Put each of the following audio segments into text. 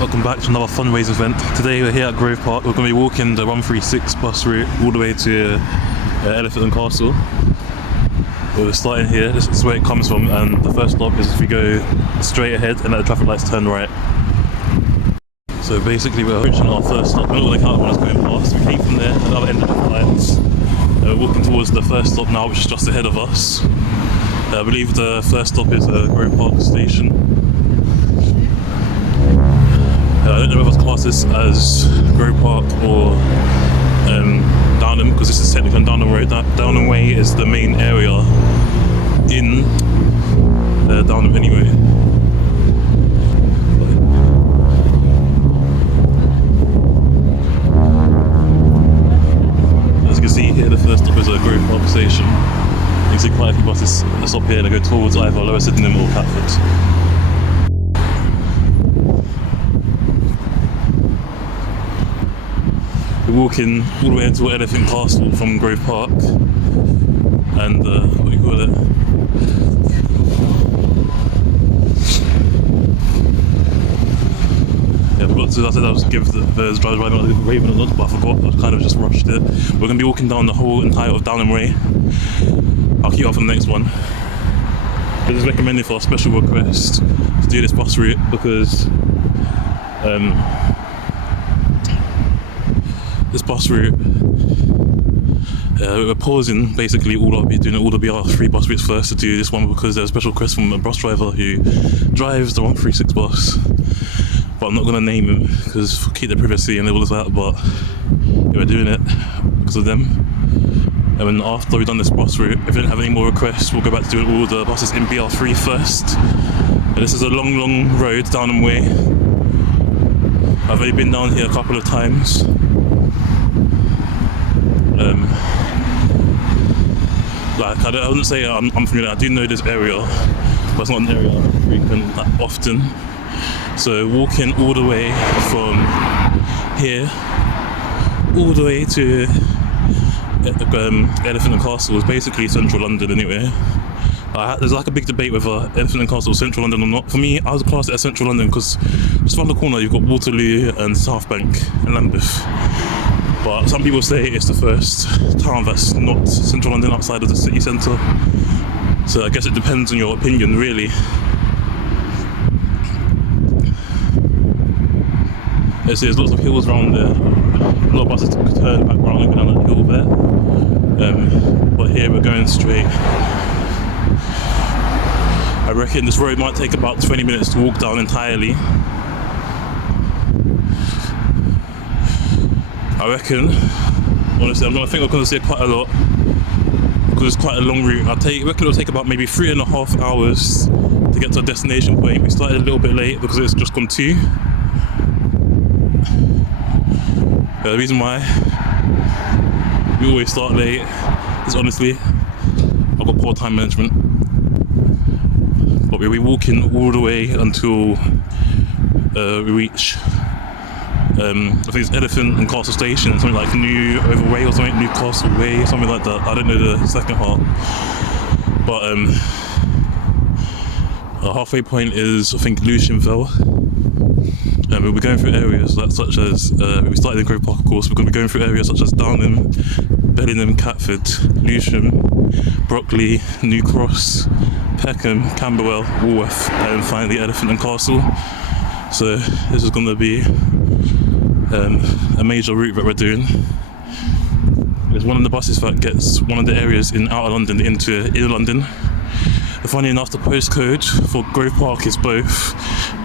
Welcome back to another fundraising event. Today we're here at Grove Park. We're going to be walking the 136 bus route all the way to Elephant and Castle. We're starting here, this is where it comes from, and the first stop is if we go straight ahead and let the traffic lights turn right. So basically we're approaching our first stop. We're not going to count the one that's going past. We came from there at the other end of the lights. We're walking towards the first stop now, which is just ahead of us. I believe the first stop is Grove Park Station. I don't know if it's classed this as Grove Park or Downham, because this is technically on Downham Road. Downham Way is the main area in Downham anyway. As you can see here, the first stop is Grove Park Station. You can see quite a few buses stop here that go towards either Lower Sydenham or Catford. We're walking all the way into Elephant Castle from Grove Park, and what do you call it? Yeah, I forgot to. I said I was give the driver's ride not raving or not, but I forgot. I kind of just rushed it. We're going to be walking down the whole entire of Downham Way. I'll keep up for the next one. This is recommended for a special request to do this bus route because this bus route, we're pausing basically all the BR3 bus routes first to do this one because there's a special request from a bus driver who drives the 136 bus, but I'm not going to name him because keep their privacy and all of that, but yeah, we're doing it because of them. And then after we've done this bus route, if we don't have any more requests, we'll go back to doing all the buses in BR3 first. And this is a long road, Downham Way. I've only been down here a couple of times. I wouldn't say I'm familiar. I do know this area, but it's not an area I frequent that often. So walking all the way from here, all the way to Elephant and Castle is basically central London anyway. There's like a big debate whether Elephant and Castle is central London or not. For me, I would class it as central London because just around the corner you've got Waterloo and South Bank and Lambeth. But some people say it's the first town that's not central London outside of the city centre. So I guess it depends on your opinion, really. There's lots of hills around there. A lot of buses turn back around and go down that hill there. But here we're going straight. I reckon this road might take about 20 minutes to walk down entirely. I reckon, honestly, I'm going to see it quite a lot because it's quite a long route. I reckon it'll take about maybe 3.5 hours to get to a destination point. We started a little bit late because it's just gone 2. The reason why we always start late is honestly, I've got poor time management. But we'll be walking all the way until we reach I think it's Elephant and Castle Station, something like New Overway or something, Newcastle Way, something like that. I don't know the second part. But our halfway point is, I think, Lucianville. And we'll be going through areas such as, we started in Grove Park, of course. We're going to be going through areas such as Downham, Bellingham, Catford, Lewisham, Brockley, New Cross, Peckham, Camberwell, Walworth, and finally Elephant and Castle. So this is going to be a major route that we're doing. There's one of the buses that gets one of the areas in outer London into inner London. Funny enough, the postcode for Grove Park is both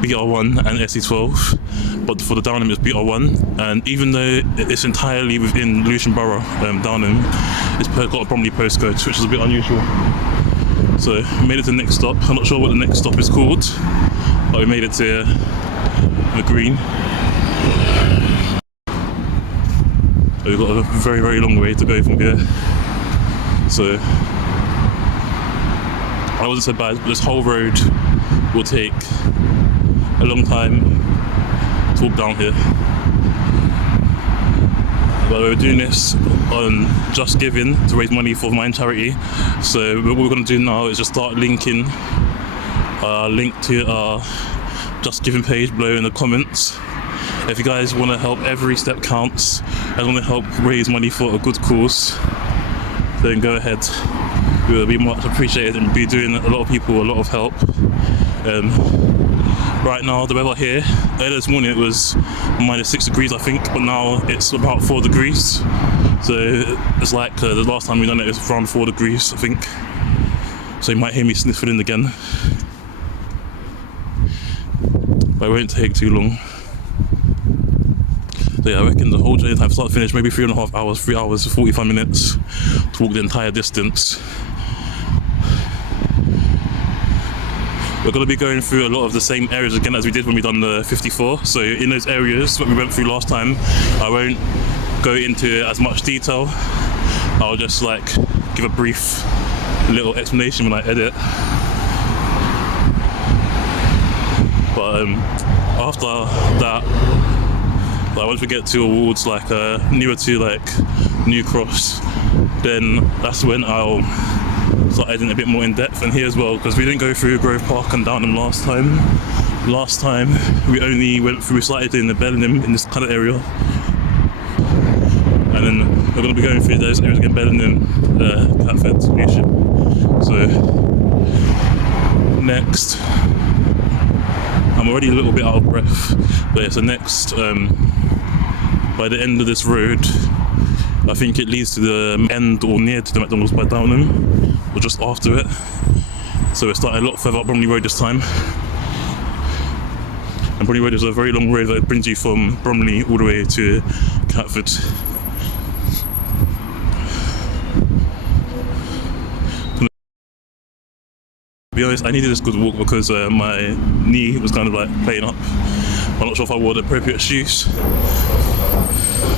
BR1 and SE12, but for the Downham it's BR1, and even though it's entirely within Lewisham Borough, Downham, it's got a Bromley postcode, which is a bit unusual. So we made it to the next stop. I'm not sure what the next stop is called, but we made it to the Green. So we've got a very long way to go from here. So I wasn't so bad, but this whole road will take a long time to walk down here. But we're doing this on Just Giving to raise money for Mind Charity. So what we're going to do now is just start linking link to our Just Giving page below in the comments. If you guys want to help, every step counts, and want to help raise money for a good cause, then go ahead. It will be much appreciated and be doing a lot of people a lot of help. Right now the weather here, earlier this morning it was -6 degrees I think, but now it's about 4 degrees. So it's like the last time we done it was around 4 degrees I think. So you might hear me sniffling again. But it won't take too long. So yeah, I reckon the whole journey time start to finish, maybe 3.5 hours, 3 hours 45 minutes to walk the entire distance. We're going to be going through a lot of the same areas again as we did when we done the 54. So in those areas that we went through last time, I won't go into as much detail. I'll just like give a brief little explanation when I edit. But after that, like once we get towards like nearer to like New Cross, then that's when I'll start editing a bit more in depth. And here as well, because we didn't go through Grove Park and Downham last time. Last time we only we started in the Bellingham in this kind of area, and then we're going to be going through those areas again, Bellingham, Catford, Lewisham. So next, I'm already a little bit out of breath, but yeah, so next, by the end of this road, I think it leads to the end or near to the McDonald's by Downham, or just after it. So we're starting a lot further up Bromley Road this time. And Bromley Road is a very long road that brings you from Bromley all the way to Catford. To be honest, I needed this good walk because my knee was kind of like playing up. I'm not sure if I wore the appropriate shoes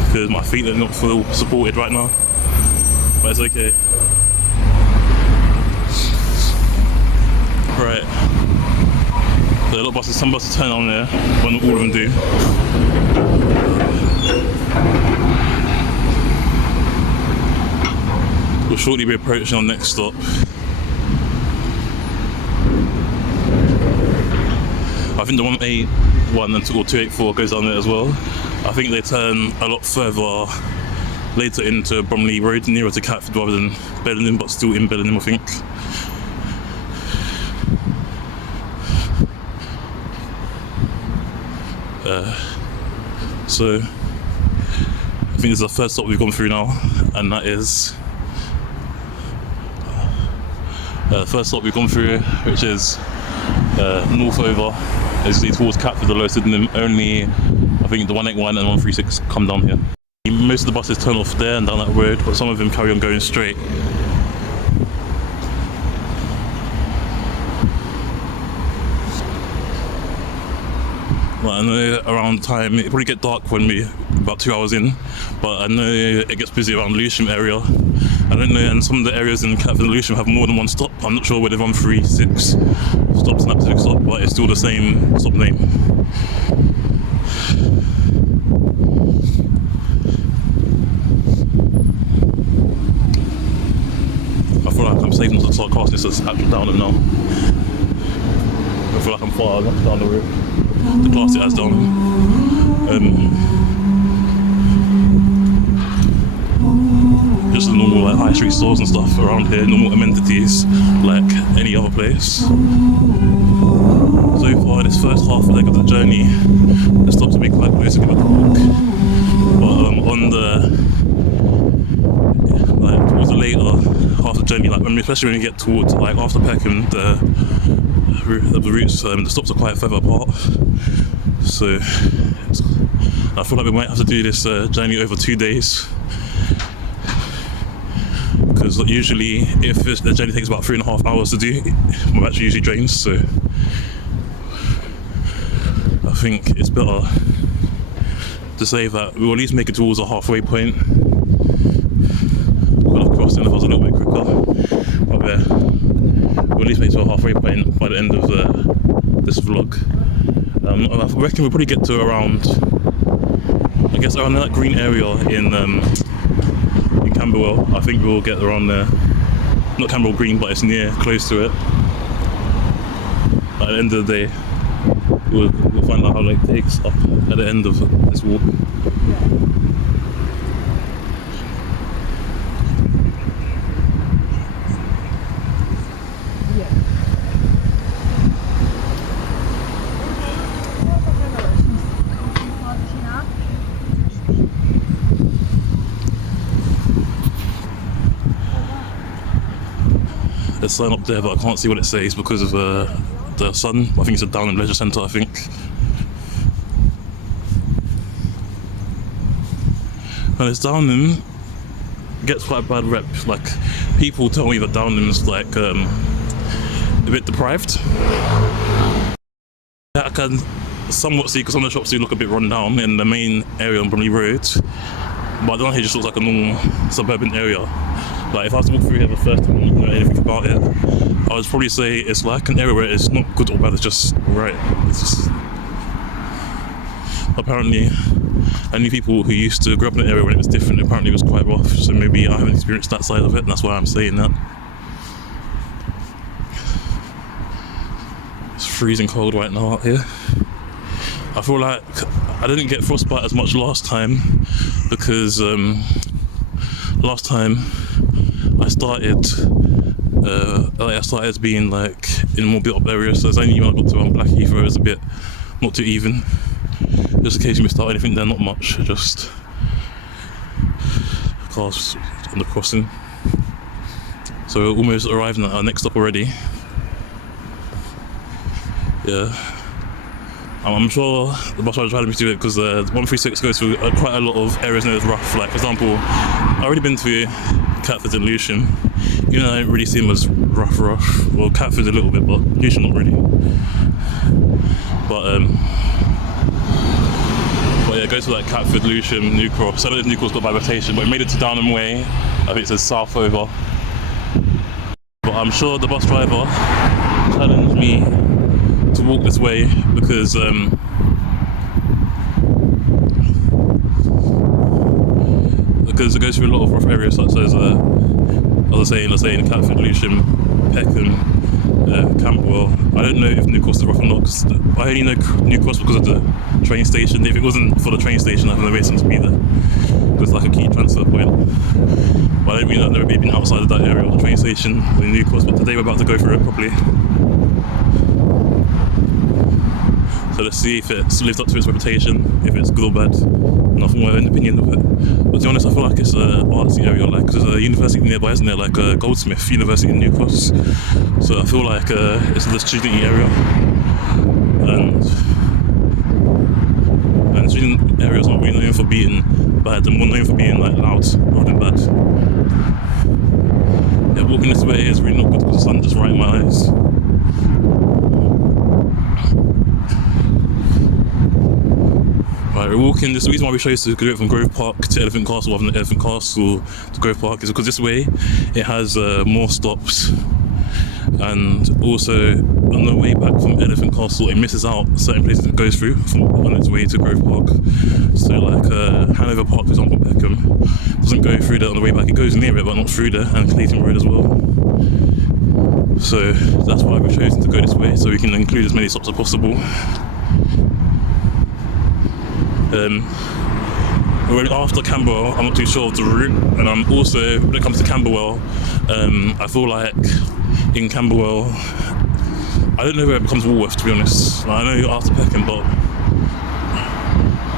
because my feet are not full supported right now, but it's okay. Right, so a lot of buses, some buses turn on there, but not all of them do. We'll shortly be approaching our next stop. I think the 181 and 284 goes down there as well. I think they turn a lot further later into Bromley Road, nearer to Catford rather than Bellingham, but still in Bellingham I think. So I think this is the first stop we've gone through now, and that is the first stop we've gone through, which is north over, as towards Catford, the Lower Sydenham. Only I think the 181 and 136 come down here. Most of the buses turn off there and down that road, but some of them carry on going straight. Well, I know around time, it probably get dark when we about 2 hours in, but I know it gets busy around Lewisham area. I don't know, and some of the areas in Catford and Lewisham have more than one stop. I'm not sure whether they run 3, 6 stops in that specific stop, but it's still the same stop name. I feel like I'm safe not to start casting this as actual Downham now. I feel like I'm far enough down the road to class it as Downham. Just the normal like high street stores and stuff around here, normal amenities like any other place. So far, this first half leg of the journey, the stops have been quite close to give it a walk. But on the like towards the later half of the journey, like especially when you get towards like after Peckham, the routes, the stops are quite further apart. So I feel like we might have to do this journey over 2 days. Because usually, if the journey takes about 3.5 hours to do, my battery usually drains, so I think it's better to say that we'll at least make it towards a halfway point. Could have crossed in if I was a little bit quicker, but yeah, we'll at least make it to a halfway point by the end of this vlog. I reckon we'll probably get to around, I guess around that green area in Camberwell. I think we'll get around there. Not Camberwell Green, but it's near, close to it. At the end of the day. we'll find out how long it takes up at the end of this walk. There's a sign up there, but I can't see what it says because of the sun. I think it's a Downham Leisure Centre, I think. And it's Downham gets quite a bad rep. Like, people tell me that Downham's like a bit deprived. I can somewhat see because some of the shops do look a bit run down in the main area on Bromley Road, but down here just looks like a normal suburban area. Like, if I was to walk through here the first time and not know anything about it, I would probably say it's like an area where it's not good or bad, it's just right. It's just... Apparently, I knew people who used to grow up in an area when it was different. Apparently it was quite rough, so maybe I haven't experienced that side of it, and that's why I'm saying that. It's freezing cold right now out here. I feel like I didn't get frostbite as much last time because last time I started being like in more built up areas, so it's only when I got to Black Heath where it was a bit not too even. Just occasionally missed out anything there, not much, just cars on the crossing. So we're almost arriving at our next stop already. Yeah. I'm sure the bus driver tried to do it because 136 goes through quite a lot of areas that is rough. Like, for example, I've already been to Catford and Lewisham. You know, I don't really see them as rough. Well, Catford a little bit, but Lewisham not really. But yeah, it goes to like Catford, Lewisham, New Cross. I don't know if New Cross got by rotation, but it made it to Downham Way. I think it says south over. But I'm sure the bus driver challenged me to walk this way because it goes through a lot of rough areas such as I was saying Catford, Lewisham, Peckham, Camberwell. I don't know if New Cross is rough or not because I only know New Cross because of the train station. If it wasn't for the train station, I have no reason to be there. It's like a key transfer point. But I don't really know, I've never been outside of that area of the train station in New Cross, but today we're about to go through it properly. So let's see if it lives up to its reputation, if it's good or bad. Nothing more of an opinion of it. But to be honest, I feel like it's an artsy area, like, because there's a university nearby, isn't there? Like Goldsmith University in New Cross. So I feel like it's the student area. And student areas aren't really known for being bad, they're more known for being like loud rather than bad. Yeah, walking this way is really not good because the sun just right in my eyes. Right, we're walking. This the reason why we chose to go from Grove Park to Elephant Castle rather than Elephant Castle to Grove Park is because this way it has more stops, and also on the way back from Elephant Castle it misses out certain places it goes through on its way to Grove Park. So like Hanover Park, for example, Peckham doesn't go through there on the way back. It goes near it but not through there, and Clayton Road as well. So that's why we've chosen to go this way, so we can include as many stops as possible. We're after Camberwell. I'm not too sure of the route, and I'm also, when it comes to Camberwell, I feel like in Camberwell, I don't know where it becomes Woolworth, to be honest. I know you're after Peckham, but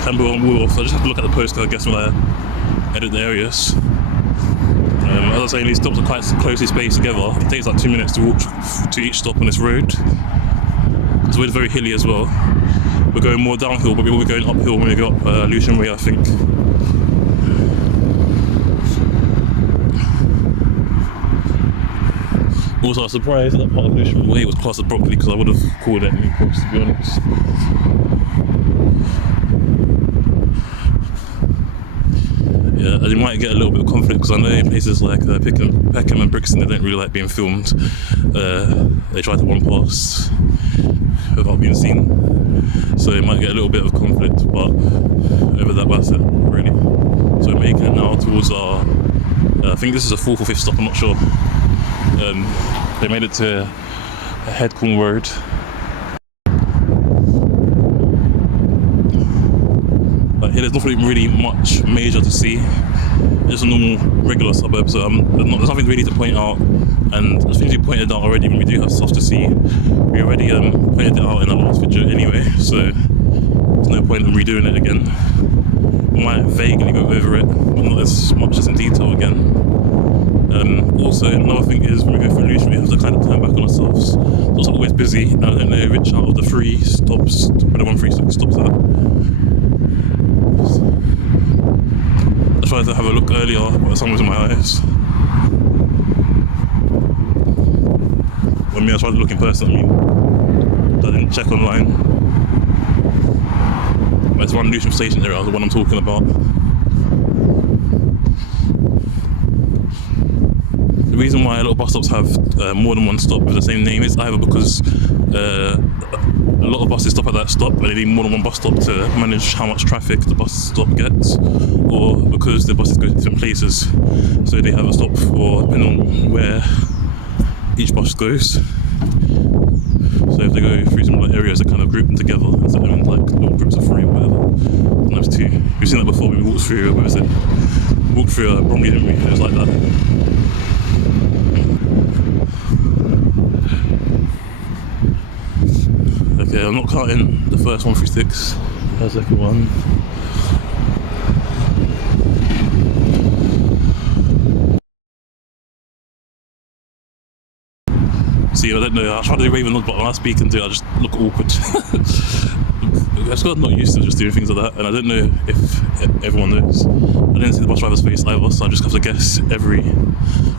Camberwell and Woolworth, I just have to look at the postcode, I guess, when I edit the areas. As I was saying, these stops are quite closely spaced together. It takes like 2 minutes to walk to each stop on this road. It's very hilly as well. We're going more downhill, but we will be going uphill when we go up Lewisham Way, I think. Also, I was surprised that part of Lewisham Way was classed as broccoli because I would have called it New Cross, to be honest. Yeah, you might get a little bit of conflict because I know in places like Peckham and Brixton, they don't really like being filmed. They try to run past without being seen, so it might get a little bit of conflict, but over that's it, really. So we're making it now towards our, I think this is a 4th or 5th stop, I'm not sure. They made it to Headcombe Road. Like here, there's nothing really much major to see. Just a normal, regular suburb, so there's nothing really to point out. And the things we pointed out already, when we do have stuff to see, we already pointed it out in our last video anyway, so there's no point in redoing it again. We might vaguely go over it, but not as much as in detail again. Also, another thing is when we go through Lewisham, we have to kind of turn back on ourselves. So it's always busy, and I don't know which out of the 3 stops, where the 136 stops at. I tried to have a look earlier, but the sun was in my eyes. I tried to look in person, I didn't check online. But it's one Lewisham station area, the one I'm talking about. The reason why a lot of bus stops have more than one stop with the same name is either because a lot of buses stop at that stop and they need more than one bus stop to manage how much traffic the bus stop gets, or because the buses go to different places, so they have a stop for depending on where each bus goes. So if they go through some like areas, they kind of group them together instead of in like little groups of 3 or whatever. Sometimes 2. We've seen that before when we walked through, where was it? Walked through Bromley, didn't we? It was like that. Okay, I'm not counting the first 136. The second one. See, I don't know, I try to do wave and nod, but when I speak into it, I just look awkward. I just got not used to just doing things like that, and I don't know if everyone knows. I didn't see the bus driver's face either, so I just have to guess every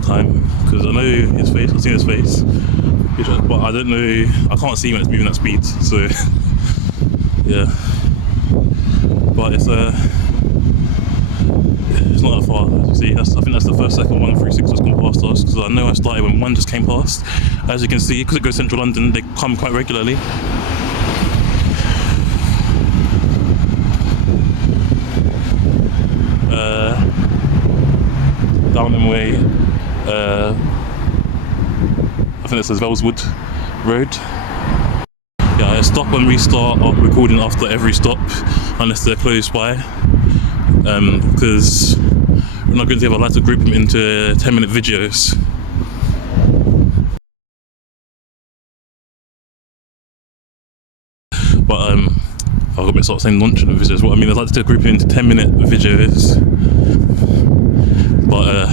time, because I know his face, I've seen his face, but I don't know, I can't see when it's moving at speed, so yeah. But it's not that far, as you see. I think that's the first, second 136 that's come past us, because I know I started when one just came past. As you can see, because it goes central London, they come quite regularly. Downham Way, I think it says Velswood Road. Yeah, I stop and restart recording after every stop, unless they're close by. Because we're not going to have, I'd like to group them into 10-minute videos. But I've got to start saying nonchalant videos. What I mean, I'd like to group them into 10-minute videos. But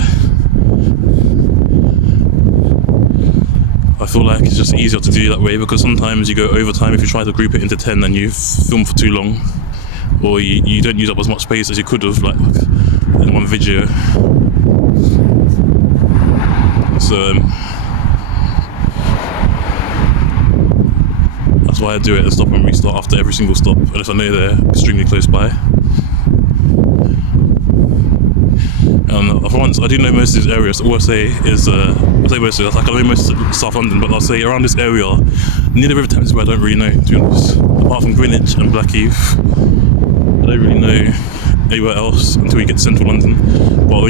I feel like it's just easier to do that way, because sometimes you go over time if you try to group it into 10 and you film for too long, or you don't use up as much space as you could have, like in one video. So that's why I do it, and stop and restart after every single stop, unless I know they're extremely close by. For once, I do know most of these areas. All I say is, I say most of it, like I know most of South London, but I'll say around this area, near the River Thames is where I don't really know, to be honest. Apart from Greenwich and Blackheath, I don't really know anywhere else until we get to central London. But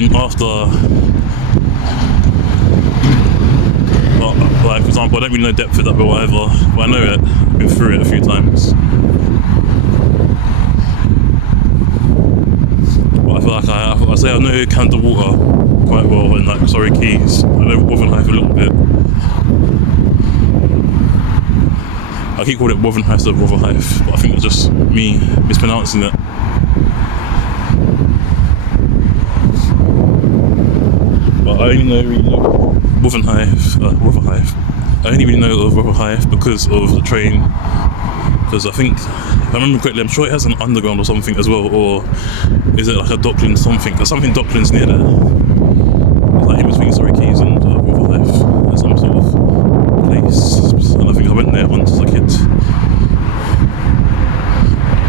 like for example, I don't really know Deptford that well either, but I know it, I've been through it a few times. But I feel like I say I know Canada Water quite well, and like Surrey Quays, I know Wothenhithe a little bit. I keep calling it Wothenhithe instead of Rotherhithe, but I think it's just me mispronouncing it. But I only really know Rotherhithe. I only really know of Rotherhithe because of the train. Because I think, if I remember correctly, I'm sure it has an underground or something as well, or is it like a Docklands something? There's something Docklands near there. It's like in between Surrey Quays and Rotherhithe. There's some sort of place, and I think I went there once as a kid.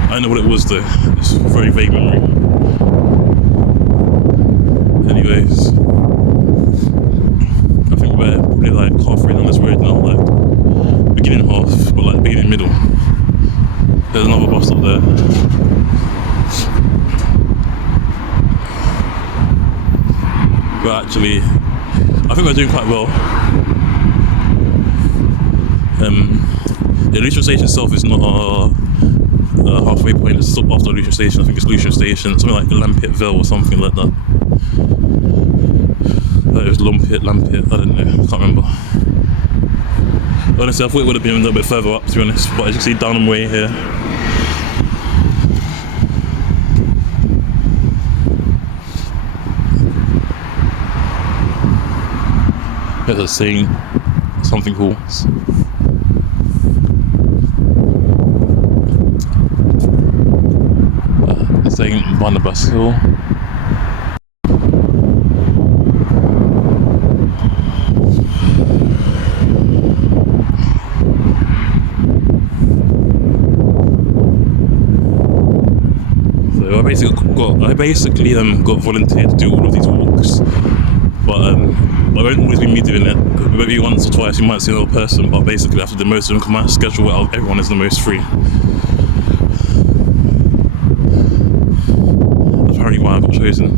I don't know what it was though, it's a very vague memory. Anyways, I think we're probably like halfway down this road now, like beginning half, but like beginning middle. There's another bus stop there. But actually, I think we're doing quite well. The Lewisham station itself is not halfway point. It's stop after Lucian Station. I think it's Lucian Station, something like Lampit Vale or something like that. It was Lumpit, I don't know, I can't remember. Honestly, I thought it would have been a little bit further up, to be honest, but as you can see, Downham Way here. There's a saying, something cool. Saying Barnabas Hill. So I basically got volunteered to do all of these walks, but it won't always be me doing it. Maybe once or twice you might see another person, but basically after the most of them come out schedule out, everyone is the most free. Apparently why I got chosen,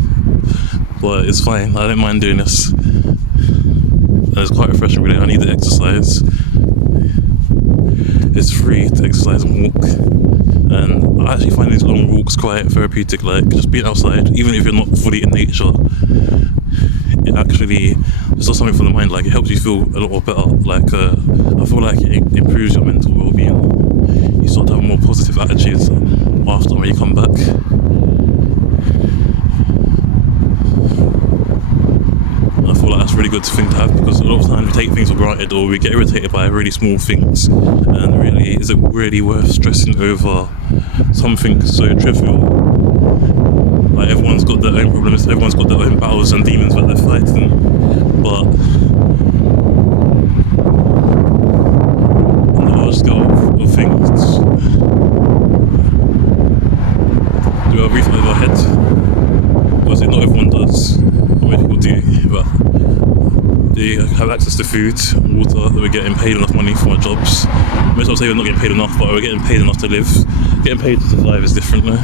but it's fine. I don't mind doing this, and it's quite refreshing. Really, I need the exercise. It's free to exercise and walk, and I actually find these long walks quite therapeutic. Like just being outside, even if you're not fully in nature, it actually it's not something for the mind. Like it helps you feel a lot better. Like I feel like it improves your mental well-being. You start to have more positive attitudes after when you come back. I feel like that's a really good thing to have, because a lot of times we take things for granted or we get irritated by really small things, and really, is it really worth stressing over something so trivial? Like everyone's got their own problems, everyone's got their own battles and demons that they're fighting, but on the large scale of things, do a roof over our head? Because not everyone does. Many people do, but they have access to food, water, we're getting paid enough money for our jobs. Most people say we're not getting paid enough, but we're getting paid enough to live. Getting paid to survive is different though.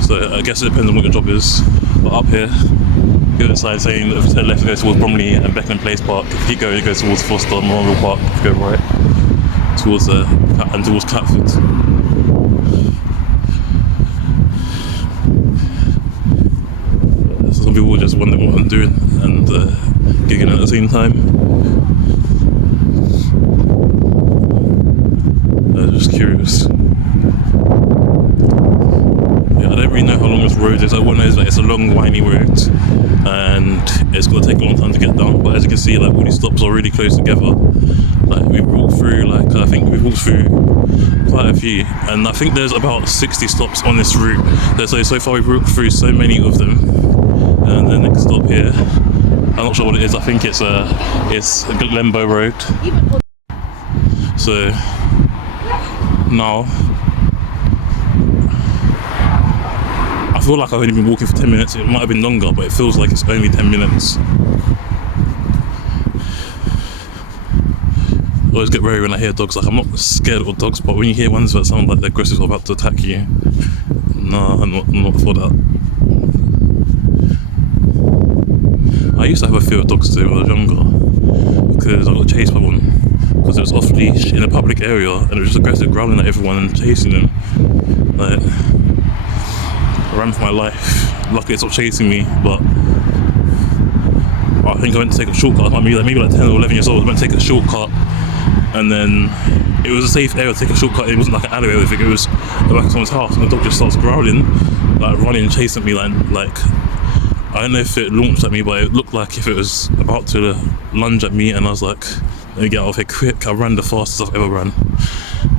So I guess it depends on what your job is. But up here, go inside saying if you turn left, you go towards Bromley and Beckenham Place Park. If you keep going, you go towards Foster, Memorial Park. If you go right, towards Catford. Some people just wonder what I'm doing and gigging at the same time. Just curious. Yeah, I don't really know how long this road is. What I know is that it's a long, windy road and it's going to take a long time to get down. But as you can see, like all these stops are really close together. Like we've walked through, I think we've walked through quite a few, and I think there's about 60 stops on this route. So far we've walked through so many of them. And the next stop here, I'm not sure what it is. I think it's Glenbow Road. So now I feel like I've only been walking for 10 minutes. It might have been longer, but it feels like it's only 10 minutes. I always get worried when I hear dogs. Like I'm not scared of dogs, but when you hear ones that sound like they're aggressive or about to attack you, no, I'm not for that. I used to have a fear of dogs too when I was younger, because I got chased by one because it was off leash in a public area and it was just aggressive, growling at everyone and chasing them. Like, I ran for my life. Luckily it stopped chasing me, but I think I went to take a shortcut. Maybe like 10 or 11 years old. I went to take a shortcut, and then it was a safe area to take a shortcut. It wasn't like an alleyway or anything. It was the back of someone's house, and the dog just starts growling, like running and chasing me, like. I don't know if it launched at me, but it looked like if it was about to lunge at me, and I was like, let me get out of here quick. I ran the fastest I've ever run,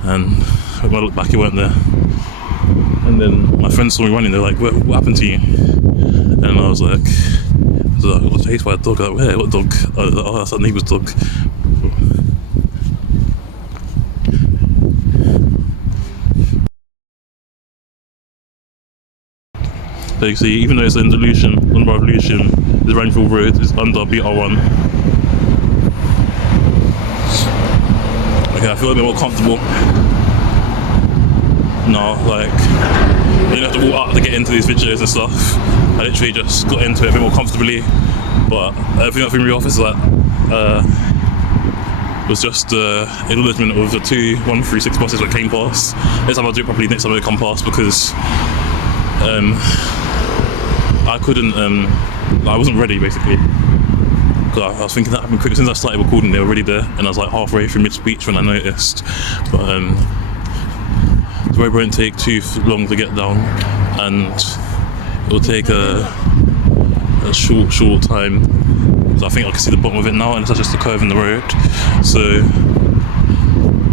and when I looked back, it weren't there. And then my friends saw me running, they're like, what happened to you? And I was like, I got chased by a dog. Like, where? What dog? Oh, that's our neighbour's dog. So you see, even though it's in Lucian, on the Lucian, this Ranfield Road is under BR1. Okay, I feel a bit more comfortable now. Like, I didn't have to walk out to get into these videos and stuff. I literally just got into it a bit more comfortably. But everything from the office is like, was just acknowledgement of the two 136 buses that came past. Next time I'll do it properly, next time they come past, because I couldn't, I wasn't ready basically. Because I was thinking that happened quick. As soon as I started recording, they were already there, and I was like halfway through mid-speech when I noticed. But the road won't take too long to get down, and it will take a short time. So I think I can see the bottom of it now, and it's just a curve in the road. So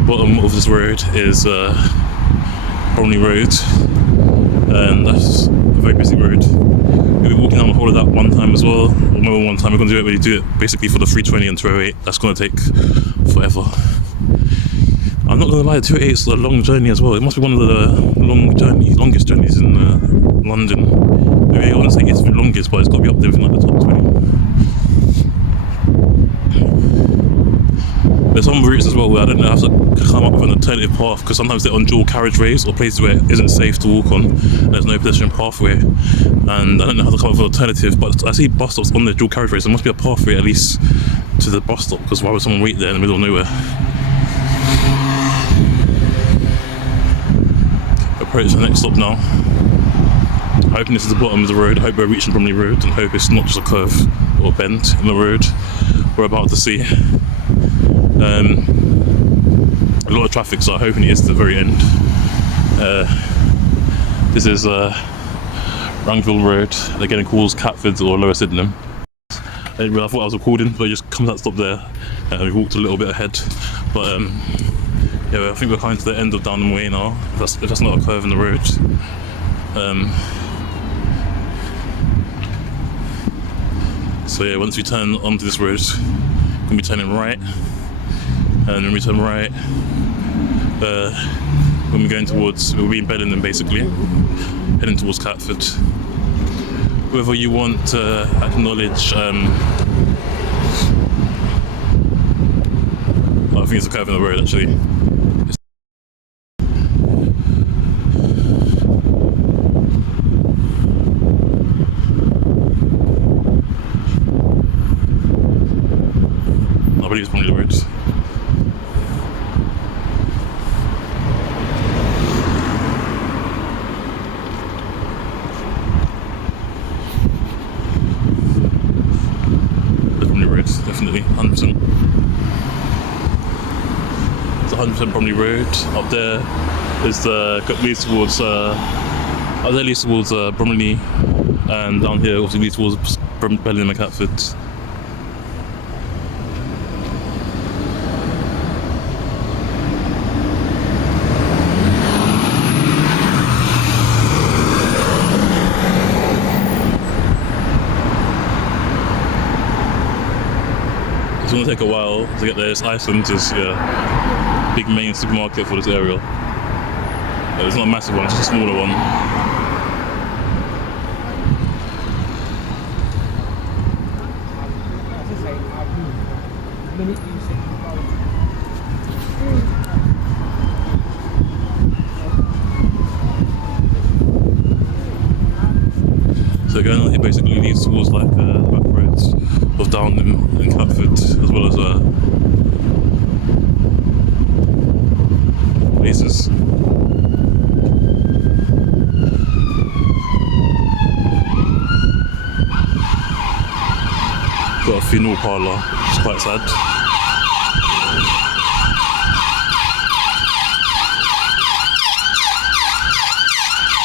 bottom of this road is Bromley Road, and that's a very busy road. We'll be walking down the whole of that one time as well, or more than one time. We're going to do it basically for the 320 and 208. That's going to take forever. I'm not going to lie, the 208 is a long journey as well. It must be one of the longest journeys in London. Maybe I wouldn't say it's the longest, but it's got to be up there in like the top 20. There's some routes as well where I don't know, I have to come up with an alternative path, because sometimes they're on dual carriageways or places where it isn't safe to walk on and there's no pedestrian pathway, and I don't know how to come up with an alternative. But I see bus stops on the dual carriageways, there must be a pathway at least to the bus stop, because why would someone wait there in the middle of nowhere? Approach the next stop now. Hoping this is the bottom of the road. I hope we're reaching Bromley Road, and hope it's not just a curve or a bend in the road we're about to see. A lot of traffic, so I'm hoping it is to the very end. This is Rangville Road, again called Catford or Lower Sydenham. I thought I was recording, but it just comes out stop there, and we walked a little bit ahead. But yeah, I think we're coming to the end of Downham Way now, if that's not a curve in the road. So yeah, once we turn onto this road, we're going to be turning right, and when we turn right, when we're going towards, we'll be in Bellingham basically, heading towards Catford. Whether you want to acknowledge, I think it's a curve in the road actually. I believe it's probably the road. Definitely, 100%. It's 100% Bromley Road. Up there is leads towards Bromley, and down here obviously leads towards Bellingham and Catford. It's going to take a while to get there. It's Iceland, is big main supermarket for this area. It's not a massive one, it's just a smaller one. So going, it basically leads towards like the back roads of Downham and Catford, as well as places. Got a funeral parlour, which is quite sad.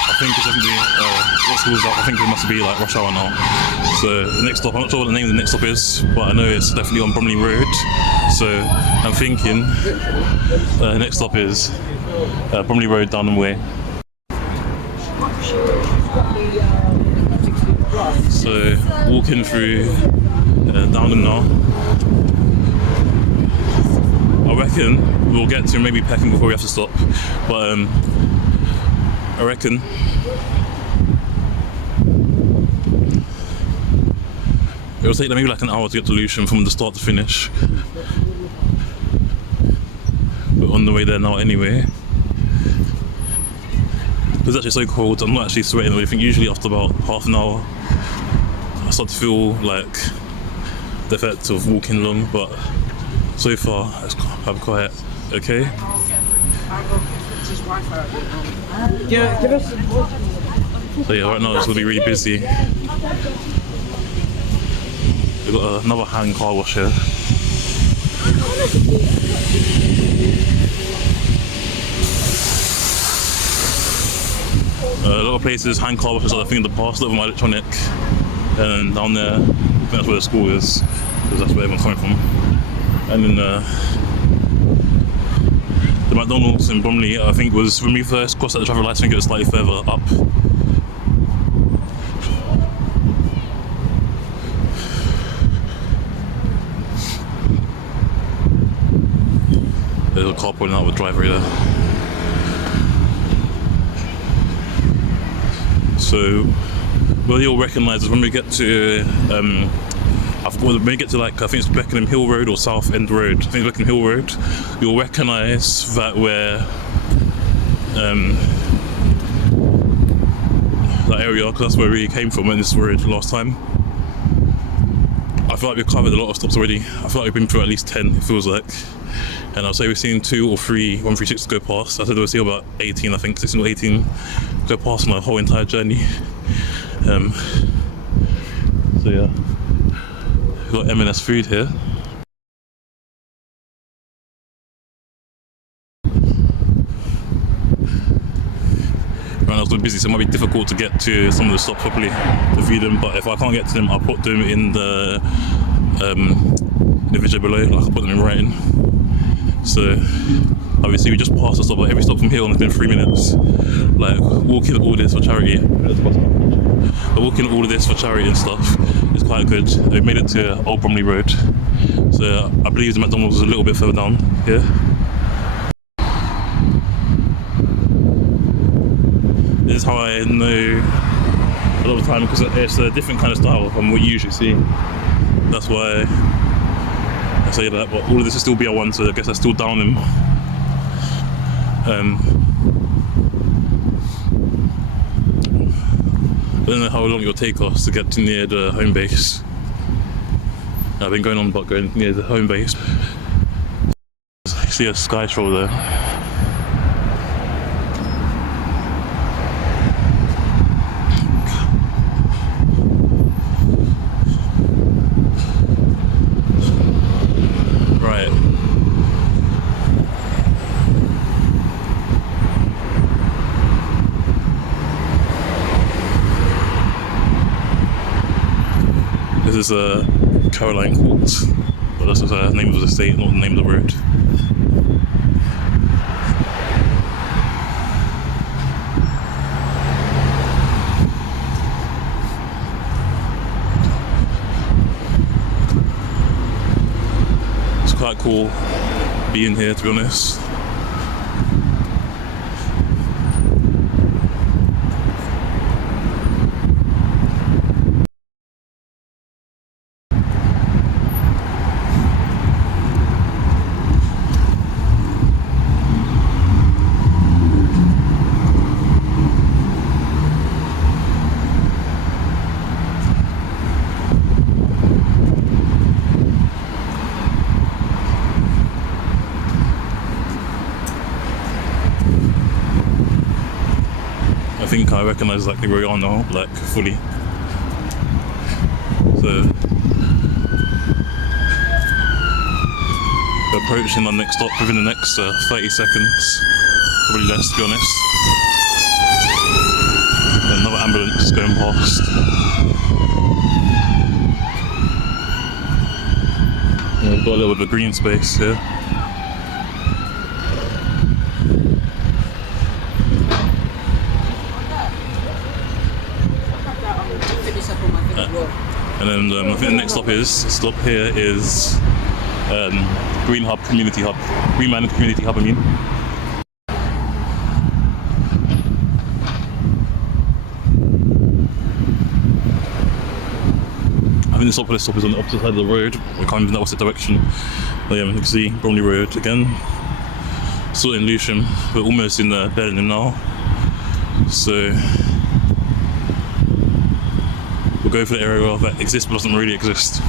I think it's definitely, I think it must be like rush hour now. So the next stop, I'm not sure what the name of the next stop is, but I know it's definitely on Bromley Road. So I'm thinking the next stop is Bromley Road, Downham Way. So walking through Downham now. I reckon we'll get to maybe Peckham before we have to stop, but I reckon it'll take maybe like an hour to get to Lewisham from the start to finish. We're on the way there now anyway. It's actually so cold, I'm not actually sweating or anything. Usually after about half an hour I start to feel like the effect of walking long, but So far, I'm quite okay. So yeah, right now it's gonna be really busy. We've got another hand car wash here. A lot of places, hand car washes are the thing of the past, a lot of them are electronic. And down there, I think that's where the school is, because that's where everyone's coming from. And then the McDonald's in Bromley, I think, was when we first crossed at the traffic lights, I think it was slightly further up. There's a car pulling out with a driver there. So, well, you'll recognise when we get to, when we get to like, I think it's Beckenham Hill Road or South End Road, I think it's Beckenham Hill Road, you'll recognise that we're, that area, because that's where we came from when this road last time. I feel like we've covered a lot of stops already. I feel like we've been through at least 10, it feels like. And I'll say we've seen 2 or 3 136 go past. I said we'll see about 18, I think, 16 or 18 go past on the whole entire journey. So yeah, we've got M&S food here. Right now it's busy, so it might be difficult to get to some of the stops properly to view them, but if I can't get to them, I'll put them in the video below, like I'll put them in writing. So obviously we just passed the stop, but every stop from here on has been 3 minutes. Like walking all this for charity, walking all of this for charity and stuff is quite good. We made it to Old Bromley Road, so I believe the McDonald's is a little bit further down here. This is how I know a lot of the time, because it's a different kind of style from what you usually see. That's why I say that, but all of this is still BR1, so I guess that's still Downham. I don't know how long it will take us to get to near the home base. I've been going on about going near the home base. I see a Sky Troll there. Right. This is Caroline Court, but that's the name of the estate, not the name of the road. It's quite cool being here, to be honest. I think I recognise exactly where we are now, like fully. So we're approaching our next stop within the next 30 seconds, probably less, to be honest. Another ambulance going past. And we've got a little bit of green space here. And then I think the next stop here is Green Hub Community Hub. Greenman Community Hub, I mean. I think the stop for this stop is on the opposite side of the road. We're coming in the opposite direction. But yeah, you can see Bromley Road again. Still in Lewisham. We're almost in Bellingham now. So we'll go for the area that exists but doesn't really exist.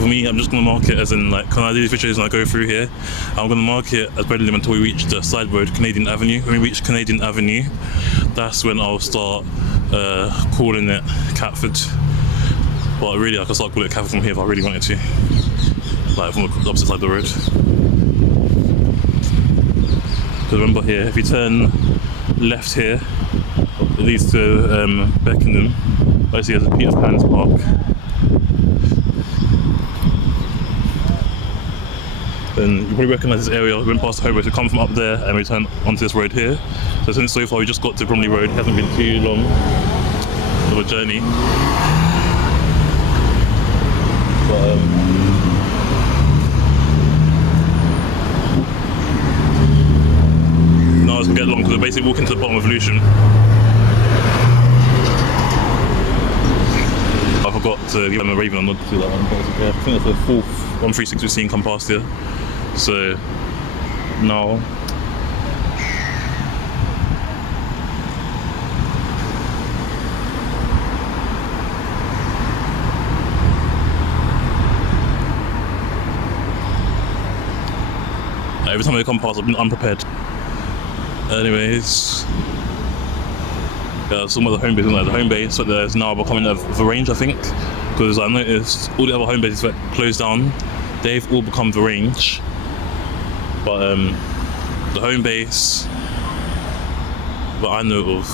for me, I'm just gonna mark it as in like, when I do these videos and I go through here, I'm gonna mark it as Bedlingham until we reach the side road, Canadian Avenue. When we reach Canadian Avenue, that's when I'll start calling it Catford. But really, I can start calling it Catford from here if I really wanted to, like from the opposite side of the road. Because remember here, if you turn left here, it leads to Beckenham. Basically, there's a Peter Pan's Park. Then you probably recognise this area. We went past the highway to come from up there and we turn onto this road here. So since so far we just got to Bromley Road, it hasn't been too long of a journey. But now let's get along because we're basically walking to the bottom of Lewisham. I forgot to give them a Raven on not to that one. I think that's the fourth 136 we've seen come past here. So now every time they come past I've been unprepared. Anyways, some of the home bases, like the home base, but there's now becoming a range, I think, because I noticed all the other home bases that closed down, they've all become the range. But the home base that I know of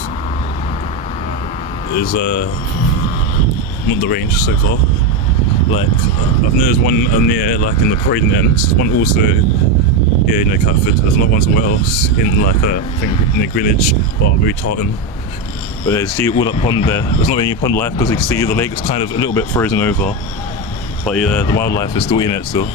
is not the range so far. Like I've known there's one near, like in the Parading end. There's one also here near Catford. There's another one somewhere else in like I think near Greenwich or maybe Charlton. But there's all that pond there. There's not really any pond life because you can see the lake is kind of a little bit frozen over. But yeah, the wildlife is still in it still.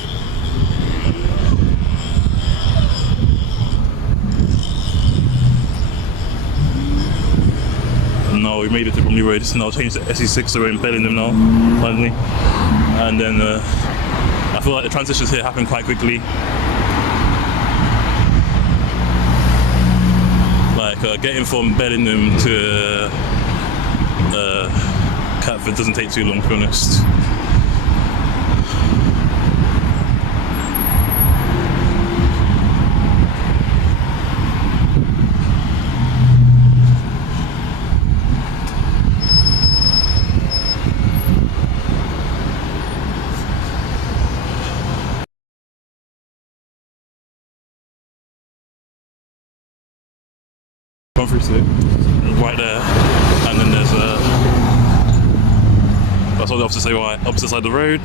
No, we made it to Bromley Road. Now changed to SE6, so we're in Bedlingham now, finally. And then I feel like the transitions here happen quite quickly. Like getting from Bedlingham to Catford doesn't take too long, to be honest. Through to right there, and then there's that's what the opposite side, opposite side of the road.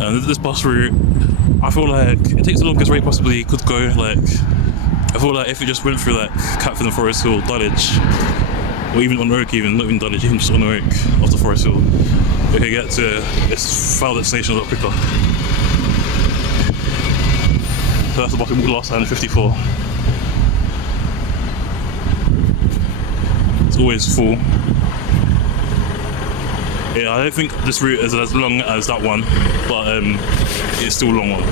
And this bus route, I feel like it takes the longest way possibly could go. Like I feel like if it just went through like Catford and Forest Hill, Dulwich, or even on Oak, even not even Dulwich, even just on Oak after Forest Hill, we could get to its final destination a lot quicker. So that's the bus we walked last time, 54. It's always full. Yeah, I don't think this route is as long as that one, but it's still a long one.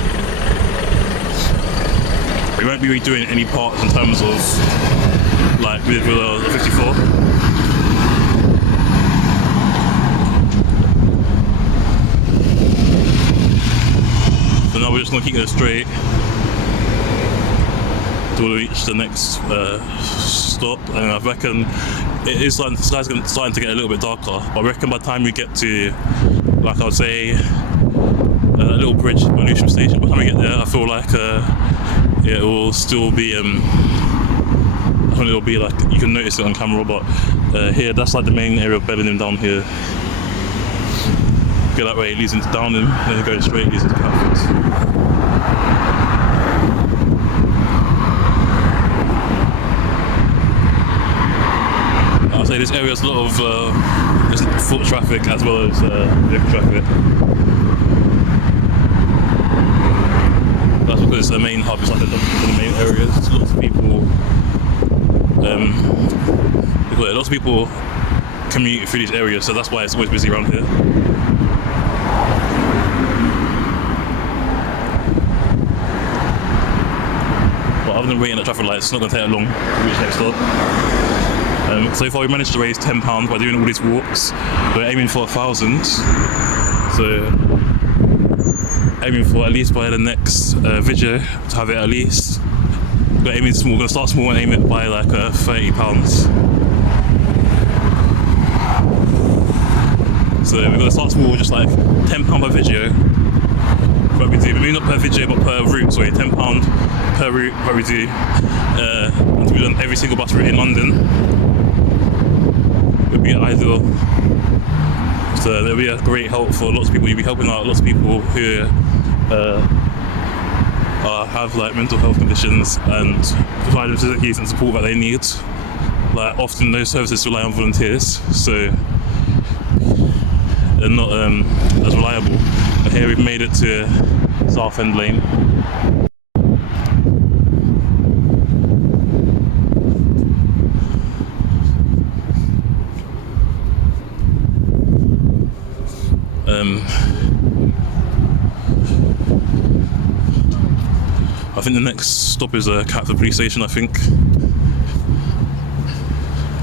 We won't be redoing any parts in terms of like with the 54. So now we're just gonna keep going straight. We'll reach the next stop, and I reckon it is starting, the sky's starting to get a little bit darker, but I reckon by the time we get to, like I would say, a little bridge at Lewisham station, by the time we get there I feel like yeah, it will still be I think it'll be like, you can notice it on camera, but here that's like the main area of Bedlingham down here. Go that way, it leads into Downham, then it goes straight, it leads into Catford. I'll say this area has a lot of foot traffic as well as vehicle traffic. That's because the main hub is like the main areas. Lots of people, lots of people commute through these areas, so that's why it's always busy around here. But other than waiting at traffic lights, it's not going to take that long to reach next stop. So far we managed to raise £10 by doing all these walks. We're aiming for 1,000. So aiming for at least by the next video to have it at least. We're aiming small. We're gonna start small and aim it by like £30. So we're gonna start small, just like £10 per video. But we do, maybe not per video, but per route. Sorry, £10 per route. What we do. To be done every single bus route in London. Would be ideal. So there'll be a great help for lots of people. You'll be helping out lots of people who have like mental health conditions and provide them facilities and support that they need. Like often those services rely on volunteers, so they're not as reliable. But here we've made it to Southend Lane. I think the next stop is Catford Police Station, I think.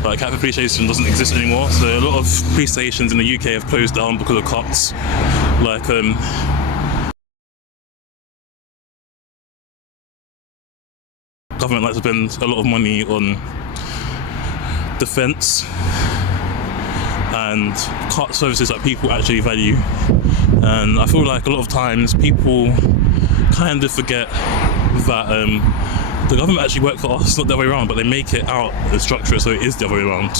Like, Catford Police Station doesn't exist anymore, so a lot of police stations in the UK have closed down because of cuts. Like, government likes to spend a lot of money on defence and cut services that people actually value. And I feel like a lot of times people kind of forget that the government actually work for us, not the other way around, but they make it out and structure it so it is the other way around.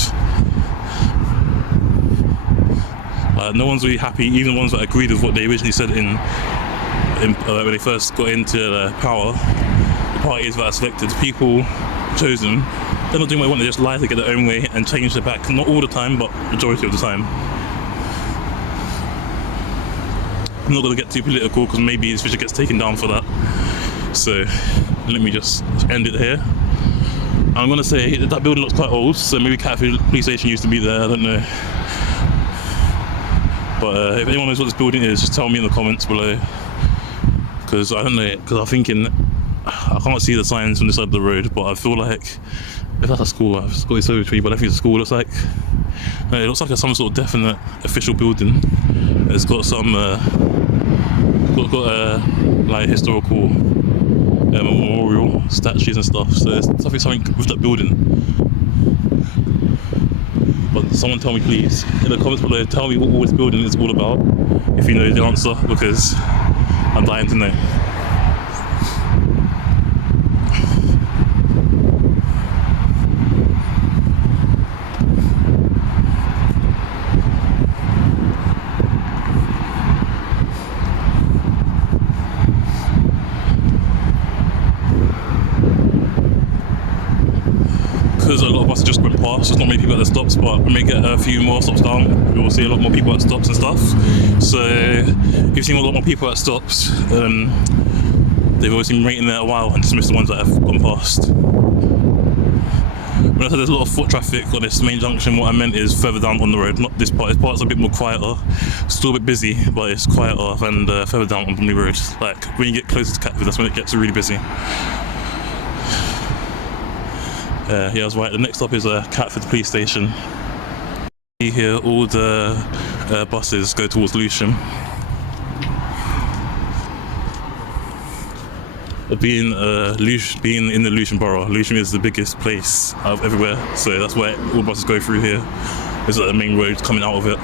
No one's really happy, even the ones that agreed with what they originally said when they first got into power. The parties that are selected, people chosen, they're not doing what they want, they just lie to get their own way and change their back. Not all the time, but majority of the time. I'm not going to get too political because maybe this video gets taken down for that. So let me just end it here. I'm going to say that building looks quite old, so maybe Catford Police Station used to be there, I don't know. But if anyone knows what this building is, just tell me in the comments below. Because I don't know, because I'm thinking, I can't see the signs from this side of the road, but I feel like if that's a school, I've got this over tree, but I think it's a school. It looks like some sort of definite official building. It's got some like historical memorial statues and stuff, so there's something with that building. But someone tell me please in the comments below, tell me what all this building is all about, if you know the answer, because I'm dying to know. Because a lot of buses just went past, there's not many people at the stops, but when we get a few more stops down, we will see a lot more people at stops and stuff. So you've seen a lot more people at stops. They've always been waiting there a while and dismissed the ones that have gone past. When I said there's a lot of foot traffic on this main junction, what I meant is further down on the road, not this part. This part's a bit more quieter, still a bit busy, but it's quieter than further down on Bromley Road. Like when you get closer to Catford, that's when it gets really busy. Yeah, I was right. The next stop is Catford Police Station. Here, all the buses go towards Lewisham. Being in the Lewisham Borough, Lewisham is the biggest place out of everywhere, so that's where all buses go through here. It's like the main road coming out of it.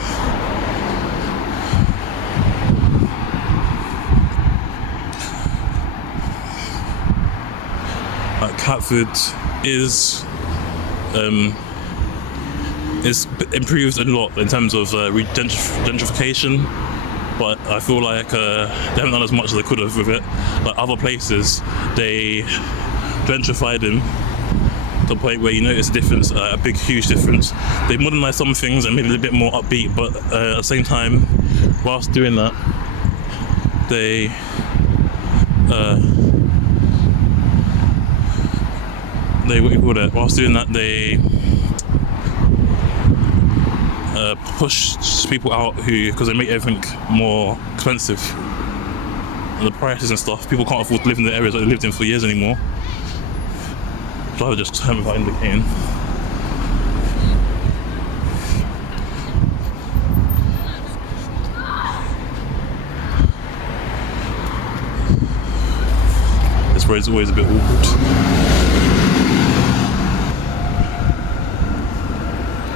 Catford is improved a lot in terms of gentrification, but I feel like they haven't done as much as they could have with it. Like other places, they gentrified them to the point where you notice a difference, a big, huge difference. They modernised some things and made it a bit more upbeat, but at the same time, whilst doing that, they push people out because they make everything more expensive. And the prices and stuff, people can't afford to live in the areas that they lived in for years anymore. Driver just turned without indicating. this road's always a bit awkward.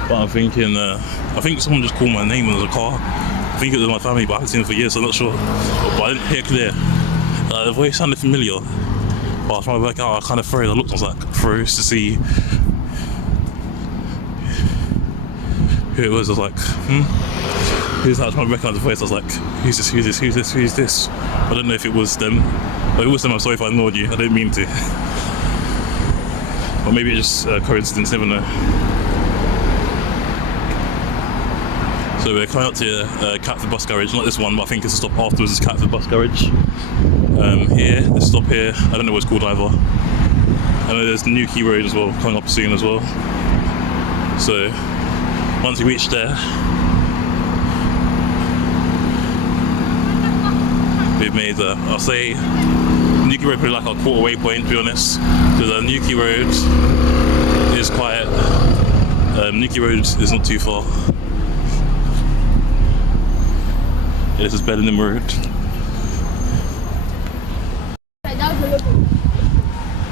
But I'm thinking, I think someone just called my name when there was a car. I think it was my family, but I haven't seen it for years, so I'm not sure. But I didn't hear clear. The voice sounded familiar. But I was trying to work out, I kind of froze. I looked, I was like, froze to see who it was. I was like, who's that? I was trying to recognize the voice. I was like, who's this, who's this, who's this, who's this? I don't know if it was them. If it was them, I'm sorry if I ignored you. I didn't mean to. Or maybe it's just coincidence, never know. So we're coming up to Catford Bus Garage, not this one, but I think it's a stop afterwards, is Catford Bus Garage. Here, this stop here, I don't know what it's called either. I know there's New Key Road as well, coming up soon as well. So, once we reach there, we've made, I'll say, New Key Road probably like our quarter way point, to be honest. Because New Key Road is quiet. New Key Road is not too far. This is Bellingham Road.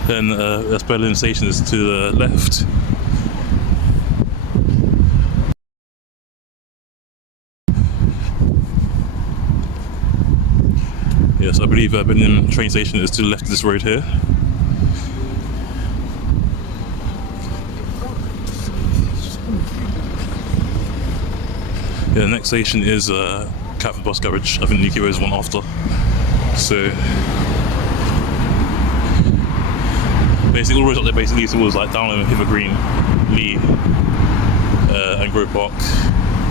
Then that's Bellingham Station is to the left. Yes, I believe Bellingham train station is to the left of this road here. Yeah, the next station is Catford Bus Garage. I think New Key Road is one after. So basically all roads up there basically towards like Downham, Hither Green, Lee and Grove Park.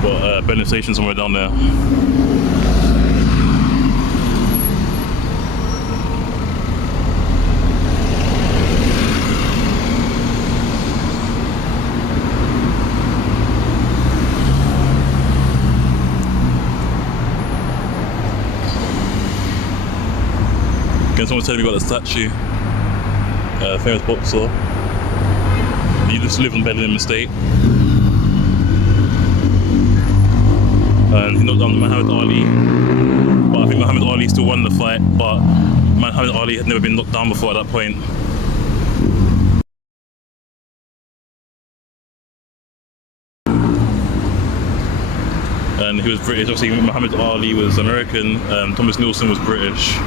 But Bellingham Station somewhere down there. Again, someone's telling me about the statue. Famous boxer. He used to live on Bellingham Estate. And he knocked down Muhammad Ali. But I think Muhammad Ali still won the fight, but Muhammad Ali had never been knocked down before at that point. And he was British. Obviously Muhammad Ali was American, Thomas Nelson was British.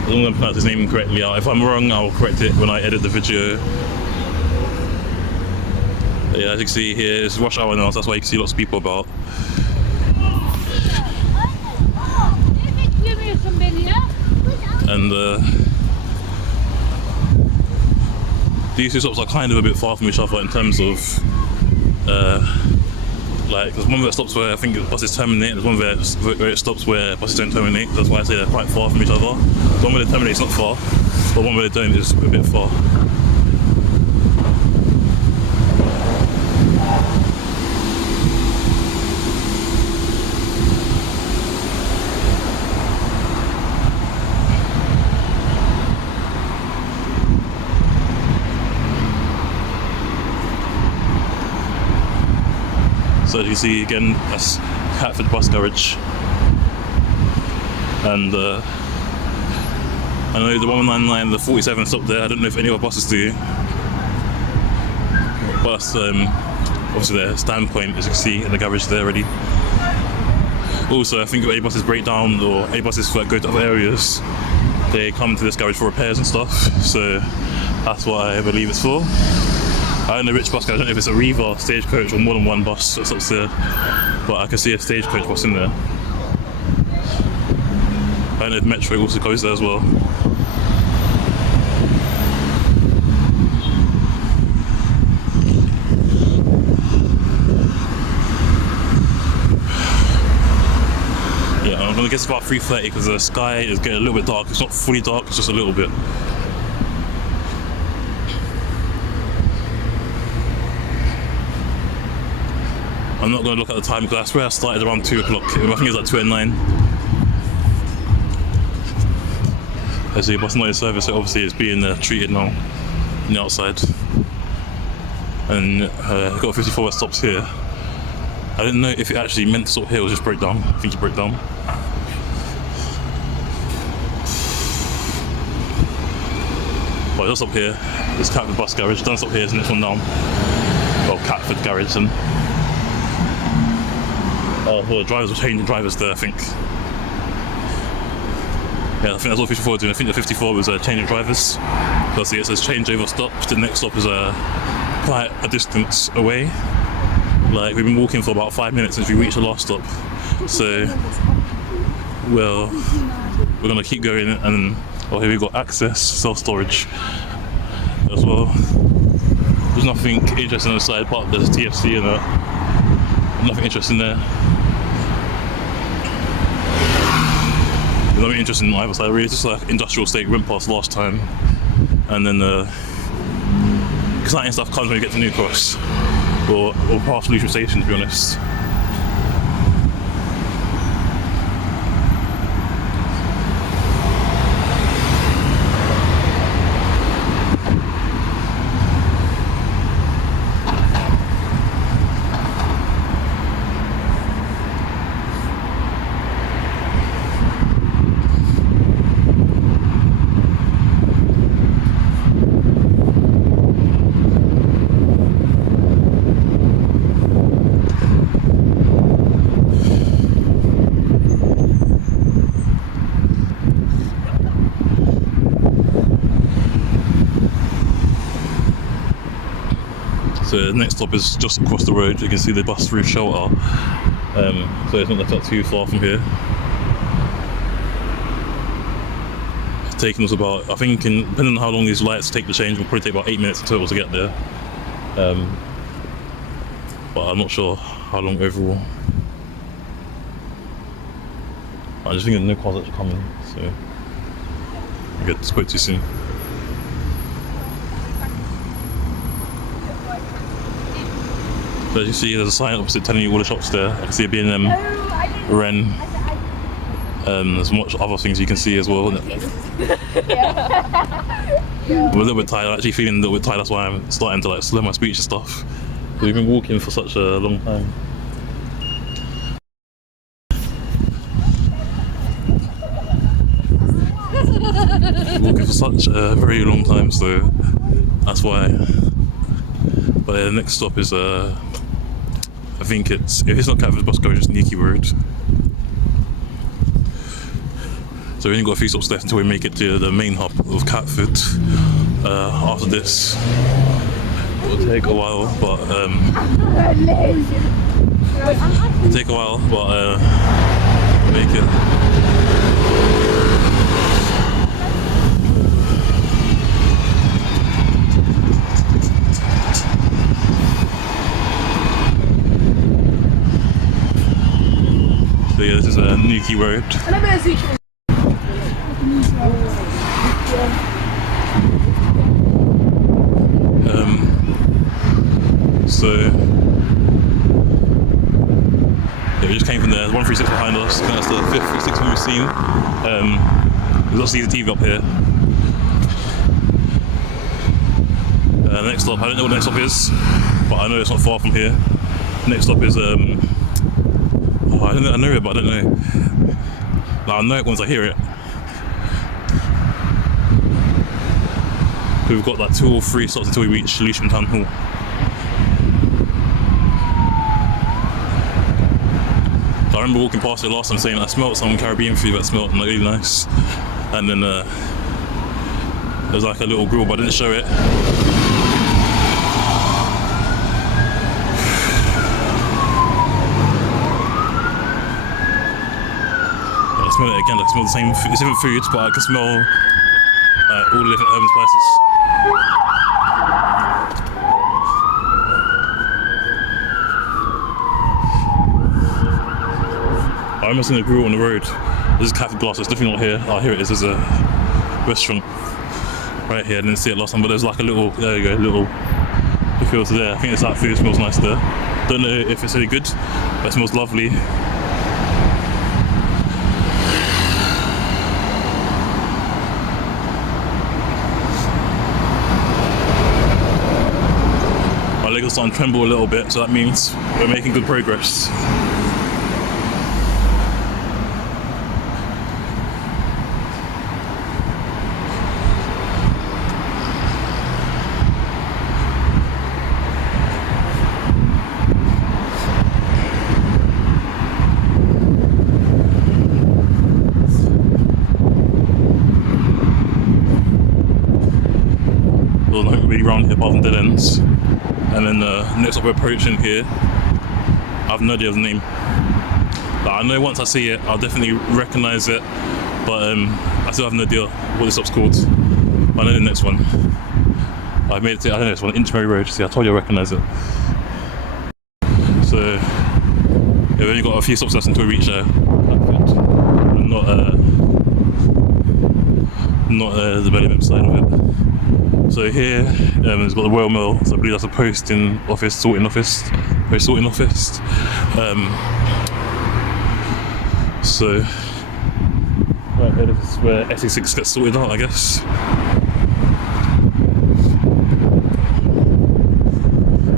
As long as I pronounce his name correctly. If I'm wrong, I'll correct it when I edit the video. But yeah, as you can see here, it's rush hour now, so that's why you can see lots of people about. And these two stops are kind of a bit far from each other in terms of like, there's one that stops where I think buses terminate, there's one where it stops where buses don't terminate. That's why I say they're quite far from each other. The one where they terminate is not far, but one where they don't is a bit far. So as you see again, that's Catford Bus Garage. And I know the 199, the 47 stop there. I don't know if any other buses do. But that's obviously their standpoint, as you can see in the garage there already. Also, I think if any buses break down or any buses that go to other areas, they come to this garage for repairs and stuff. So that's what I believe it's for. I don't know which bus, I don't know if it's a Riva, Stagecoach or more than one bus that stops there, but I can see a Stagecoach bus in there. I don't know if Metro also goes there as well. Yeah, I'm gonna guess about 3:30 because the sky is getting a little bit dark. It's not fully dark, it's just a little bit. I'm not going to look at the time because I swear I started around 2 o'clock. I think it's like 2:09. I see bus not in service, so obviously it's being treated now on the outside. And got 54 stops here. I didn't know if it actually meant to stop here or just break down. I think it broke down. But just up here, there's Catford Bus Garage. Don't stop here, is the next one down. Well, Catford Garage. And well, the drivers were changing drivers there, I think. Yeah, I think that's what 54 was doing. I think the 54 was changing drivers. Because it says changeover stop. The next stop is quite a distance away. Like, we've been walking for about 5 minutes since we reached the last stop. So, well, we're gonna keep going, and oh, here we got access, self-storage as well. There's nothing interesting on the side apart there's TFC and nothing interesting there. There's nothing interesting on either side really, it's just like industrial estate we went past last time. And then exciting stuff comes when you get to New Cross or past Luton Station, to be honest. So the next stop is just across the road. You can see the bus roof shelter. So it's not too far from here. It's taken us about, I think, depending on how long these lights take to change, will probably take about 8 minutes in total to get there. But I'm not sure how long overall. I just think no cars actually coming, so I get spoke too soon. So as you see, there's a sign opposite telling you all the shops there. I can see a B&M, Wren. There's much other things you can see as well. We're a little bit tired. I'm actually feeling a little bit tired. That's why I'm starting to like slow my speech and stuff. We've been walking for such a long time. Walking for such a very long time, so that's why. But the next stop is I think if it's not Catford Bus Garage, it's Niki Road. So we only got a few stops left until we make it to the main hub of Catford. After this, it'll take a while, but make it. So yeah, this is Niki Road. So yeah, we just came from there. 136 behind us. That's the 5th 36 we've seen. We've got CCTV up here. Next stop, I don't know what the next stop is, but I know it's not far from here. Next stop is I know it, but I don't know. Like, I know it once I hear it. We've got like 2 or 3 stops until we reach Lewisham Town Hall. So I remember walking past it last time saying I smelled some Caribbean food that smelled really nice. And then there was like a little grill, but I didn't show it. I smell it again, I smell the same, it's different foods, but I can smell all the different herbs and spices. I remember seeing a grill on the road. This is Catford Glass, it's definitely not here. Oh, here it is, there's a restaurant right here. I didn't see it last time, but there's like a little, there you go, little filter there. I think it's that food, it smells nice there. Don't know if it's any good, but it smells lovely. My legs are starting to tremble a little bit, so that means we're making good progress. or not really round here apart from dead ends. And then next up we're approaching here. I have no idea of the name. But I know once I see it, I'll definitely recognise it. But I still have no idea what this stop's called. But I know the next one. I made it to, I don't know, it's one Inchmary Road. See, I told you I recognise it. So, yeah, we've only got a few stops left until we reach there. Not the Bellingham side of it. So here, it's got the Royal Mail, so I believe that's a posting office, sorting office. So, right there, this is where SE6 gets sorted out, I guess.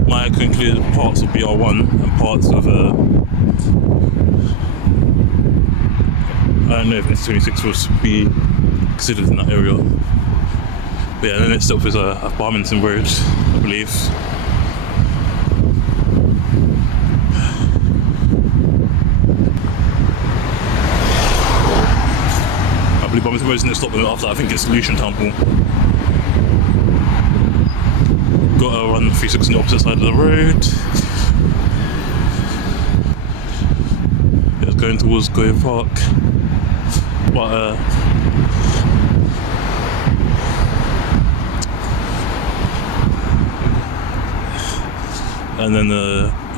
My concluded parts of BR1 and parts of, I don't know if S26 was to be considered in that area. But yeah, the next stop is Barmington Road, I believe. I believe Barmington Road is the next stop, and after that I think it's Lewisham Town Hall. Gotta run 36 on the opposite side of the road. It's going towards Goyer Park. But and then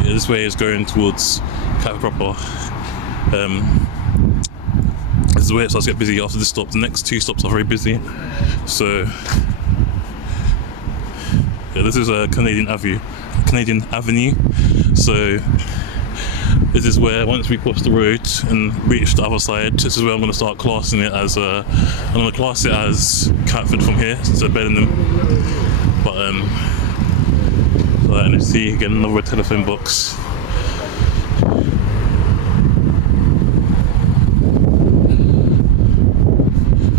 this way is going towards Catford proper. This is where it starts to get busy after this stop. The next two stops are very busy. So yeah, this is a Canadian Avenue. So this is where, once we cross the road and reach the other side, this is where I'm going to start classing it as I'm going to class it as Catford from here, so Bellingham. But so that NFC, again, another telephone box.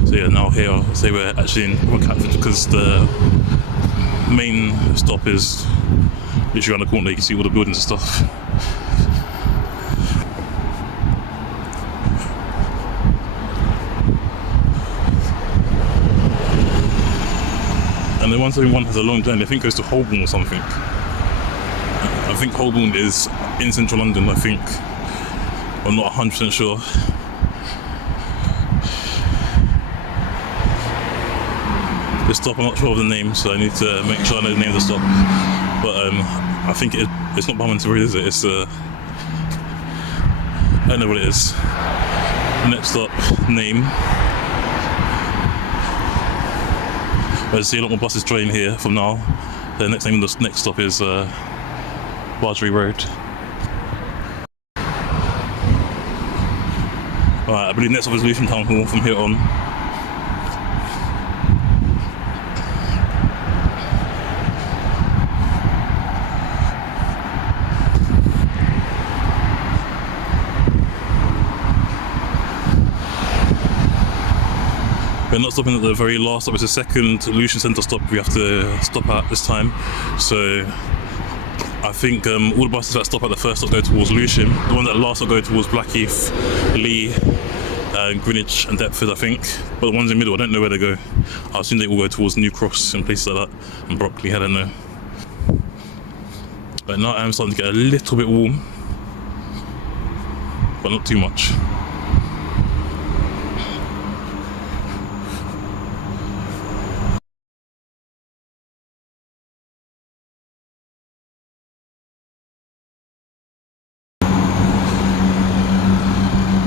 So yeah, now here I'll say we're actually in Catford because the main stop is literally around the corner. You can see all the buildings and stuff. And the 171 has a long journey. I think it goes to Holborn or something. I think Holborn is in central London, I think. I'm not 100% sure. This stop, I'm not sure of the name, so I need to make sure I know the name of the stop. But I think it's not Barmington Road, is it? It's I don't know what it is. Next stop, name. I see a lot more buses joining here from now. The next name of the next stop is Bargery Road. Alright, I believe next stop is Lewisham Town Hall from here on. We're not stopping at the very last stop, it's the second Lewisham Centre stop we have to stop at this time. So I think all the buses that stop at the first stop go towards Lewisham. The one that last will go towards Blackheath, Lee, Greenwich and Deptford, I think. But the ones in the middle, I don't know where they go. I assume they will go towards New Cross and places like that, and Brockley, I don't know. But now I'm starting to get a little bit warm, but not too much.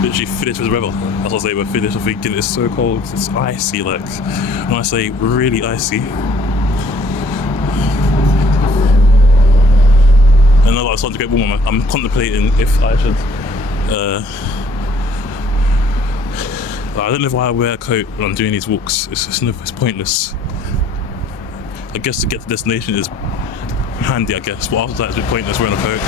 Literally finished with the Revel. That's what I say, we're finished. I'm thinking it's so cold, it's icy, like, when I say really icy. And now that I'm starting to get warm, I'm contemplating if I should I don't know why I wear a coat when I'm doing these walks. It's pointless. I guess to get to the destination is handy, I guess, but after that it's a bit pointless wearing a coat.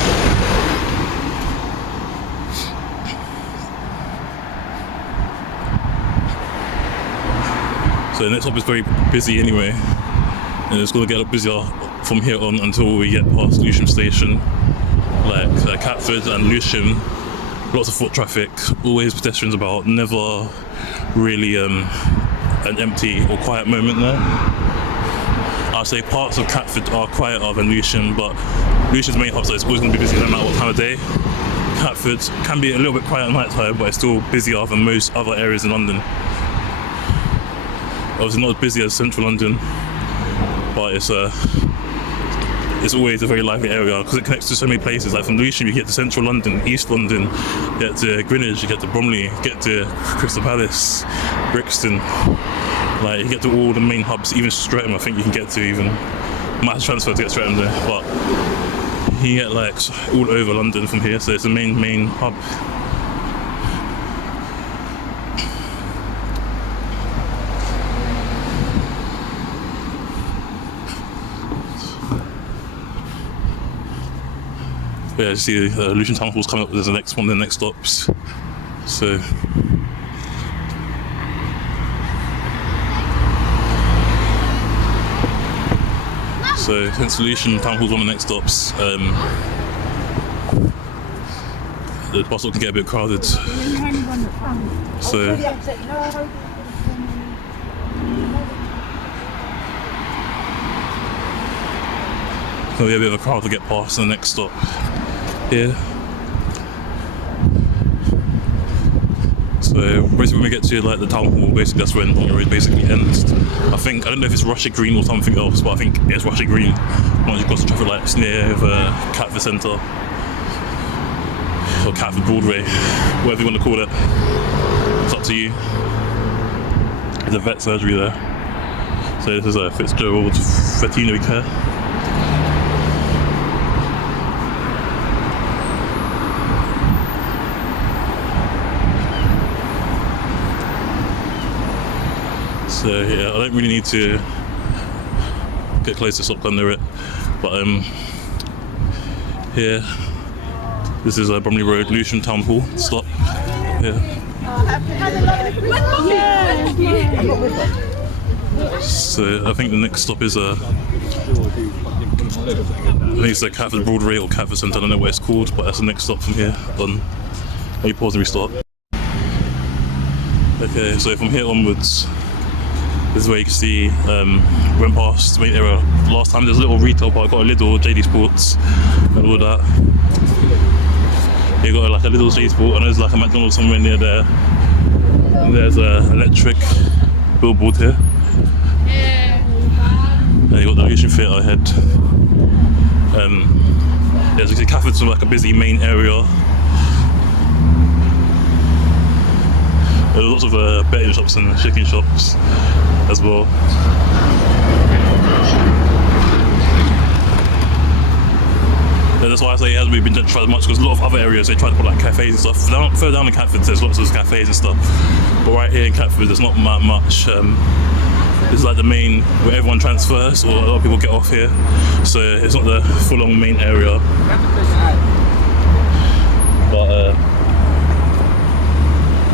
So the next stop is very busy anyway, and it's going to get busier from here on until we get past Lewisham Station. Like Catford and Lewisham, lots of foot traffic, always pedestrians about, never really an empty or quiet moment there. I I'd say parts of Catford are quieter than Lewisham, but Lewisham's main hub, so it's always going to be busy no matter what time of day. Catford can be a little bit quiet at night time, but it's still busier than most other areas in London. Obviously not as busy as central London, but it's always a very lively area because it connects to so many places. Like from Lewisham you get to central London, East London, you get to Greenwich, you get to Bromley, you get to Crystal Palace, Brixton. Like you get to all the main hubs, even Streatham I think you can get to even. Might have to transfer to get Streatham there, but you get like all over London from here, so it's the main hub. Yeah, you see Lewisham Town Hall's coming up as the next one, the next stops. So since Lewisham Town Hall's one of the next stops, the bus stop can get a bit crowded. So there'll be a bit of a crowd to get past the next stop here. So basically when we get to like the town hall, basically that's when the road basically ends. I don't know if it's Russia Green or something else, but I think it's Russia Green. Once you cross the traffic lights near Catford Centre or Catford Broadway, whatever you want to call it. It's up to you. There's a vet surgery there. So this is a Fitzgerald veterinary care. So yeah, I don't really need to get close to stop under it, but here, this is Bromley Road, Lewisham Town Hall, stop here. So I think the next stop is I think it's Catford Broadway or Catford Centre, I don't know what it's called, but that's the next stop from here on. Let me pause and restart. Okay, so from here onwards, this is where you can see, went past the main area last time. There's a little retail park, got a Lidl, JD Sports, and all that. You got like a little JD Sport, and there's like a McDonald's somewhere near there. And there's an electric billboard here. And you got the Lewisham Theatre ahead. There's actually Catford's like a busy main area. There's lots of betting shops and chicken shops as well. That's why I say it hasn't really been gentrified much, because a lot of other areas they try to put like cafes and stuff. Further down in Catford there's lots of cafes and stuff, but right here in Catford there's not much. This is like the main where everyone transfers, or a lot of people get off here, so it's not the full-on main area.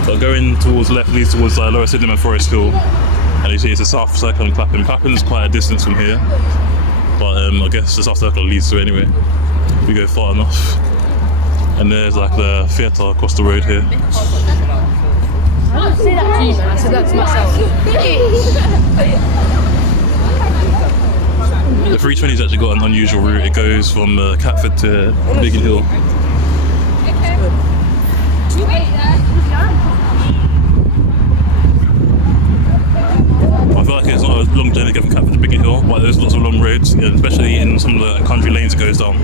But going towards the left leads towards Lower Sydenham and Forest Hill, and you see it's a South Circle and Clapham. Clapham's quite a distance from here, but I guess the South Circle leads to it anyway. We go far enough. And there's like the theatre across the road here. I didn't say that to you, man. I said that to myself. The 320's actually got an unusual route. It goes from Catford to Biggin Hill. I feel like it's not a long journey to get from Catford to Biggin Hill, but there's lots of long roads, especially in some of the country lanes it goes down.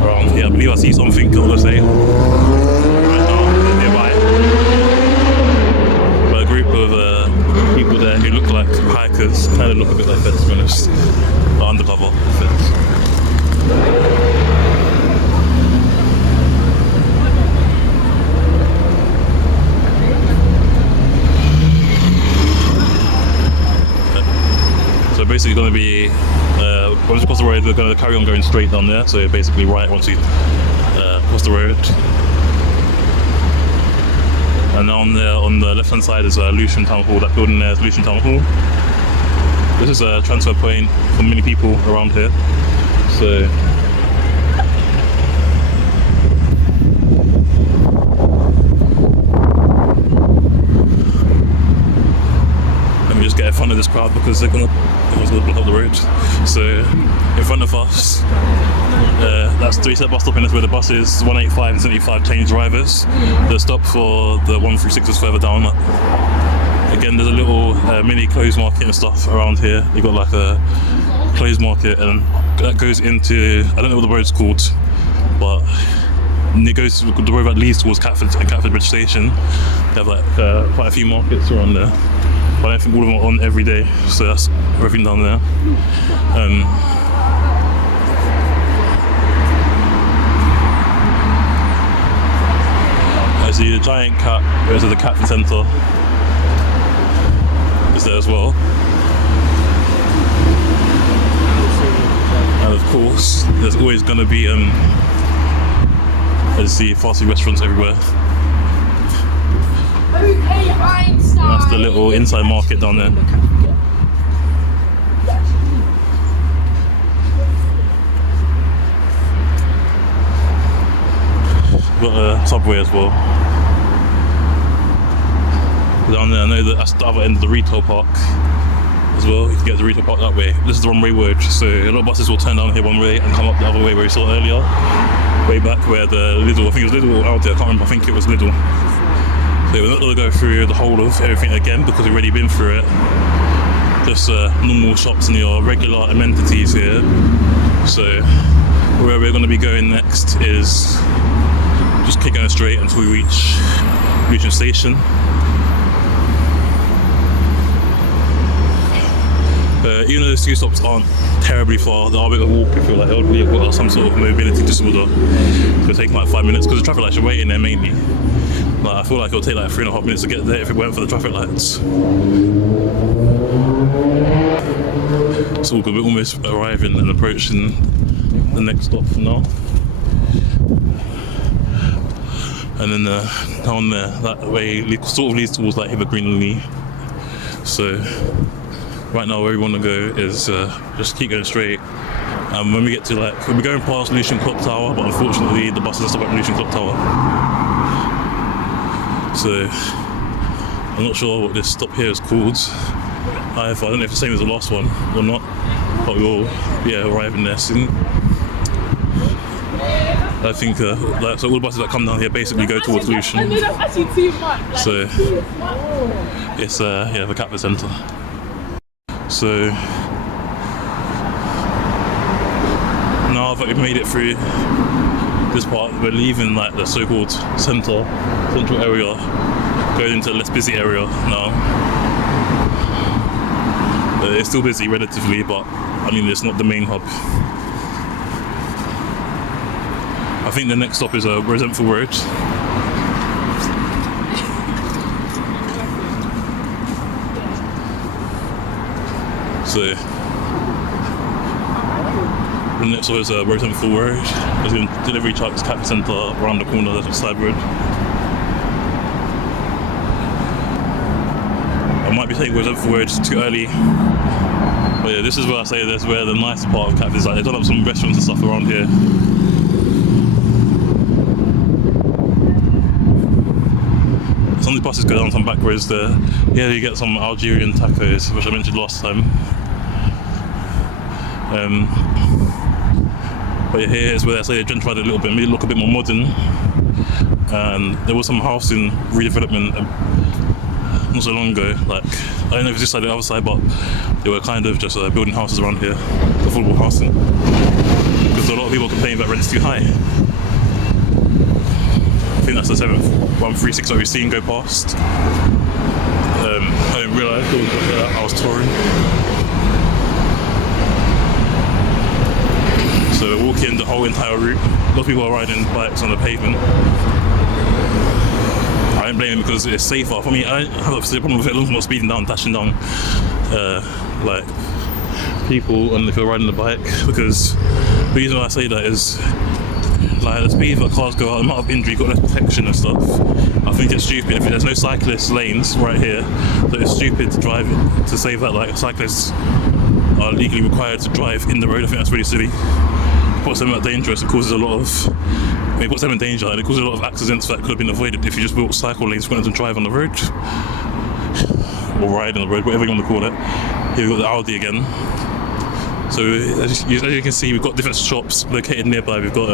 Around here, I believe I see something, I want to say, right now, nearby. But a group of people there who look like hikers, kind of look a bit like that, to be honest. But undercover feds. So basically going to be, once we cross the road, we're going to carry on going straight down there. So basically right once we cross the road. And down there on the left hand side is Lewisham Town Hall. That building there is Lewisham Town Hall. This is a transfer point for many people around here. So crowd because everyone's gonna block up the road. So in front of us, that's 3-step bus stop, and that's where the buses 185 and 75 change drivers. The stop for the 136 is further down. Again, there's a little mini clothes market and stuff around here. You got like a clothes market, and that goes into, I don't know what the road's called, but it goes the road that leads towards Catford and Catford Bridge Station. They have like quite a few markets around there, but I don't think all of them are on every day. So that's everything down there. I see the giant cat goes to the Catford Centre. Is there as well. And of course, there's always going to be let's see, fast food restaurants everywhere. And that's the little inside market down there. Got a Subway as well. Down there, I know that that's the other end of the retail park as well. You can get to the retail park that way. This is the one-way road, so a lot of buses will turn down here one way and come up the other way where we saw earlier. Way back where the Lidl, I think it was Lidl out there, I can't remember, I think it was Lidl. So we're not going to go through the whole of everything again because we've already been through it. Just normal shops and your regular amenities here. So where we're going to be going next is just keep going straight until we reach Luton Station. Even though those two stops aren't terribly far, they are a bit of a walk if you're like elderly or got some sort of mobility disorder. It'll take like 5 minutes because the traffic lights are waiting there mainly. Like, I feel like it'll take like 3.5 minutes to get there if it weren't for the traffic lights. So we're almost arriving and approaching the next stop for now. And then down there, that way sort of leads towards like Hither Green and Lee. So right now where we want to go is just keep going straight. When we get to like, we'll be going past Luton Clock Tower, but unfortunately the buses stop at Luton Clock Tower. So I'm not sure what this stop here is called. I don't know if it's the same as the last one or not, but we'll be arriving there soon. I think so all the buses that come down here basically go towards Luton. So it's the Catford Centre. So now that we've made it through this part, we're leaving like the so-called central area, going into a less busy area now. It's still busy relatively, but I mean it's not the main hub. I think the next stop is Rosenthal Road. So the next stop is Rosenthal Road. There's a delivery trucks, Catford Centre around the corner, there's a side road. I might be taking Rosenthal Road too early. But yeah, this is where I say that's where the nice part of Catford is. Like, they've done up some restaurants and stuff around here. Some of the buses go down some back roads there. Here you get some Algerian tacos, which I mentioned last time. But yeah, here is where I say they gentrified it a little bit, made it look a bit more modern. And there was some housing redevelopment not so long ago. Like, I don't know if it's this side or the other side, but they were kind of just building houses around here, affordable housing. Because a lot of people complain that rent's too high. I think that's the 7136 that we've seen go past. I didn't realise I was touring. So we're walking the whole entire route. A lot of people are riding bikes on the pavement. I don't blame them because it's safer. For me, I don't have a problem with it as long as I'm not speeding down, dashing down like people and if you're riding the bike, because the reason why I say that is like the speed that cars go out, the amount of injury, got less protection and stuff. I think it's stupid. If there's no cyclist lanes right here, so it's stupid to drive it, to say that like cyclists are legally required to drive in the road. I think that's really silly. It puts them at dangerous. It causes a lot of, it puts them in danger, and it causes a lot of accidents that could have been avoided if you just built cycle lanes for them to drive on the road or ride on the road, whatever you want to call it. Here we've got the Aldi again. So as you can see, we've got different shops located nearby. We've got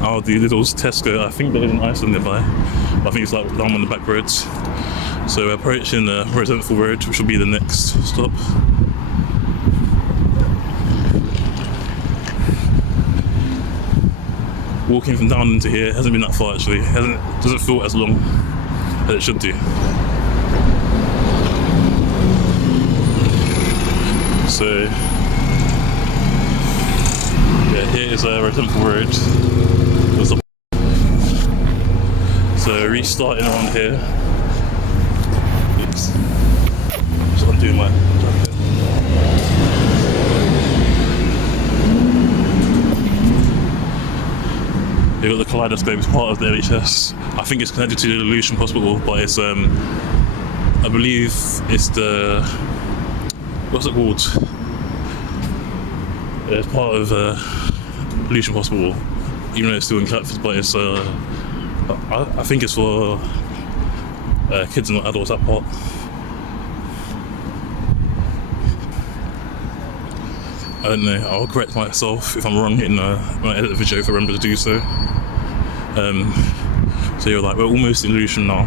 Aldi, Lidl's, Tesco. I think they're in Iceland nearby. I think it's like down on the back roads. So we're approaching Resentful Road, which will be the next stop. Walking from down into here hasn't been that far actually. Doesn't feel as long as it should do. So yeah, here is Resentful Road. So restarting around here. Oops. Just undoing my jacket. They've got the Kaleidoscope as part of the NHS. I think it's connected to the Lucian Hospital, but it's I believe it's the, what's it called? It's part of Lucian Hospital, even though it's still in Catford, but it's I think it's for kids and not adults, that part. I don't know, I'll correct myself if I'm wrong when I edit the video, if I remember to do so. So you're like, we're almost in Lucian now.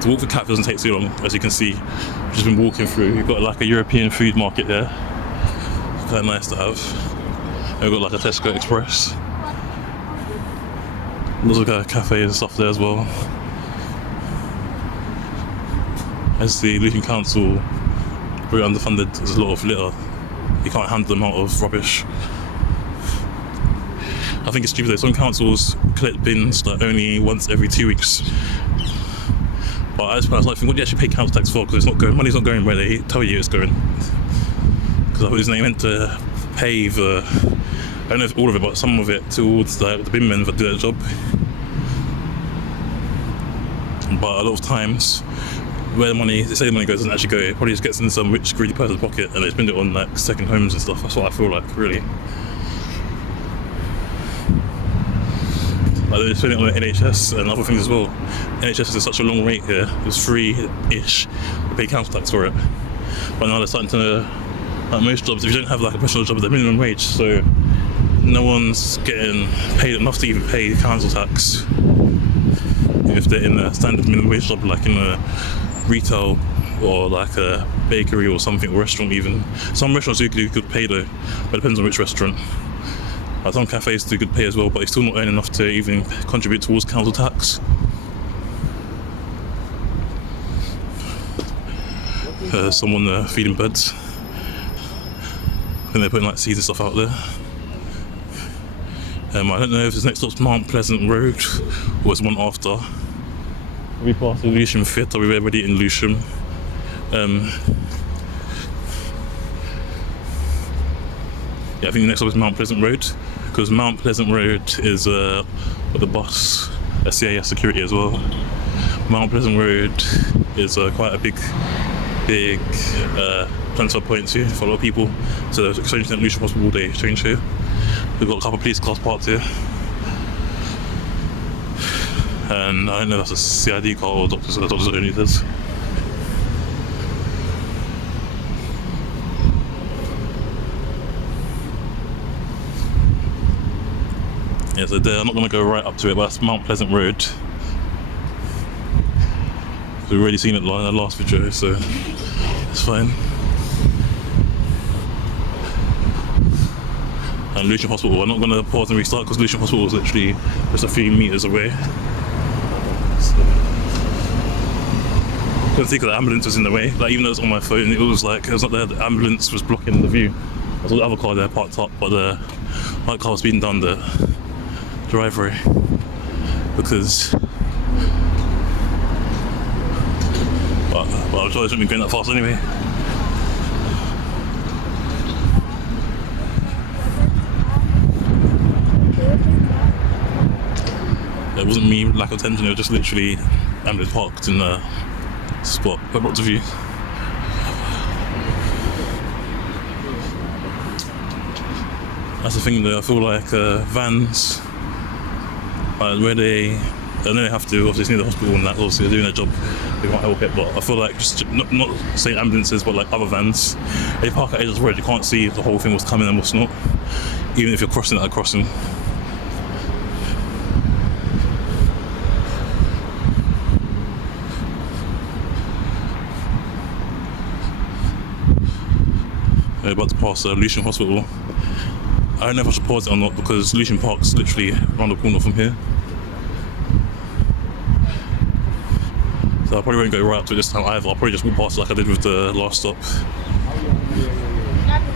To walk for Catford doesn't take too long, as you can see. We've just been walking through. We've got like a European food market there. It's quite nice to have. And we've got like a Tesco Express. There's like a cafe and stuff there as well. As the Lucian Council, very underfunded, there's a lot of litter. You can't handle the amount of rubbish. I think it's stupid though, some councils collect bins like only once every 2 weeks. But I just like, what do you actually pay council tax for? Because it's not going, money's not going where they tell you it's going. Because I thought it was meant to pay the, I don't know if all of it, but some of it towards the bin men that do their job. But a lot of times, where the money, they say the money goes, doesn't actually go. It probably just gets in some rich, greedy person's pocket, and they spend it on like second homes and stuff. That's what I feel like, really. Like they spend it on the NHS and other things as well. NHS is such a long wait here. It's free-ish. You pay council tax for it. But now they're starting to, like most jobs, if you don't have like a professional job, they're minimum wage, so no one's getting paid enough to even pay council tax. If they're in a standard minimum wage job, like in a retail or like a bakery or something, or restaurant even. Some restaurants do good pay though, but it depends on which restaurant. Some cafes do good pay as well, but they still not earn enough to even contribute towards council tax. Someone feeding birds. I think they're putting like seeds and stuff out there. I don't know if this next stop's Mount Pleasant Road or it's one after. Are we past Lucian Fit? Are we already in Lucian? Yeah, I think the next stop is Mount Pleasant Road, because Mount Pleasant Road is with the bus, CAS security as well. Mount Pleasant Road is quite a big transfer point here for a lot of people. So there's exchange at Lucian Hospital all day, exchange here. We've got a couple of police cars parked here. And I don't know if that's a CID car or doctors only does. Yeah, so there, I'm not going to go right up to it, but that's Mount Pleasant Road. We've already seen it in the last video, so it's fine. And Lucian Hospital, I'm not going to pause and restart because Lucian Hospital is literally just a few meters away. So, I couldn't see because the ambulance was in the way. Like, even though it's on my phone, it was not there. The ambulance was blocking the view. I saw the other car there parked up, but the white car was speeding down the driveway because. But I'm sure it shouldn't be going that fast anyway. It wasn't me, lack of attention, it was just literally ambulance parked in the spot. But lots of you. That's the thing though, I feel like vans, where they I know they have to, obviously it's near the hospital and that, obviously they're doing their job, they can't help it, but I feel like just not saying ambulances, but like other vans, they park at edges of the road, you can't see if the whole thing was coming and what's not, even if you're crossing at a crossing. We're about to pass Lucian Hospital. I don't know if I should pause it or not because Lucian Park's literally around the corner from here. So I probably won't go right up to it this time either. I'll probably just walk past it like I did with the last stop.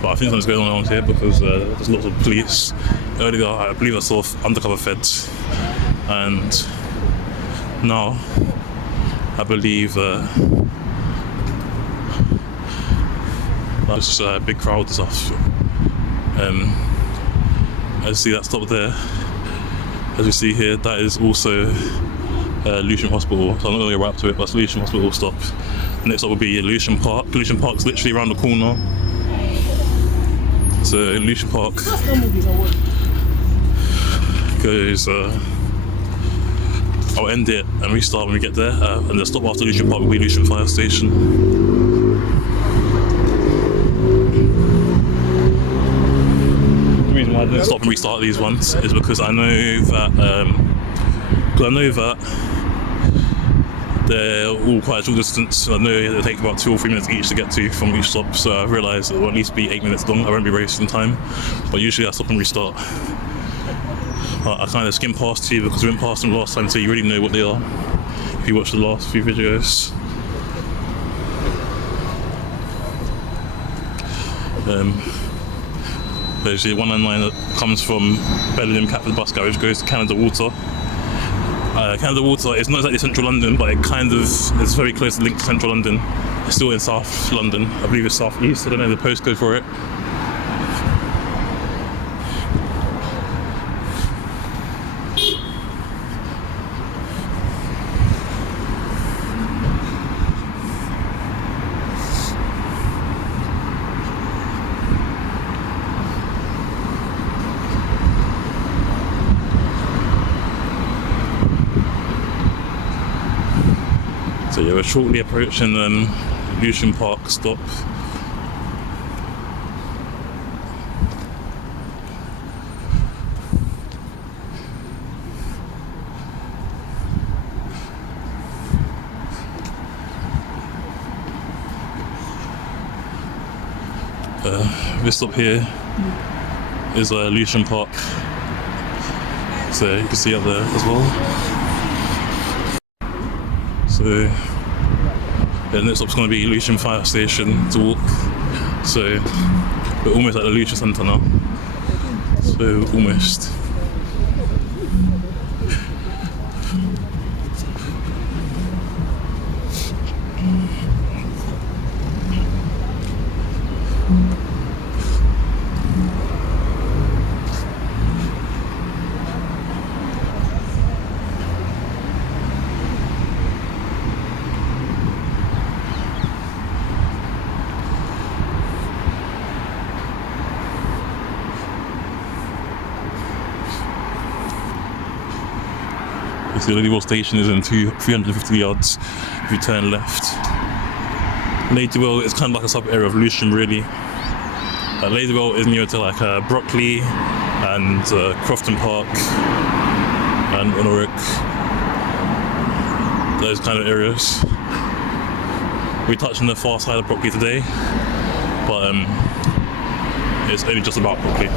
But I think something's going on around here because there's lots of police. Earlier, I believe I saw undercover feds, and now I believe there's a big crowd and stuff. I see that stop there. As we see here, that is also Lucian Hospital. So I'm not going to go right up to it, but it's Lucian Hospital stop. The next stop will be Lucian Park. Lucian Park's literally around the corner. So Lucian Park goes. I'll end it and restart when we get there. And the stop after Lucian Park will be Lucian Fire Station. The reason why I didn't stop and restart these ones is because I know that they're all quite a short distance. I know they take about 2 or 3 minutes each to get to from each stop, so I realised it will at least be 8 minutes long. I won't be wasting time, but usually I stop and restart. I kind of skim past you because we went past them last time, so you already know what they are if you watch the last few videos. There's the 199 that comes from Bellingham Catford bus garage, goes to Canada Water. Canada Water is not exactly central London, but it kind of is very close linked to central London. It's still in South London. I believe it's South East. I don't know the postcode for it. So yeah, we're shortly approaching Lucian Park stop. This stop here is Lucian Park. So you can see up there as well. So the next stop's going to be Lucian Fire Station to walk. So we're almost at the Lucian Centre now. So almost. The Ladywell station is in 350 yards if you turn left. Ladywell is kind of like a sub-area of Lucian really. Ladywell is near to like Brockley and Crofton Park and Honoric. Those kind of areas. We touched on the far side of Brockley today, but it's only just about Brockley.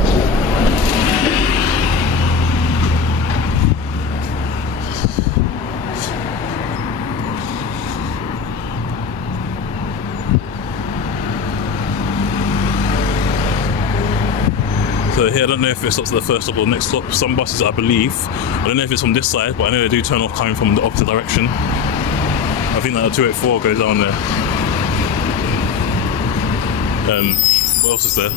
So here, I don't know if it stops at the first stop or the next stop. Some buses, I believe, I don't know if it's from this side, but I know they do turn off coming from the opposite direction. I think that the 284 goes down there. What else is there?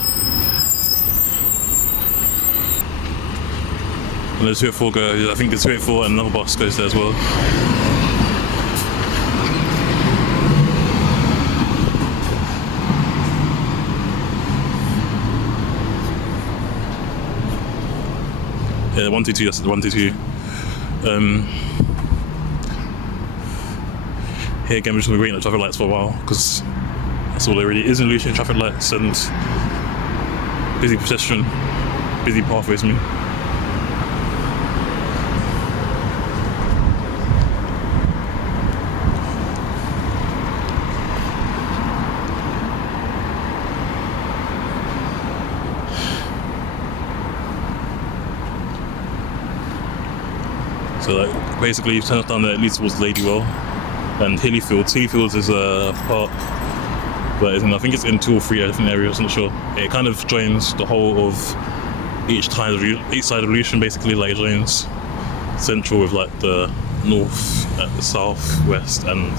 And the 284 goes, I think the 284 and another bus goes there as well. Yeah, 122, that's the 122. here again, we're just gonna be waiting at traffic lights for a while because that's all there really is in Lucian, traffic lights and busy pedestrian, busy pathways. So like basically you turn us down there, it leads towards Ladywell and Hillyfields. Hillyfields is a park, but I think it's in 2 or 3 different areas, I'm not sure. It kind of joins the whole of each side of Lucian, basically. Like it joins central with like the north, the south, west and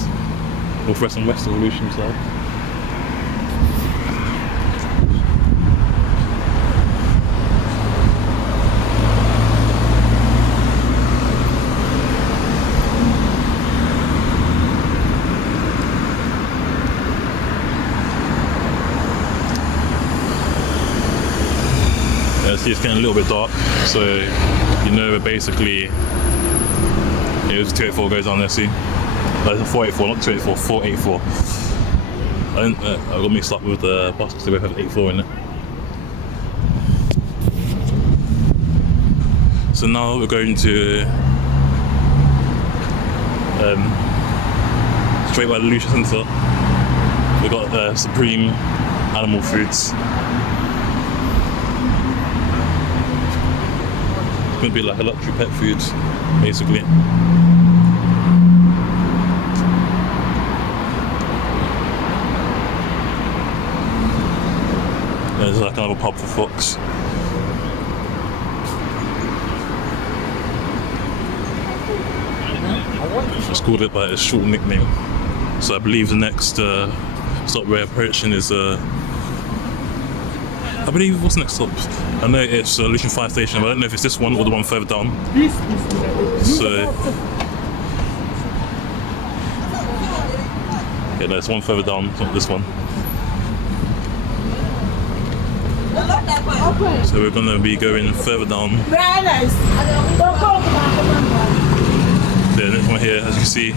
northwest and west of Lucian side. See, it's getting a little bit dark, so you know basically it was 284 goes on there. See, 484, not 284, 484. I got mixed up with the bus because they both have 84 in it. So now we're going to straight by the Lucian Centre. We've got Supreme Animal Foods. It's gonna be like a luxury pet food, basically. There's like another pub for Fox. I just called it by its short nickname. So I believe the next stop we're approaching is I believe what's the next stop? I know it's Lucian Fire Station, but I don't know if it's this one or the one further down. So yeah, no, it's one further down, it's not this one. So we're gonna be going further down. The next one here, as you see.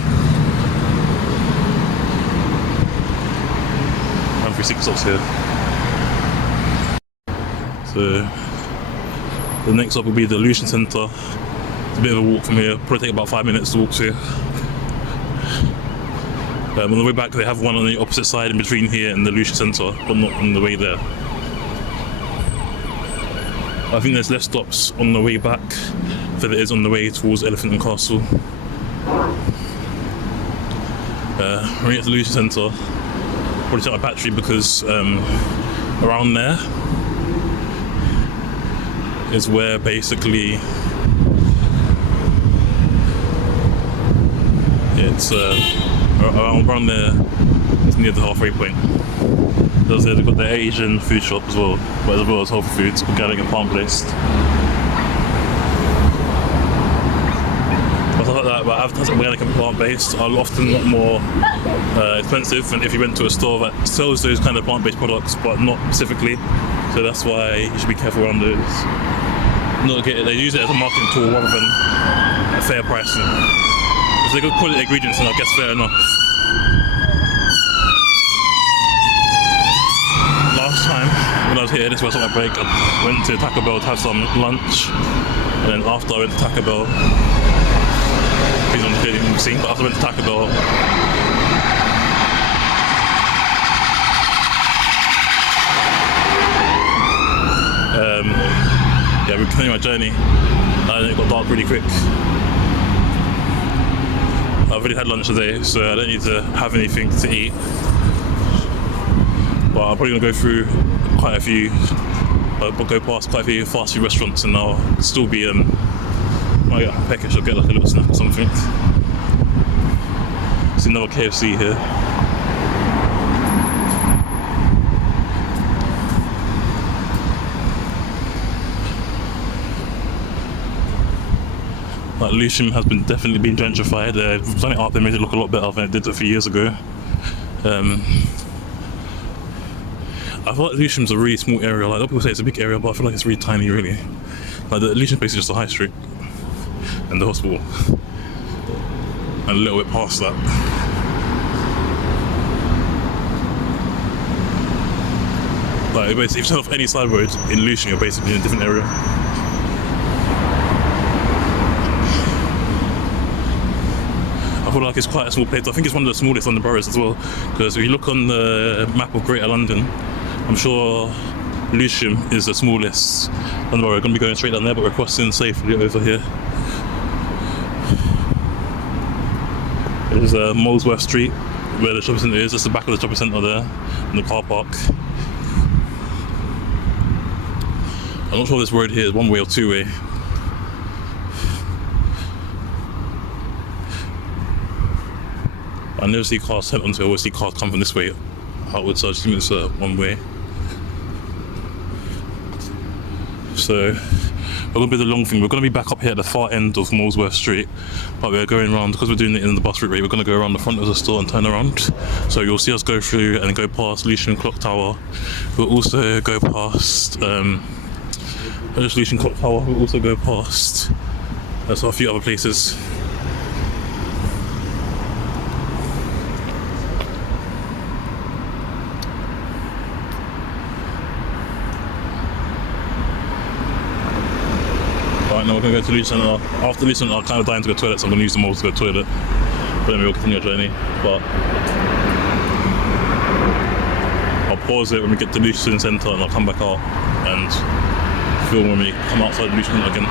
136 stops here. So the next stop will be the Lucian Centre. It's a bit of a walk from here, probably take about 5 minutes to walk to here. On the way back they have one on the opposite side in between here and the Lucian Centre, but not on the way there. I think there's less stops on the way back than there is on the way towards Elephant and Castle. We're at the Lucian Centre. Probably take my battery because around there is where basically it's around there. It's near the halfway point. They've got the Asian food shop as well, but as well as healthy foods, organic and plant-based. Stuff like that, but advertising organic and plant-based are often a lot more expensive than if you went to a store that sells those kind of plant-based products, but not specifically. So that's why you should be careful around those. They use it as a marketing tool rather than a fair pricing. If they got quality ingredients, then I guess fair enough. Last time when I was here, this was on my break, I went to Taco Bell to have some lunch, and then after I went to Taco Bell, please don't hear me sing, but after I went to Taco Bell, yeah, we're continuing my journey, and then it got dark really quick. I've already had lunch today, so I don't need to have anything to eat. But I'm probably gonna go through quite a few, go past quite a few fast food restaurants, and I'll still be when I get peckish, I'll get like a little snack or something. See another KFC here. Like Lucian has definitely been gentrified. They've done it up and made it look a lot better than it did a few years ago. I feel like Lucian's a really small area. Like, a lot of people say it's a big area, but I feel like it's really tiny, really. Like, the Lucian place is just a high street and the hospital, and a little bit past that. Like basically, if you turn off any side road in Lucian, you're basically in a different area. I feel like it's quite a small place. I think it's one of the smallest London boroughs as well. Because if you look on the map of Greater London, I'm sure Lewisham is the smallest London borough. We're going to be going straight down there, but we're crossing safely over here. This is Molesworth Street, where the shopping centre is. That's the back of the shopping centre there, in the car park. I'm not sure if this road here is one way or two way. I never see cars turn onto it, I always see cars come from this way outwards, so I just think it's one way. So we're going to do the long thing. We're going to be back up here at the far end of Molesworth Street, but we're going around, because we're doing it in the bus route, we're going to go around the front of the store and turn around. So you'll see us go through and go past Lucian Clock Tower. We'll also go past Lucian Clock Tower. We'll also go past a few other places. Now we're going to go to Lucian Centre. After Lucian Centre, I'm kind of dying to go to the toilet, so I'm going to use the mall to go to the toilet. But then we'll continue our journey. But I'll pause it when we get to Lucian Centre and I'll come back out and film when we come outside Lucian Centre again.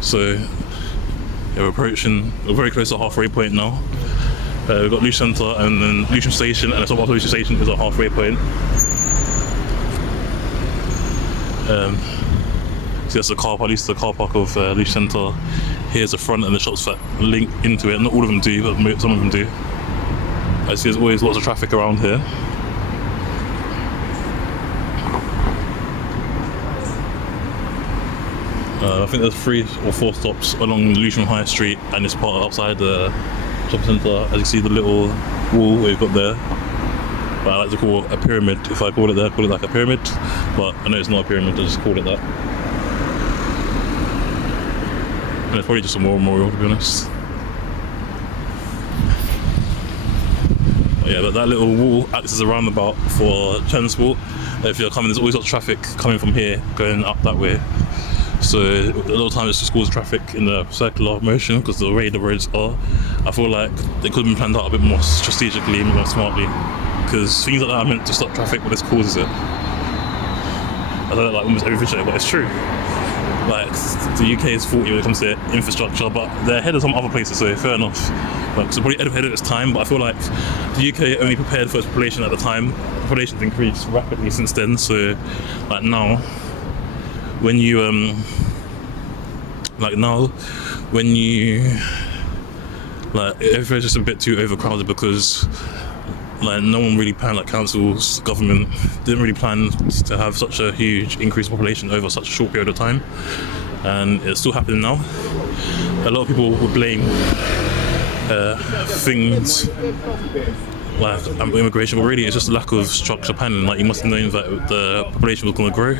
So yeah, we're very close to the halfway point now. We've got Lucian Centre and then Lucian Station, and the top of Lucian Station is our halfway point. So that's the car park, at least the car park of Lucian Centre. Here's the front and the shops that link into it. Not all of them do, but some of them do. I see there's always lots of traffic around here. I think there's 3 or 4 stops along Lucian High Street and this part outside the shopping centre. As you see the little wall we've got there, but I like to call it a pyramid. If I call it there, I call it like a pyramid, but I know it's not a pyramid, I just call it that. And it's probably just a memorial, to be honest. But yeah, but that little wall acts as a roundabout for transport. If you're coming, there's always got traffic coming from here going up that way. So a lot of times it just causes traffic in the circular motion because the way the roads are. I feel like they could have been planned out a bit more strategically, more smartly, because things like that are meant to stop traffic, but this causes it. I don't know, like almost every video, but it's true. Like the UK is faulty when it comes to infrastructure, but they're ahead of some other places, so fair enough. Like, so probably ahead of its time, but I feel like the UK only prepared for its population at the time. The population's increased rapidly since then, so like now, when you everything's just a bit too overcrowded because like no one really planned, like councils, government didn't really plan to have such a huge increased population over such a short period of time, and it's still happening now. A lot of people would blame things like immigration, but really it's just a lack of structure planning. Like you must have known that the population was going to grow,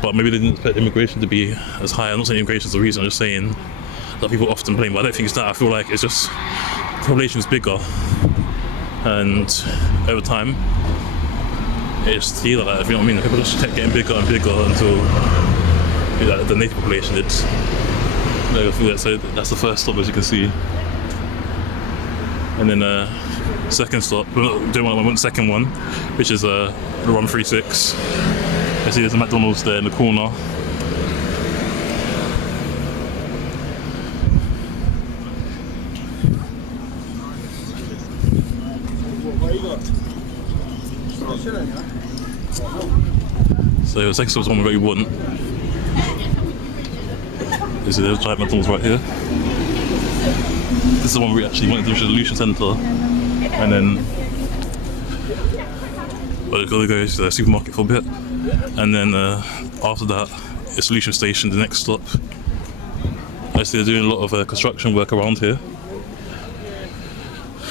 but maybe they didn't expect immigration to be as high. I'm not saying immigration is the reason, I'm just saying that people often blame, but I don't think it's that. I feel like it's just the population is bigger, and over time it's either that, if you know what I mean. People just kept getting bigger and bigger until the native population did. So that's the first stop, as you can see. And then second stop, we're not doing one, I want the second one, which is the 136. I see there's a McDonald's there in the corner. So the second stop is the one we want. You see there's a giant McDonald's right here. This is the one we actually wanted to do, which is the Lucian Centre. And then we're going to go to the supermarket for a bit. And then after that, it's Lucian Station, the next stop. I see they're doing a lot of construction work around here.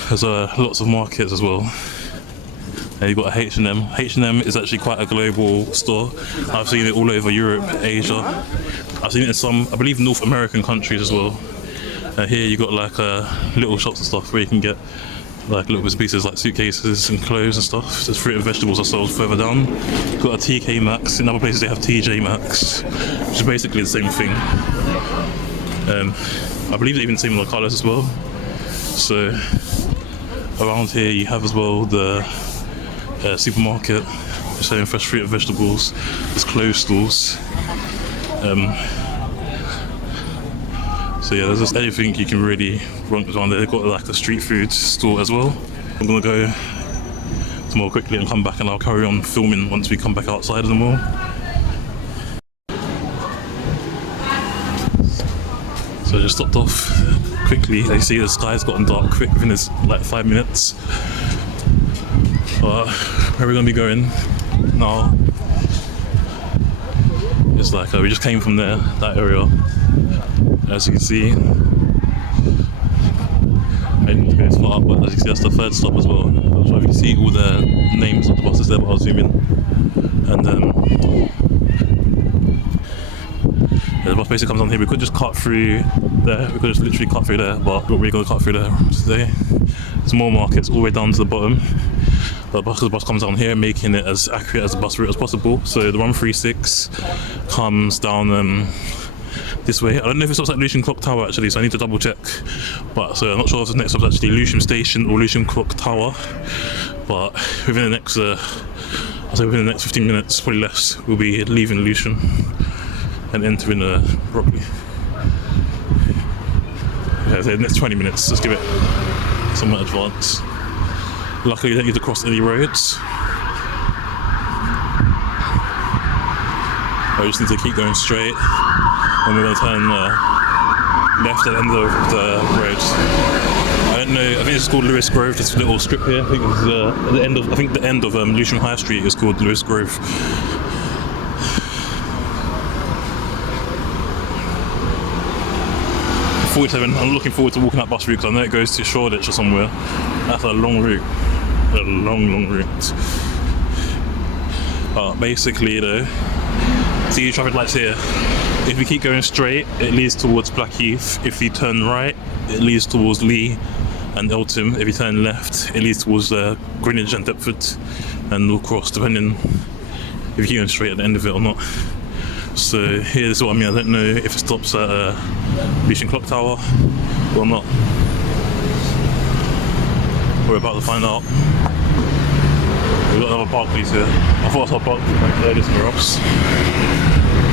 There's lots of markets as well. And you've got H&M. H&M is actually quite a global store. I've seen it all over Europe, Asia. I've seen it in some, I believe, North American countries as well. And here you got like little shops and stuff where you can get like little bits and pieces like suitcases and clothes and stuff. There's fruit and vegetables are sold further down. You've got a TK Maxx. In other places they have TJ Maxx, which is basically the same thing. I believe they even similar colours as well. So around here you have as well the supermarket selling fresh fruit and vegetables. There's clothes stores. So yeah, there's just anything you can really run around there. They've got like a street food store as well. I'm gonna go more quickly and come back, and I'll carry on filming once we come back outside of the mall. So I just stopped off quickly. As you see, the sky's gotten dark quick within this like 5 minutes. But where we're gonna be going now, it's like we just came from there, that area. As you can see, I didn't want to go as far up, but as you can see, that's the third stop as well. I'm not sure if you see all the names of the buses there, but I'll zoom in. And the bus basically comes on here. We could just cut through there, we could just literally cut through there, but we're really going to cut through there today. There's more markets all the way down to the bottom. The bus comes down here, making it as accurate as the bus route as possible. So the 136 comes down this way. I don't know if it stops at Lewisham Clock Tower actually, so I need to double check. But so I'm not sure if the next stop is actually Lewisham Station or Lewisham Clock Tower. But within the next, I'll say within the next 15 minutes, probably less, we'll be leaving Lewisham and entering Brockley. Yeah, so the next 20 minutes. Let's give it some advance. Luckily, you don't need to cross any roads. I just need to keep going straight, and we're going to turn left at the end of the road. I don't know. I think it's called Lewis Grove. This little strip here. I think it's at the end of. I think the end of Lewisham High Street is called Lewis Grove. 47. I'm looking forward to walking that bus route because I know it goes to Shoreditch or somewhere. That's a long route. A long route. Basically though, see traffic lights here. If we keep going straight, it leads towards Blackheath. If you turn right, it leads towards Lee and Eltham. If you turn left, it leads towards Greenwich and Deptford and Norcross, depending if you keep going straight at the end of it or not. So here is what I mean. I don't know if it stops at Lewisham Clock Tower or not. We're about to find out. We've got another Barclays here. I thought I saw Barclays back earlier somewhere else.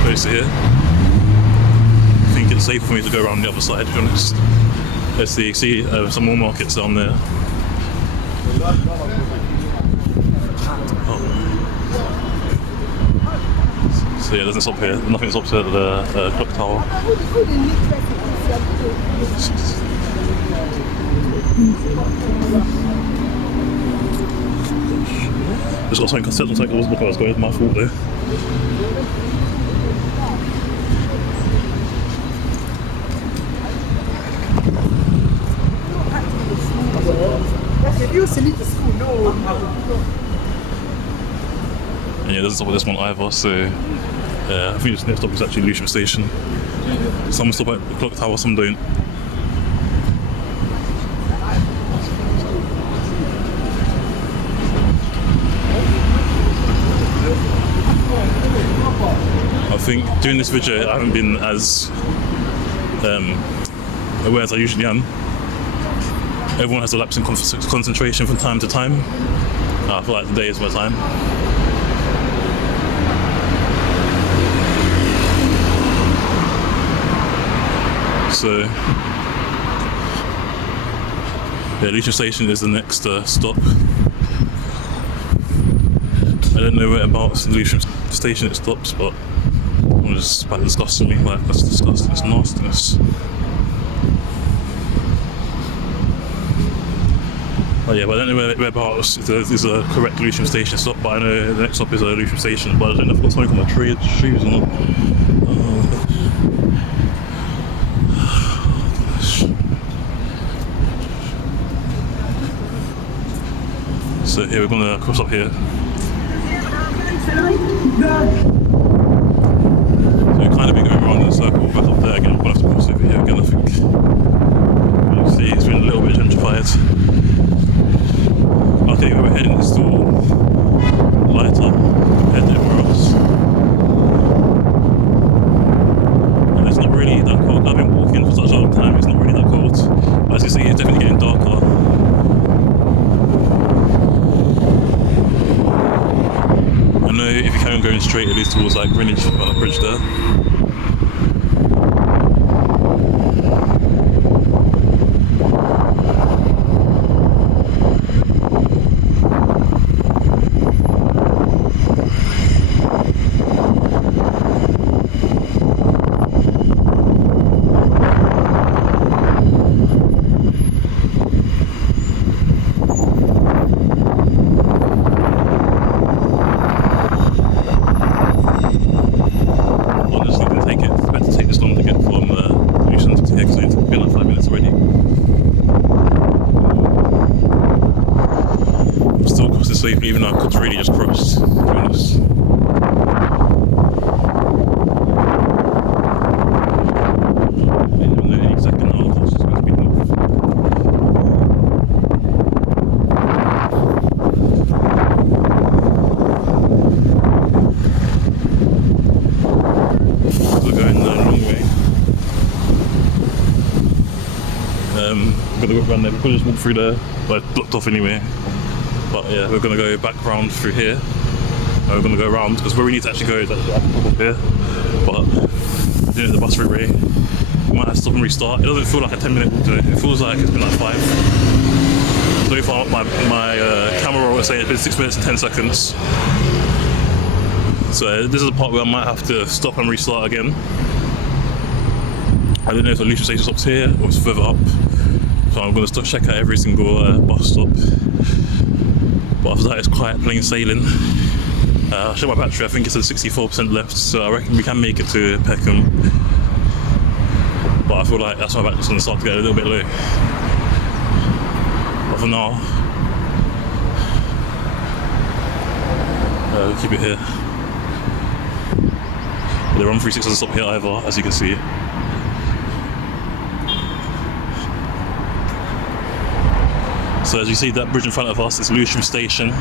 Close to here. I think it's safe for me to go around the other side, to be honest. Let's see, some more markets down there. Oh. So yeah, it doesn't stop here. Nothing stops at the clock tower. Just got something I said on something I wasn't looking where I was going. It's my fault though. And yeah, it doesn't stop at this one either, so I think this next stop is actually Lewisham Station. Some stop at the clock tower, some don't. I think doing this video I haven't been as aware as I usually am. Everyone has a lapse in concentration from time to time. I feel like today is my time. So, yeah, Lewisham Station is the next stop. I don't know whereabouts in Lewisham Station it stops, but it's just quite disgusting. Like, that's disgusting. It's nastiness. Oh yeah, but I don't know whereabouts is a correct Lewisham Station stop, but I know the next stop is a Lewisham Station, but I don't know if I've got smoke on my shoes or not. So So here we're gonna cross up here. So we've kind of been going around in a circle, back up there again. We'll have to cross over here again, I think. You see, it's been a little bit gentrified. Okay, where we're heading is still lighter compared to everywhere else. And it's not really that cold. I've been walking for such a long time, it's not really that cold. But as you see, it's definitely getting darker. I know if you carry on going straight, at least towards like Greenwich Bridge there. Even though I could really just cross, to be honest. I don't know exactly how the course is going to be north. We're going the wrong way. We're going to go around there. We could just walk through there, but it's blocked off anyway. But yeah, we're going to go back round through here. And we're going to go around because where we need to actually go is actually up here. But doing the bus route way, we might have to stop and restart. It doesn't feel like a 10-minute walk though. It feels like it's been like 5. So far, my camera roll is saying it's been 6 minutes and 10 seconds. So this is the part where I might have to stop and restart again. I don't know if the Luton station stops here or it's further up. So I'm going to check out every single bus stop. But after that, it's quite plain sailing. I'll check my battery, I think it's at 64% left, so I reckon we can make it to Peckham. But I feel like that's my battery's going to start to get a little bit low. But for now, we'll keep it here. The Run 36 doesn't stop here either, as you can see. So as you see, that bridge in front of us is Lewisham Station.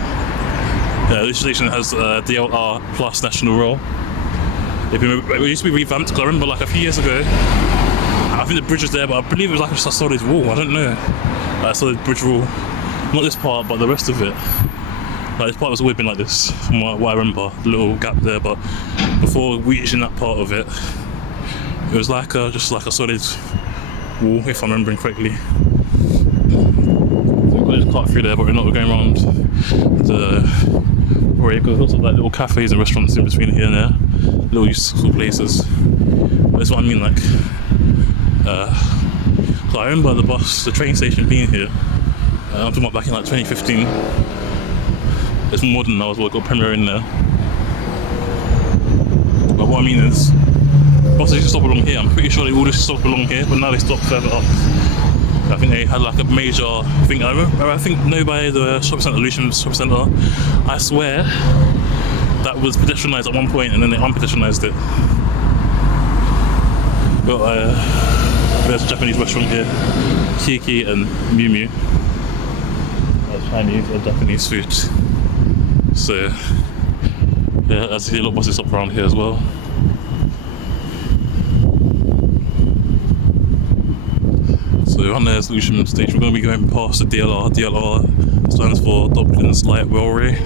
Lewisham Station has DLR Plus National Rail. It used to be revamped, because I remember like a few years ago, I think the bridge was there, but I believe it was like just a solid wall, I don't know. Like a solid bridge wall. Not this part, but the rest of it. Like this part has always been like this, from what I remember, the little gap there, but before reaching that part of it, it was like just like a solid wall, if I'm remembering correctly. Just cut through there, but we're not going around the area because there's lots of like little cafes and restaurants in between here and there, little useful places. But that's what I mean, like. So I remember the train station being here. I'm talking about back in like 2015. It's more modern now as well. Got Premier in there. But what I mean is, buses used to stop along here. I'm pretty sure they all just stop along here, but now they stop further up. I think they had like a major thing. I think no by the shopping centre, Lewisham shopping centre. I swear that was pedestrianised at one point, and then they unpedestrianised it. But there's a Japanese restaurant here, Kiki and Miu Miu. That's Chinese or Japanese food. So yeah, I see a lot of buses stop around here as well. So on there's Lewisham Station. We're going to be going past the DLR. DLR stands for Dublin's Light Railway,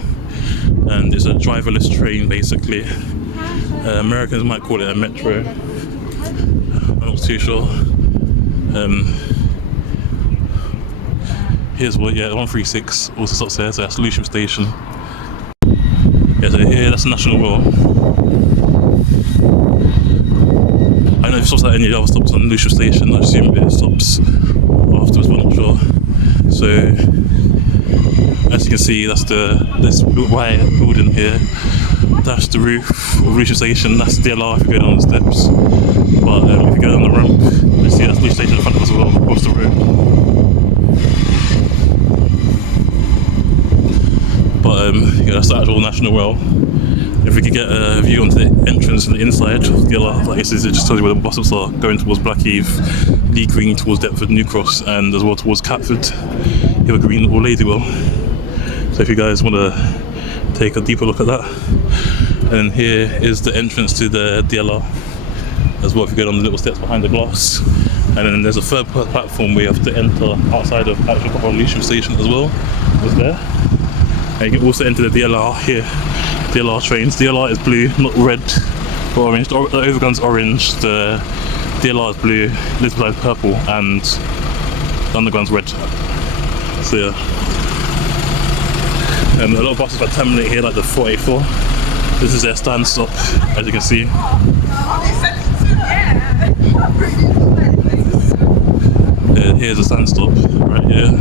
and it's a driverless train basically. Americans might call it a metro. I'm not too sure. Here's what, yeah, 136 also stops there, so that's Lewisham Station. Yeah, so here that's National Rail. I don't know if it stops at any other stops on Lewisham Station. I assume it stops afterwards, but I'm not sure. So, as you can see, that's this white building here. That's the roof of Lewisham Station. That's the DLR if you go down the steps. But if you go down the ramp, you see that's Lewisham Station in front of us as well, across the road. that's the actual National Rail. If we could get a view onto the entrance and the inside of the other, like this is, it just tells you where the bus stops are, going towards Blackheath, Lee Green towards Deptford, New Cross, and as well towards Catford, Hill Green or Ladywell. So if you guys want to take a deeper look at that. And here is the entrance to the DLR as well, if you go down the little steps behind the glass. And then there's a third platform where you have to enter outside of actual Lewisham station as well, was there. And you can also enter the DLR here, DLR trains. DLR is blue, not red or orange. The Overground's orange, the DLR is blue, Elizabeth Line is purple, and the Underground's red. So yeah. A lot of buses that terminate here, like the 484. This is their stand stop, as you can see. Here's a stand stop, right here.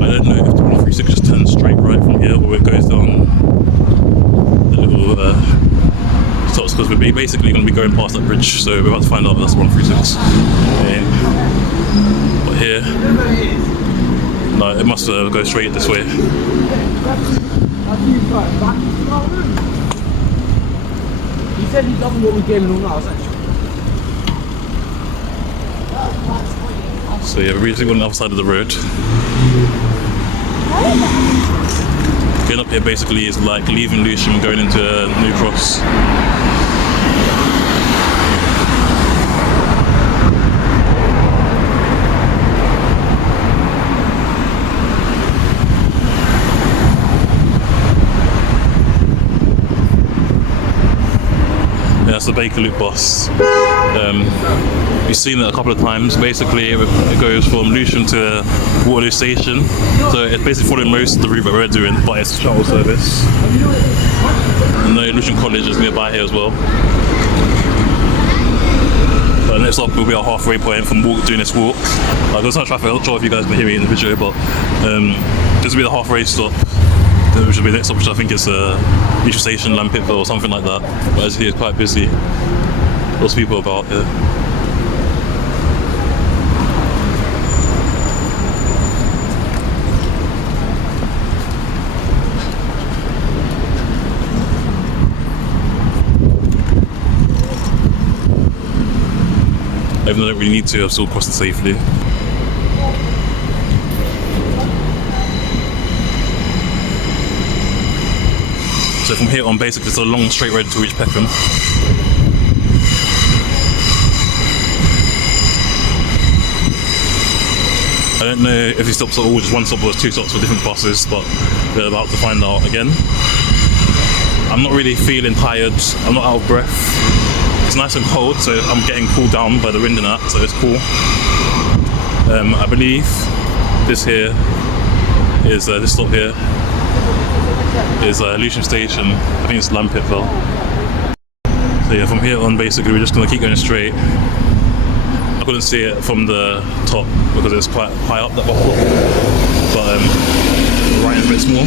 I don't know if the 136 just turns straight right from here, or it goes down the little stops, because we're basically going to be going past that bridge, so we're about to find out if that's 136. But here, no, it must go straight this way. He said he doesn't what we gave him all now. So yeah, we're basically on the other side of the road. Getting up here basically is like leaving Lewisham and going into New Cross. That's the Bakerloop bus. We've seen it a couple of times. Basically, it goes from Lewisham to Waterloo Station. So it's basically following most of the route that we're doing, but it's a shuttle service. And the Lewisham College is nearby here as well. But next up will be our halfway point from doing this walk. There's no traffic, I'm not sure if you guys can hear me in the video, but this will be the halfway stop. Which will be the next stop, which I think is Lewisham Station, Lampitville or something like that. But as you see, it's quite busy. Lots of people about here. Even though I don't really need to, I've still crossed it safely. So from here on, basically, it's a long straight road to reach Peckham. I don't know if these stops are all just one stop or two stops for different buses, but we're about to find out again. I'm not really feeling tired, I'm not out of breath. It's nice and cold, so I'm getting cooled down by the wind and that, so it's cool. I believe this here is, this stop here is Lewisham Station. I think it's Lampitville. So yeah, from here on basically we're just going to keep going straight. I couldn't see it from the top because it's quite high up that bottle, but the writing's a bit small.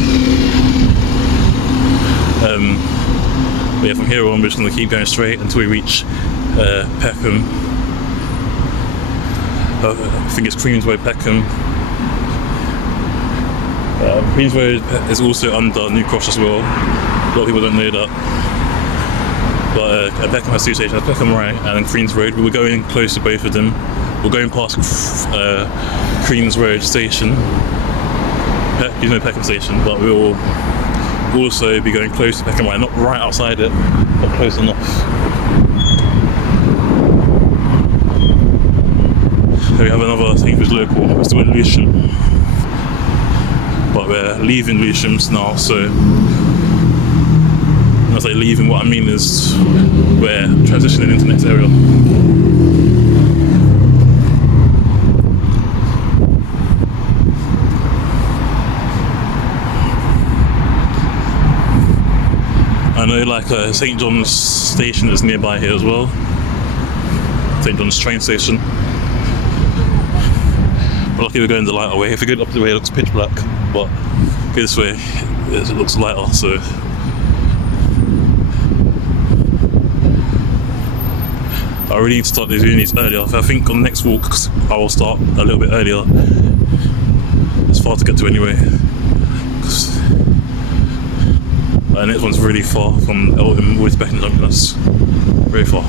But yeah, from here on we're just going to keep going straight until we reach Peckham. I think it's Queensway Peckham. Queens Road is also under New Cross as well. A lot of people don't know that. But Peckham has two stations, Peckham Right and then Queens Road. We were going close to both of them. We're going past Queens Road station, you know, Peckham station, but we will also be going close to Peckham Right, not right outside it, but close enough. So we have another thing which is local, we're still in Lewisham. But we're leaving Lewisham now, so when I say leaving, what I mean is we're transitioning into the next area. I know like St John's station is nearby here as well. St John's train station. But luckily we're going the lighter way. If we go up the way it looks pitch black, but go this way it looks lighter, so I really need to start doing these earlier. I think on the next walk I will start a little bit earlier. It's far to get to anyway. And this one's really far from Eltham all the way to Beckenham Junction. That's very far.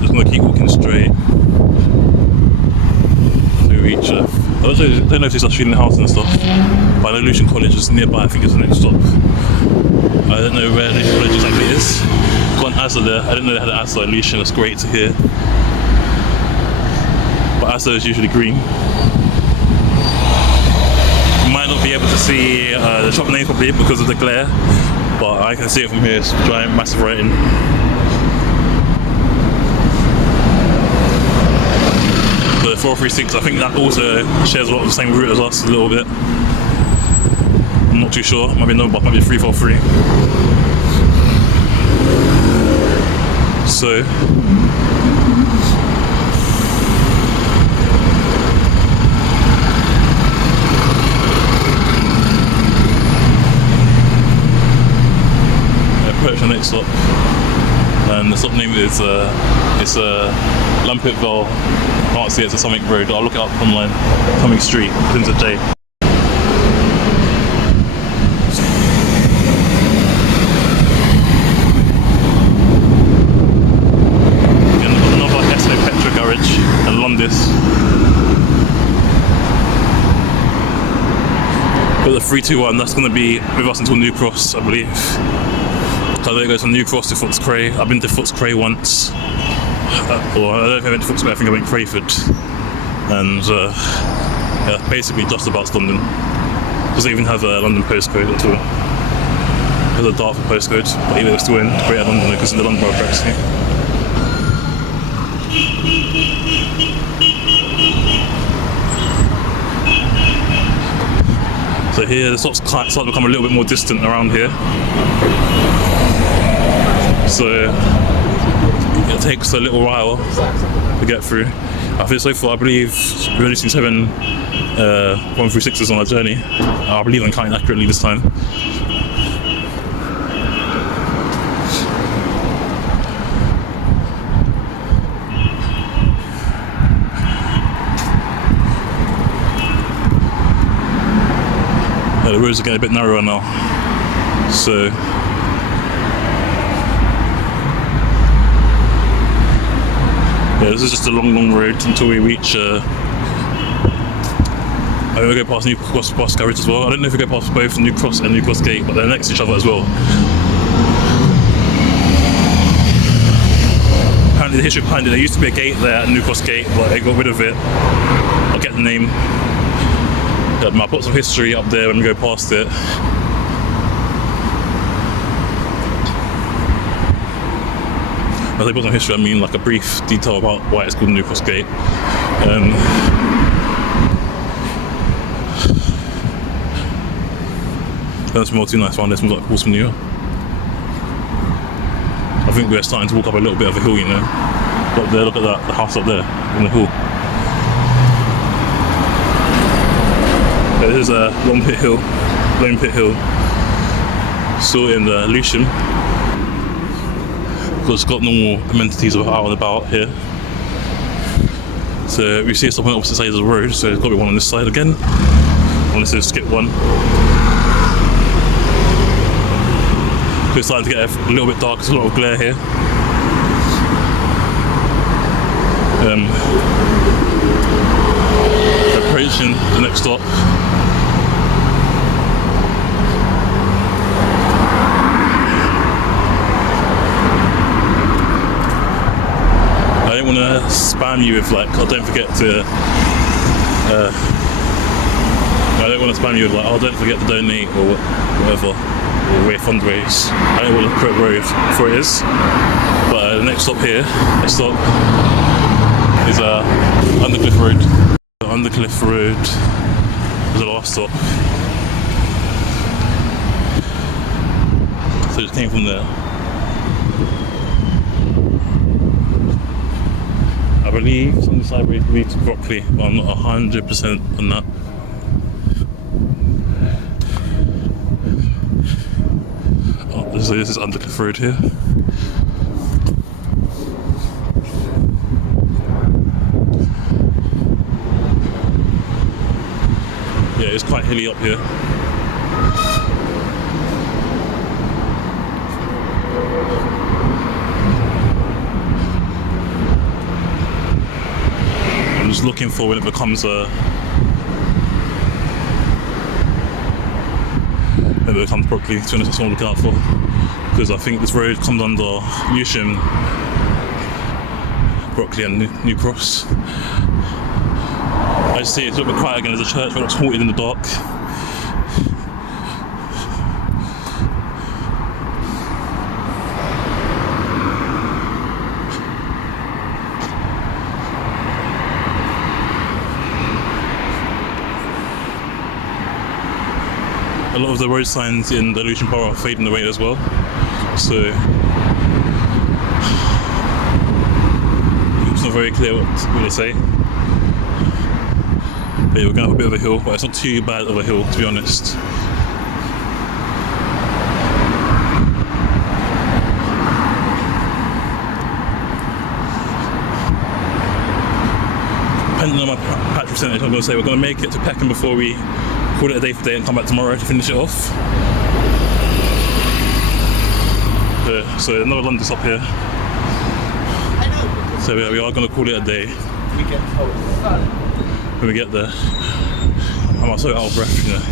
Just gonna keep walking straight to reach I don't know if it's actually in the house and stuff, but I know Lucian College is nearby. I think it's the next stop. I don't know where Lucian College exactly is. Got an ASDA there. I didn't know they had an ASDA at Lucian. That's great to hear. But ASDA is usually green. You might not be able to see the shop name properly because of the glare, but I can see it from here. It's giant, massive writing. The 436, I think that also shares a lot of the same route as us a little bit. I'm not too sure. Might be no, but might be 343. So. Approach the next stop, and the stop name is Lampetville. Can't see it, it's a Summit Road. I'll look it up online. Summit Street, begins with J. Another Esso petrol garage in Londis. But the 321, that's going to be with us until New Cross, I believe. So there it goes from New Cross to Footscray. I've been to Footscray once. Or I don't think I went to Footscray, I think I went Crayford. And yeah, basically just about London. Doesn't even have a London postcode at all. There's a Dartford postcode, but even it's still in Greater London because in the London Borough practically. So here the stops start to become a little bit more distant around here. So it takes a little while to get through. I think so far, I believe we've only seen 7 136s on our journey. I believe I'm counting accurately this time. The roads are getting a bit narrower now, so yeah, this is just a long road until we reach I think we go past New Cross garage as well. I don't know if we go past both New Cross and New Cross Gate, but they're next to each other as well. Apparently the history behind it, there used to be a gate there at New Cross Gate, but they got rid of it. I'll get the name. I'll put some history up there when we go past it. As I put some history, I mean like a brief detail about why it's called New Cross Gate. That's more too nice one. This one's like Horseman New. I think we're starting to walk up a little bit of a hill, you know. Up there, look at that, the house up there on the hill. This is a Lone Pit Hill, still in the Lucian. It's got normal amenities out and about here. So we see it stopping on the opposite side of the road, so there's got to be one on this side again. Unless they skip one. So it's starting to get a little bit dark, there's a lot of glare here. Approaching the next stop. I don't want to spam you with like, oh don't forget to I don't want to spam you with like, oh don't forget to donate or whatever, or we're fundraise. I don't want to put where it is. But the next stop here, next stop is Undercliff Road. Undercliff Road was the last stop. So it just came from there. I believe it's on the side where it leads to Brockley, but I'm not 100% on that. Oh, this is Undercliff Road here. quite hilly up here. I'm just looking for when it becomes Brockley. To be honest, that's what I'm looking out for, because I think this road comes under Lewisham, Brockley and New Cross. I just see it's a little bit quiet again. There's a church where it's haunted in the dark. A lot of the road signs in the Lewisham Borough are fading away as well, so it's not very clear what they say. But yeah, we're going up a bit of a hill, but it's not too bad of a hill, to be honest. Depending on my patch percentage, I'm going to say we're going to make it to Peckham before we call it a day for today and come back tomorrow to finish it off. So another London's up here. So we are going to call it a day when we get there. I'm so out of breath, you know.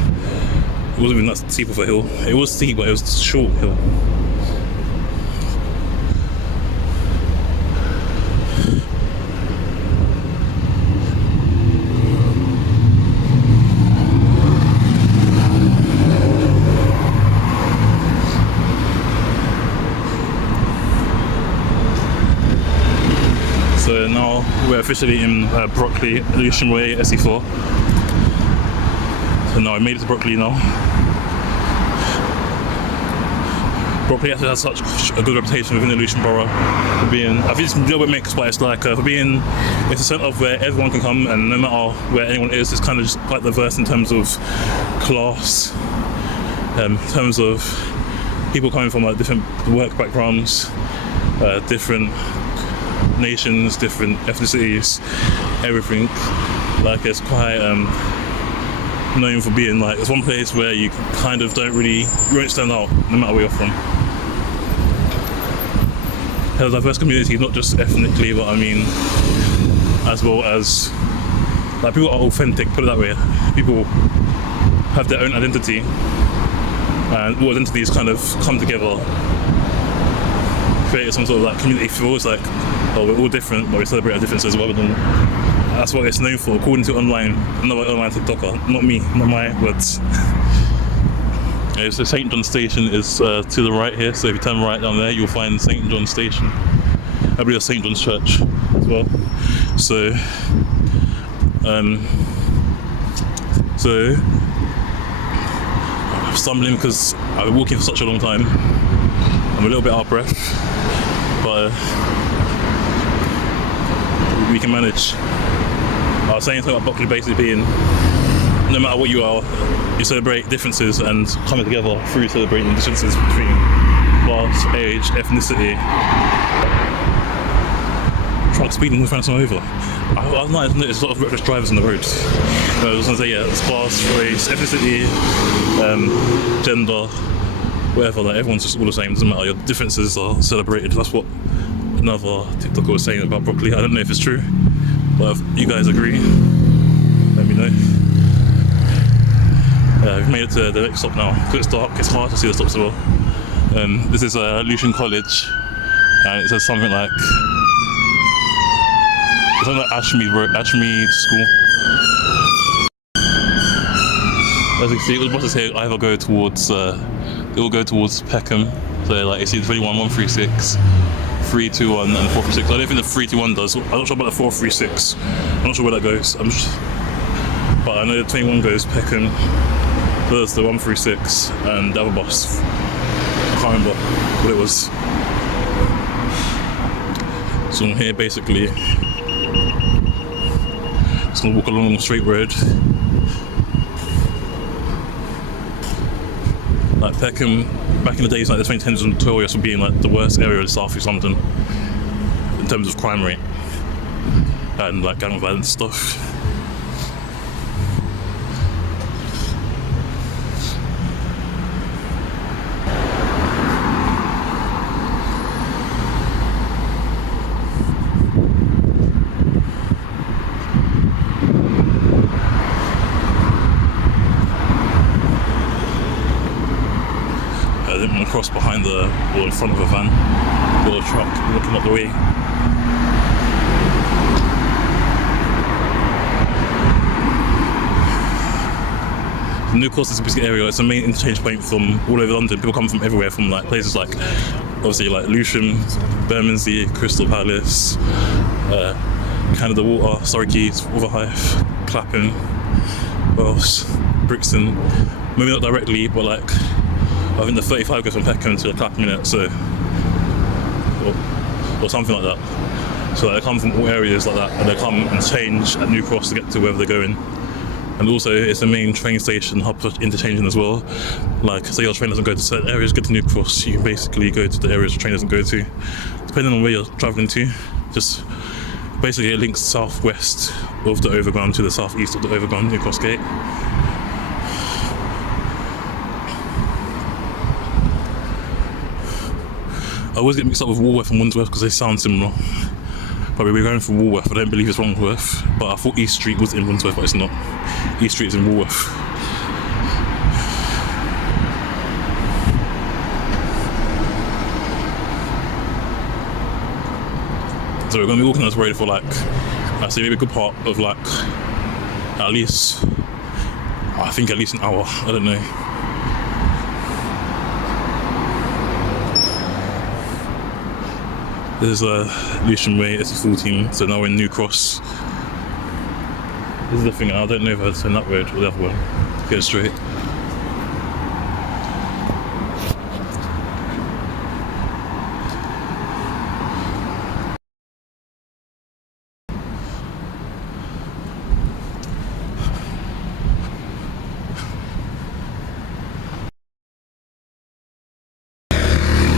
It wasn't even that steep of a hill. It was steep, but it was a short hill. So now we're officially in Brockley, Lewisham Way, SE4. So now I made it to Brockley now. Brockley actually has such a good reputation within the Lewisham Borough for being, I think it's a little bit mixed, but it's like for being, it's a centre of where everyone can come, and no matter where anyone is, it's kind of just quite diverse in terms of class, in terms of people coming from like different work backgrounds, different nations, different ethnicities, everything. Like it's quite known for being like, it's one place where you kind of you won't stand out no matter where you're from. It's a diverse community, not just ethnically, but I mean as well as like people are authentic, put it that way. People have their own identity, and all identities kind of come together, create some sort of like community feel. It's like, oh, we're all different, but we celebrate our differences rather than. That's what it's known for, according to another online TikToker. Not me, not my words. Okay, so St John Station is to the right here, so if you turn right down there, you'll find St John Station. I believe it's St John's Church as well. So I'm stumbling because I've been walking for such a long time. I'm a little bit out of breath, but we can manage. I was saying something about Brockley basically being, no matter what you are, you celebrate differences and coming together through celebrating differences between class, age, ethnicity. Truck speeding with friends over. I noticed a lot of reckless drivers on the road. I was going to say, yeah, it's class, race, ethnicity, gender, whatever, like everyone's just all the same, doesn't matter, your differences are celebrated. That's what another TikToker was saying about Brockley. I don't know if it's true, but if you guys agree, let me know. We've made it to the next stop now. Because it's dark, it's hard to see the stops as well. This is Lewisham College, and it says something like Ashmead School. As you can see, all the buses here either go towards, they all go towards Peckham. So like you see the 21, 136, 321 and 436. I don't think the 321 does. I'm not sure about the 436. I'm not sure where that goes. But I know the 21 goes Peckham. There's the 136 and the other bus. I can't remember what it was. So I'm here basically. Just gonna walk along a straight road. Like Peckham, back in the days, like the 2010s and notorious for being like the worst area of South East London in terms of crime rate and like gang violence stuff. cross behind or in front of a van or a truck looking up the way. The New Cross is a big area. It's a main interchange point from all over London. People come from everywhere, from like places like obviously like Lewisham, Bermondsey, Crystal Palace, Canada Water, Surrey Quays, Rotherhithe, Clapham, Wells, Brixton. Maybe not directly, but like I think the 35 goes from Peckham to Clapham, innit? So or something like that. So they come from all areas like that, and they come and change at New Cross to get to wherever they're going. And also it's the main train station hub for interchanging as well. Like say your train doesn't go to certain areas, go to New Cross, you basically go to the areas the train doesn't go to, depending on where you're travelling to. Just basically it links southwest of the overground to the southeast of the overground, New Cross Gate. I always get mixed up with Walworth and Wandsworth because they sound similar. But we're going for Walworth. I don't believe it's Wandsworth, but I thought East Street was in Wandsworth, but it's not. East Street is in Walworth. So we're going to be walking on this road for like, I say maybe a good part of like, at least, I think at least an hour, I don't know. This is Lewisham Way, it's a full team, so now we're in New Cross. This is the thing, I don't know if I'd turn that road or the other one to get it straight.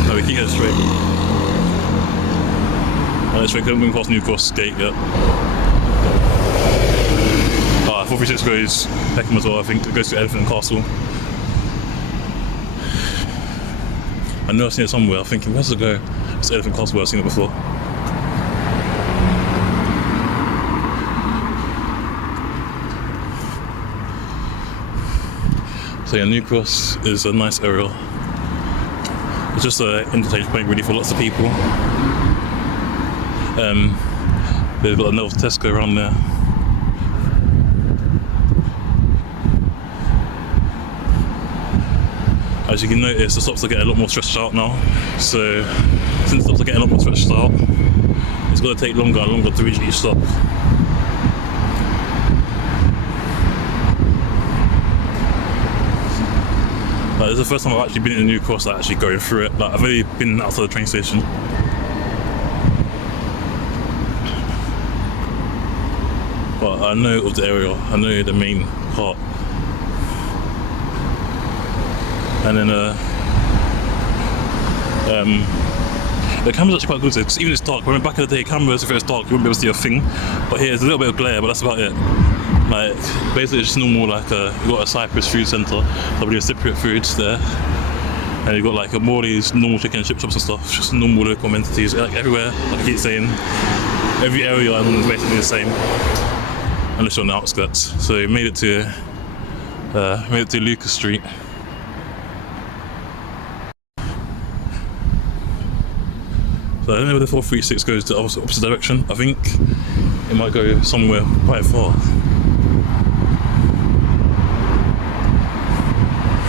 No, we can get it straight. Straight, couldn't move past New Cross Gate yet. 436 goes Peckham as well, I think. It goes to Elephant and Castle. I know I've seen it somewhere. I'm thinking, where's it go? It's Elephant Castle, I've seen it before. So yeah, New Cross is a nice area. It's just an interchange point really for lots of people. They've got another Tesco around there. As you can notice, the stops are getting a lot more stretched out now. So, since the stops are getting a lot more stretched out, it's going to take longer and longer to reach each stop. This is the first time I've actually been in a New Cross, like actually going through it. Like I've only been outside the train station. But I know of the area, I know the main part. And then the camera's actually quite good because even if it's dark, when we're back in the day, cameras, if it's dark, you wouldn't be able to see a thing. But here, there's a little bit of glare, but that's about it. Like, basically it's just normal, like, you've got a Cyprus food centre, there'll be a Cypriot foods there. And you've got like more of these normal chicken and chip shops and stuff, just normal local amenities, like everywhere, like I keep saying. Every area in London is basically the same, unless you're on the outskirts. So we made it to Lucas Street. So I don't know where the 436 goes the opposite direction. I think it might go somewhere quite far.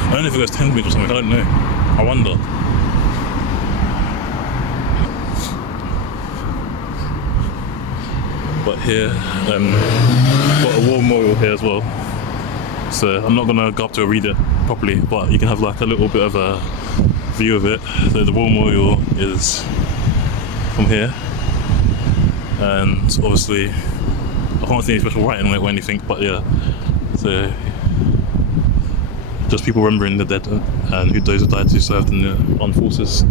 I don't know if it goes 10 meters or something, I don't know. I wonder. But here, got a war memorial here as well. So I'm not gonna go up to read it properly, but you can have like a little bit of a view of it. So the war memorial is from here, and obviously I can't see any special writing on it or anything, but yeah, so just people remembering the dead and those who died to serve in the armed forces.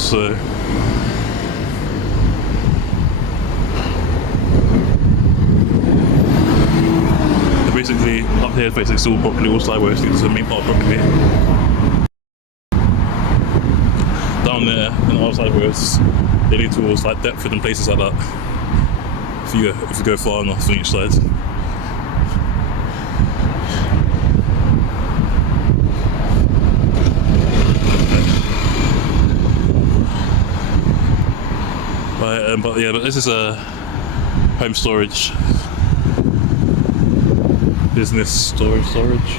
So basically up here is basically still properly all sideways, this is the main part properly. Down there and the other side where they lead towards like Deptford and places like that, if you go far enough on each side. But this is a home storage, business storage.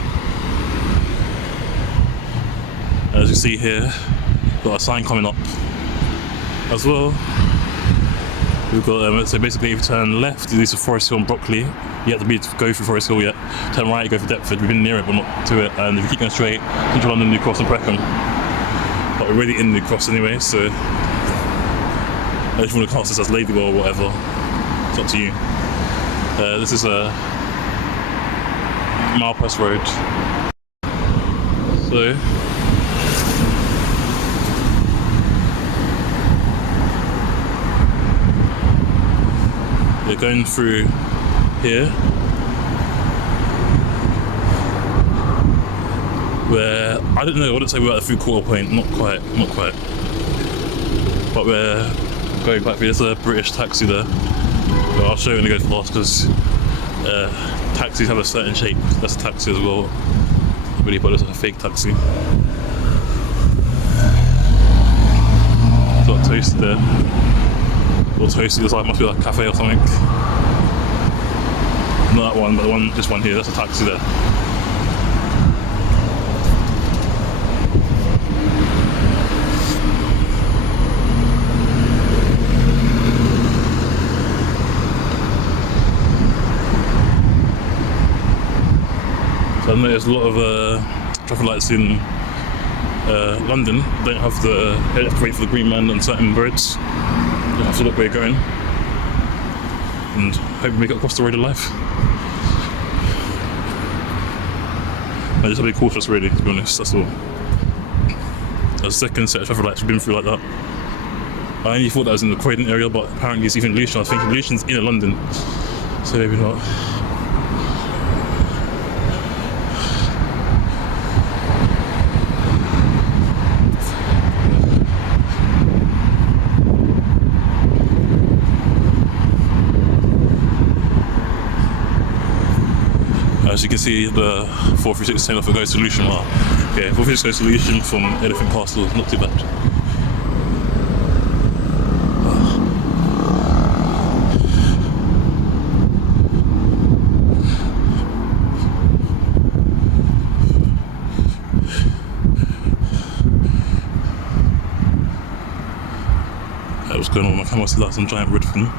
As you see here, got a sign coming up as well. We've got so basically, if you turn left, this is Forest Hill and Brockley. You have to go through Forest Hill yet. Turn right, go for Deptford. We've been near it, but not to it. And if you keep going straight, Central London, New Cross, and Peckham. But we're already in New Cross anyway, so if you want to class this as Ladywell or whatever, it's up to you. This is a Malpas Road. So we're going through here, where I don't know. I wouldn't say we're at the food quarter point. Not quite. But we're going back through. There's a British taxi there. But I'll show you when I go fast because taxis have a certain shape. That's a taxi as well. I believe, but it's like a fake taxi. It's got Toasted there. Or Toasted, it's like must be like a cafe or something. Not that one, but this one here. That's a taxi there. So I noticed a lot of traffic lights in London don't have you have to wait for the green man on certain roads. You have to look where you're going and hope you make it across the road alive. I just have to be cautious really, to be honest, that's all. The second set of traffic lights we've been through like that. I only thought that was in the Croydon area, but apparently it's even Luton. I think Luton's in London, so maybe not. As you can see, the 436 tail off, it goes to Luton. Okay, 436 goes to Luton from Elephant Castle, not too bad. What's going on with my camera? Still has some giant red thing.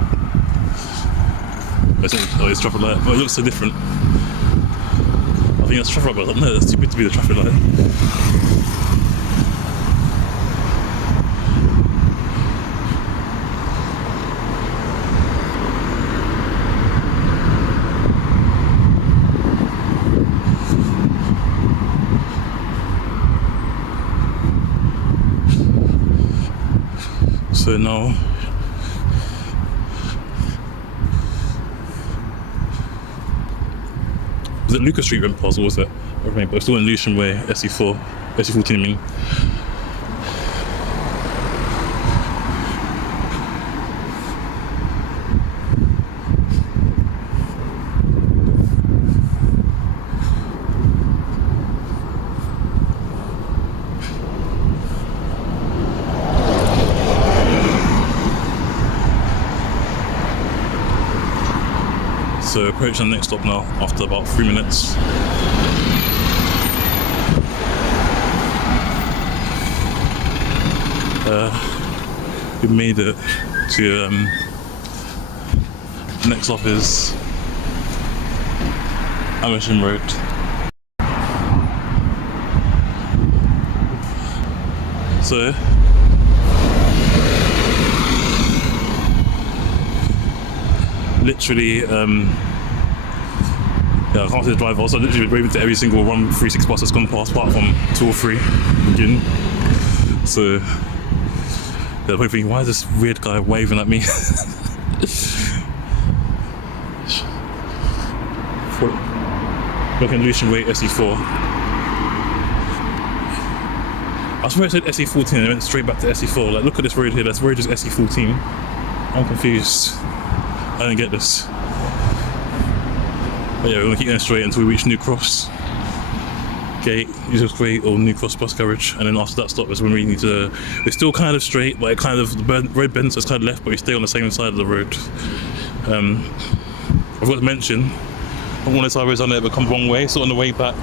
It's traffic light. Oh, it looks so different. I think that's traffic light, but no, that's too big to be the traffic light. So now was it Lucas Street went past, or was it? But it's still in Luton Way, SE4, SE14 I mean. So approaching the next stop now after about 3 minutes. We made it to next stop is Amersham Road. So literally yeah, I can't see the driver, so I literally waving to every single 136 bus that's gone past, apart from 203 again. So they're probably thinking, why is this weird guy waving at me? Looking Luton Way SE4. I swear it said SE14 and it went straight back to SE4. Like, look at this road here, this road is SE14. I'm confused. I don't get this. But yeah, we're gonna keep going straight until we reach New Cross. Gate, New Cross Gate, or New Cross Bus Garage, and then after that stop is when we need to. We're still kind of straight, but it kind of the road bends, so it's kind of left, but we stay on the same side of the road. I've got to mention, on one of the side roads on there, but comes wrong way. So on the way back,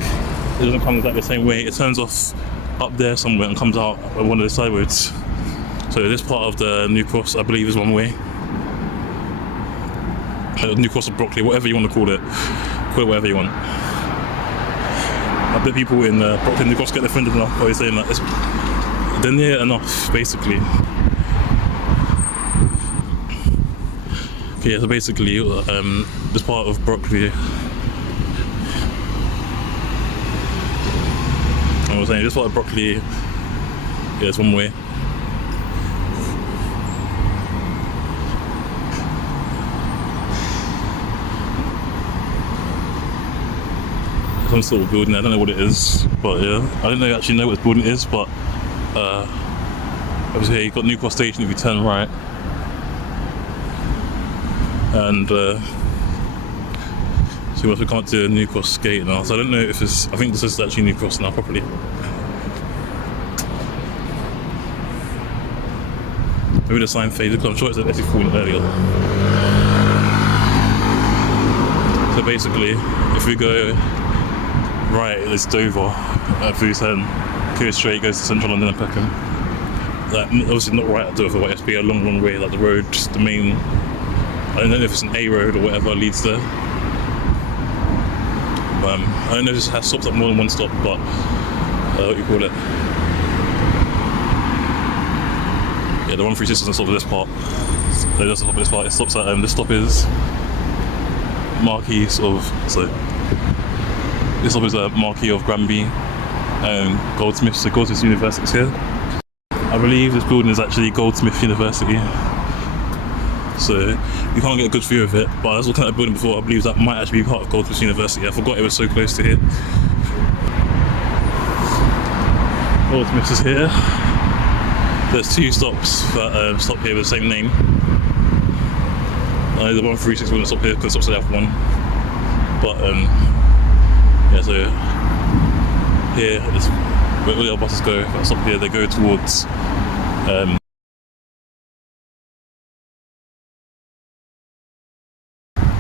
it doesn't come exactly the same way. It turns off up there somewhere and comes out on one of the side roads. So this part of the New Cross, I believe, is one way. New Cross of Brockley, whatever you want to call it whatever you want. I bet people in Brockley and New Cross get offended enough by saying that. They're near enough, basically. Okay, so basically, this part of Brockley, I was saying, this part of Brockley, yeah, it's one way. Some sort of building, I don't know what it is, but yeah, I don't actually know what this building is, but obviously you've got New Cross Station if you turn right, and so we come up to New Cross Gate now, so I don't know if this, I think this is actually New Cross now properly. Maybe the sign faded, because I'm sure it's actually fallen earlier. So basically, if we go right, it's Dover, Booth End, go straight, goes to Central London and Peckham. Like, obviously not right at Dover, but it's be a long way, like the road, the main, I don't know if it's an A road or whatever leads there. I don't know if this has stops at more than one stop, but what do you call it? Yeah, the 136 doesn't stop at this part. It doesn't stop at this part, it stops at, this stop is Marquis of, so this stop is a Marquis of Granby and Goldsmiths, so Goldsmiths University's here. I believe this building is actually Goldsmith University, so you can't get a good view of it, but I was looking at the building before, I believe that might actually be part of Goldsmith University. I forgot it was so close to here. Goldsmiths is here. There's two stops that stop here with the same name. The 136 wouldn't stop here because it stops at F1, but yeah, so here is where the buses go. If I stop here, they go towards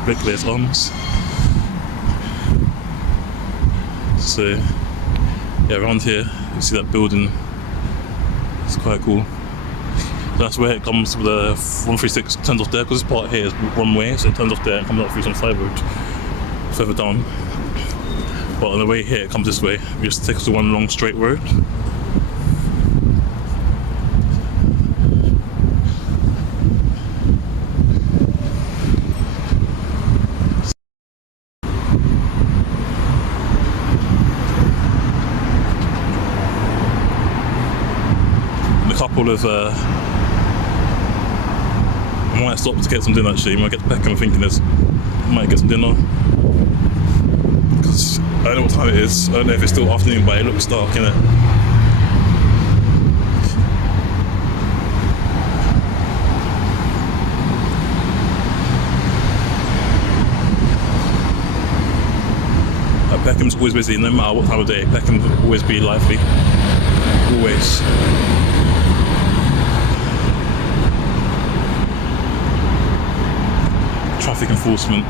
Bricklayers Arms. So yeah, around here you see that building. It's quite cool. So that's where it comes with the 136 turns off there, because this part here is one way, so it turns off there and comes out through some side road further down. But on the way here, it comes this way. We just take us to one long straight road. And a couple of I might stop to get some dinner actually. I might get to Peckham thinking this. I might get some dinner. Because I don't know what time it is. I don't know if it's still afternoon, but it looks dark, innit? Peckham's always busy, no matter what time of day. Peckham will always be lively. Always. Traffic enforcement. I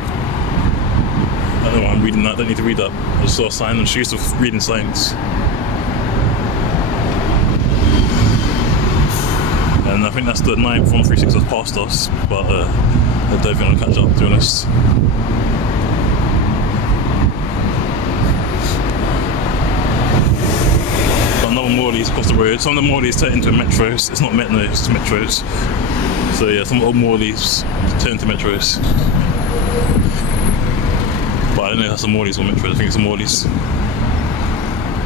don't know why I'm reading that, I don't need to read that. I just saw a sign, I'm used to reading signs. And I think that's the 9th 136 that's passed us, but I don't think I'll catch up, to be honest. Got another Morley's across the road. Some of the Morley's turn into metros. It's not metros, it's metros. So yeah, some old Morley's turn to metros. But I don't know if that's a Morley's or metros, I think it's a Morley's.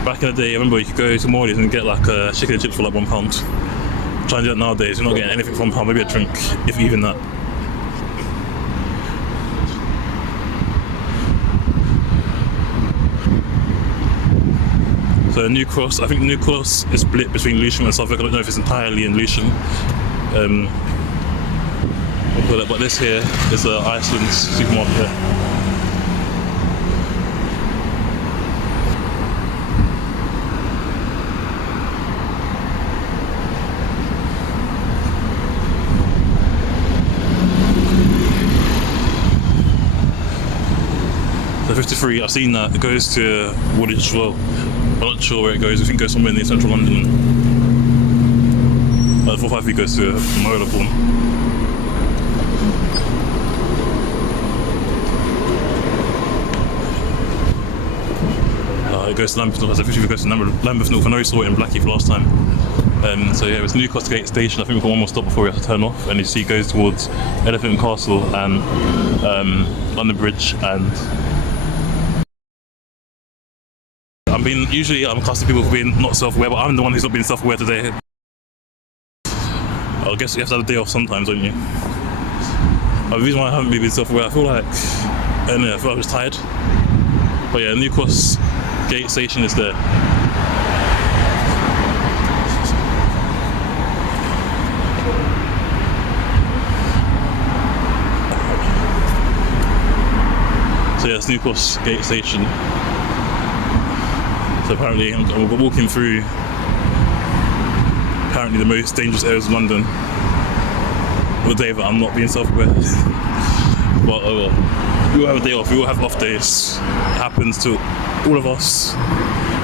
Back in the day, I remember you could go to Morley's and get like a chicken and chips for like £1. Try and do that nowadays, you're not getting anything for £1, maybe a drink, if even that. So New Cross, I think New Cross is split between Lewisham and Southwark. I don't know if it's entirely in Lewisham. But this here is the Iceland supermarket. 43, I've seen that it goes to Woolwich as well. I'm not sure where it goes. I think it goes somewhere near central London. The 453 goes to Marylebone. It goes to Lambeth North. As I think it goes to Lambeth North. I know we saw it in Blackheath last time. So yeah, it's New Coast Gate Station. I think we've got one more stop before we have to turn off. And you see it goes towards Elephant and Castle and London Bridge. And usually I'm accustomed to people being not self-aware, but I'm the one who's not being self-aware today. I guess you have to have a day off sometimes, don't you? The reason why I haven't really been self-aware, I feel like I was tired. But yeah, New Cross Gate Station is there. So yeah, it's New Cross Gate Station. So apparently I'm walking through apparently the most dangerous areas of London on the day that I'm not being self-aware. But oh well. We all have a day off, we all have off days. It happens to all of us.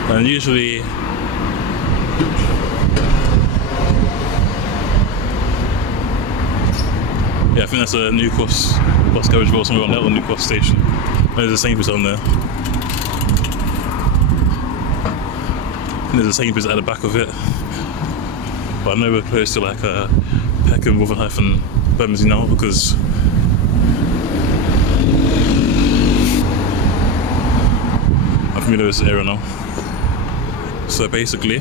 And usually yeah, I think that's a New Cross bus garage or somewhere on that New Cross station. There's a Sainsbury's on there. And there's a Sainsbury's at the back of it. But I know we're close to like Peckham, Rotherhithe and Bermondsey now because I'm familiar with this area now. So basically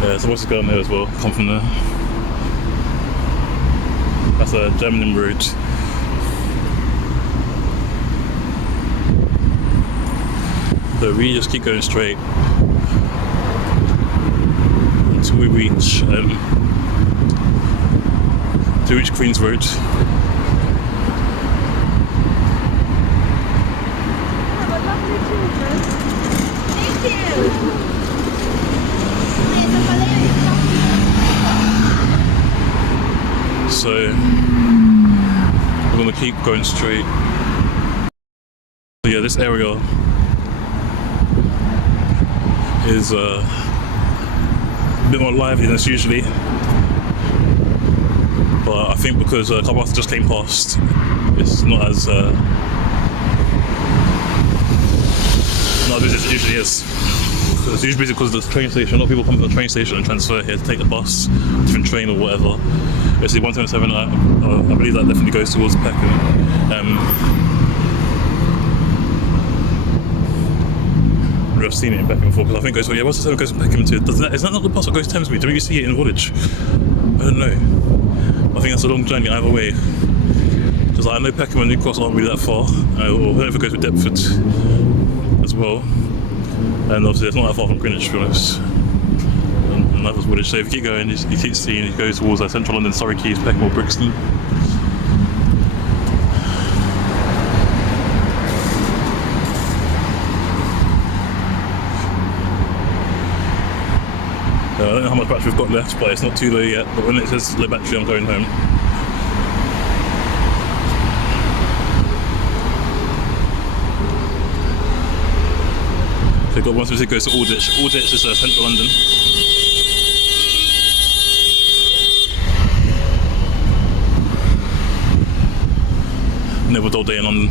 yeah, so what's going there as well, come from there. That's a German road. So we just keep going straight until we reach Queen's Road. Have a lovely children. Thank you. So we're gonna keep going straight. So yeah, this area is a bit more lively than it's usually, but I think because a couple of us just came past, it's not as not as busy as it usually is. It's usually busy because of the train station. A lot of people come to the train station and transfer here to take the bus, different train or whatever. It's the 177. I believe that definitely goes towards Peckham. I've seen it in Peckham before because I think it goes. Yeah, 177 goes from Peckham to. Is that not the bus that goes to Thamesmead? Do you see it in Woolwich? I don't know. I think that's a long journey either way. Because I know Peckham and New Cross aren't really that far. Or I don't know if it goes to Deptford as well. And obviously it's not that far from Greenwich, to be honest. And that was Woolwich. So if you keep going, you keep seeing it goes towards central London, Surrey Quays, Peckham or Brixton. I don't know how much battery we've got left, but it's not too low yet. But when it says low battery, I'm going home. So we've got one specific goes to Aldwych. Aldwych is central London. Never dull day in London.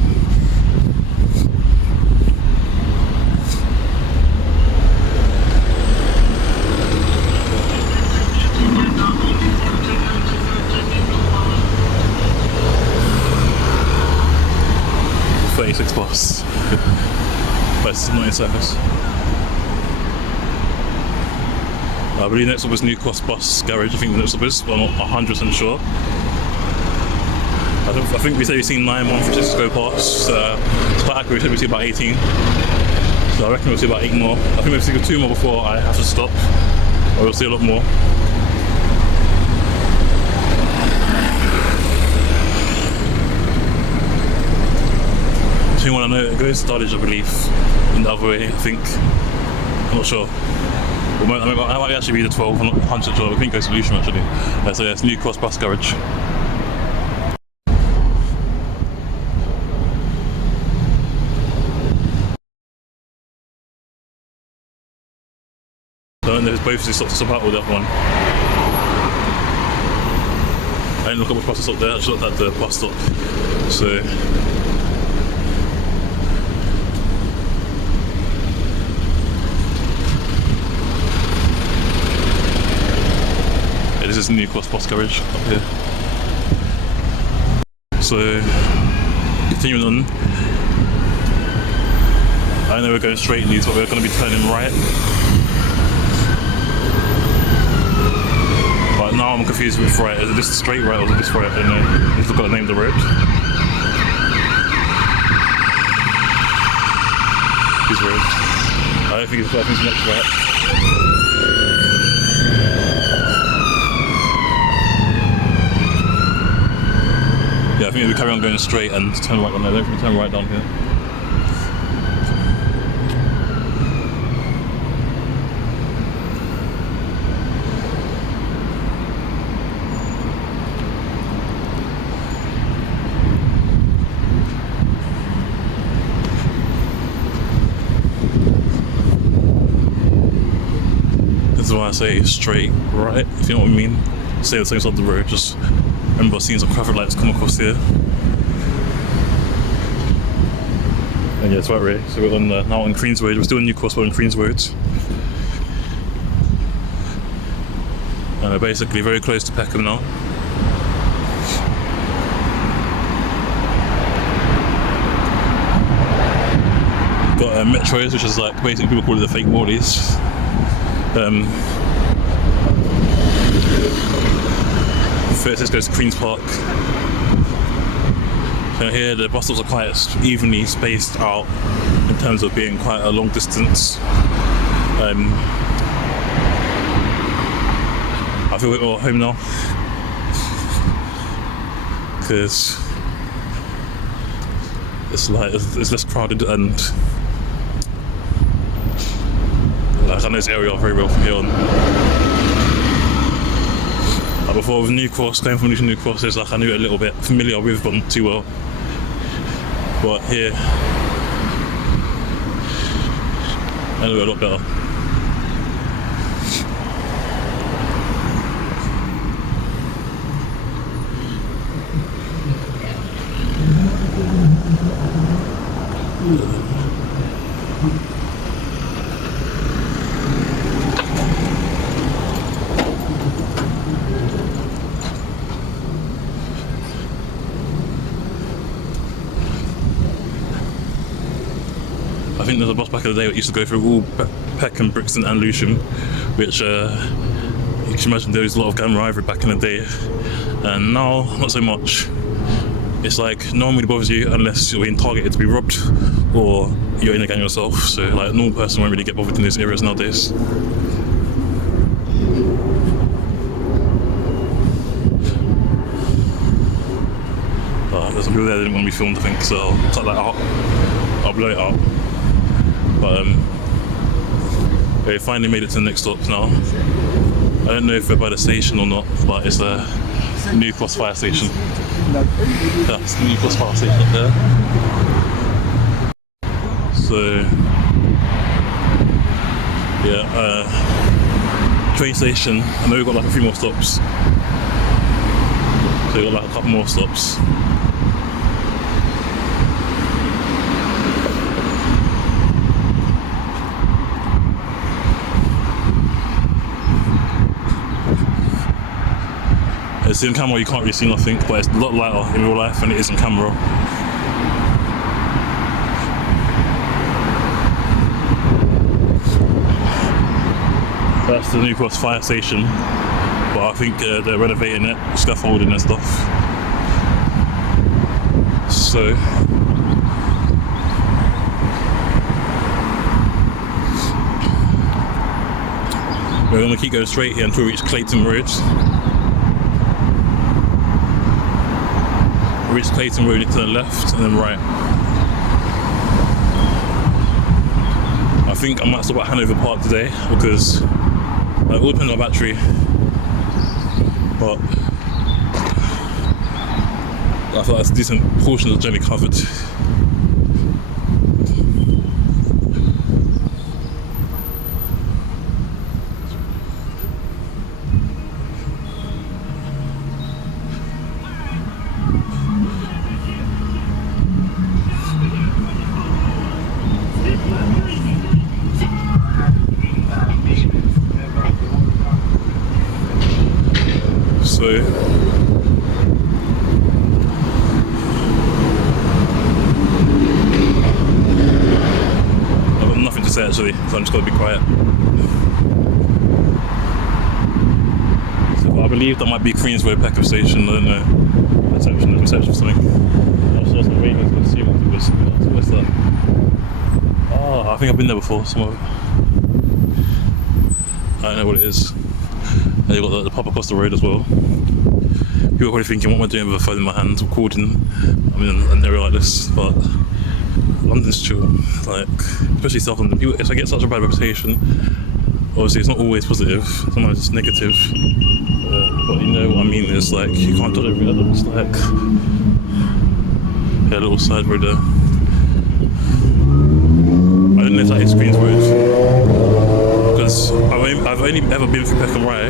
£36. But it's not in service. I believe next up is New Cross Bus Garage. I think the next up is, but I'm not 100% sure. I think we said we've seen 9 156 go past. It's quite accurate. We said we see about 18. So I reckon we'll see about 8 more. I think we'll see 2 more before I have to stop. Or we'll see a lot more. If you want to know, it goes to Dulwich, I believe, in the other way, I think. I'm not sure. I might actually be the 12, I'm not 100 sure. I think go to Lewisham actually. So yeah, it's New Cross Bus Garage. I don't know if both stops to stop out or the other one. I didn't look at which bus stop there, I just looked at the bus stop. So yeah, this is New Cross Bus Garage up here. So continuing on, I know we're going straight in these, but we're going to be turning right. But now I'm confused with right. Is it this straight right or is it this right? I don't know. I've got to name the road. This road. I don't think it's next right. Yeah, I think we carry on going straight and turn right down there. I don't think we turn right down here. This is why I say straight right, if you know what I mean. Stay the same side of the road, just remember seeing some traffic lights come across here. And yeah, it's right here. So we're on now on Queens Road. We're still in New Cross, we're on Queens Road. And we're basically very close to Peckham now. Got metros, which is like basically people call it the fake Morleys. First, this goes to Queen's Park. So here the bus stops are quite evenly spaced out in terms of being quite a long distance. I feel a bit more at home now because it's like it's less crowded and like I know this area very well from here on. Like before with New Cross, going from New Cross, it's like I knew it a little bit, familiar with, but not too well. But here, I know it a lot better. I think there's a bus back in the day that used to go through all Peckham, Brixton and Lewisham, which you can imagine there was a lot of gang rivalry back in the day, and now not so much. It's like no one really bothers you unless you're being targeted to be robbed or you're in a gang yourself, so like a normal person won't really get bothered in these areas nowadays. There's some people there that didn't want to be filmed, I think, so I'll cut that out. I'll blow it out. But we finally made it to the next stop now. I don't know if we're by the station or not, but it's the New Cross Fire Station. That's the New Cross Fire Station up there. So yeah, train station. I know we've got like a few more stops. So we've got like a couple more stops. It's in camera, you can't really see nothing, but it's a lot lighter in real life than it is in camera. That's the New Cross Fire Station, but I think they're renovating it, scaffolding and stuff. So we're going to keep going straight here until we reach Clayton Road. Reach Clayton Road to the left and then right. I think I might stop at Hanover Park today because It all depends on battery, but I feel like it's a decent portion of the journey covered. So I've got nothing to say actually, so I'm just going to be quiet. So I believe that might be Queensway Peckham Station, I don't know. Reception for something. I saw some radio to assume it was. What's that? Oh, I think I've been there before, some of it. I don't know what it is. And you've got the pub across the road as well. People are probably thinking, what am I doing with a phone in my hand, recording? I mean, an area like this, but London's chill. Like, especially South London. People, if I get such a bad reputation, obviously it's not always positive, sometimes it's negative. But you know what I mean, it's like, you can't judge every other. It's like, yeah, a little side road there. I don't know if that is Queen's Road. Because I've only ever been through Peckham Rye.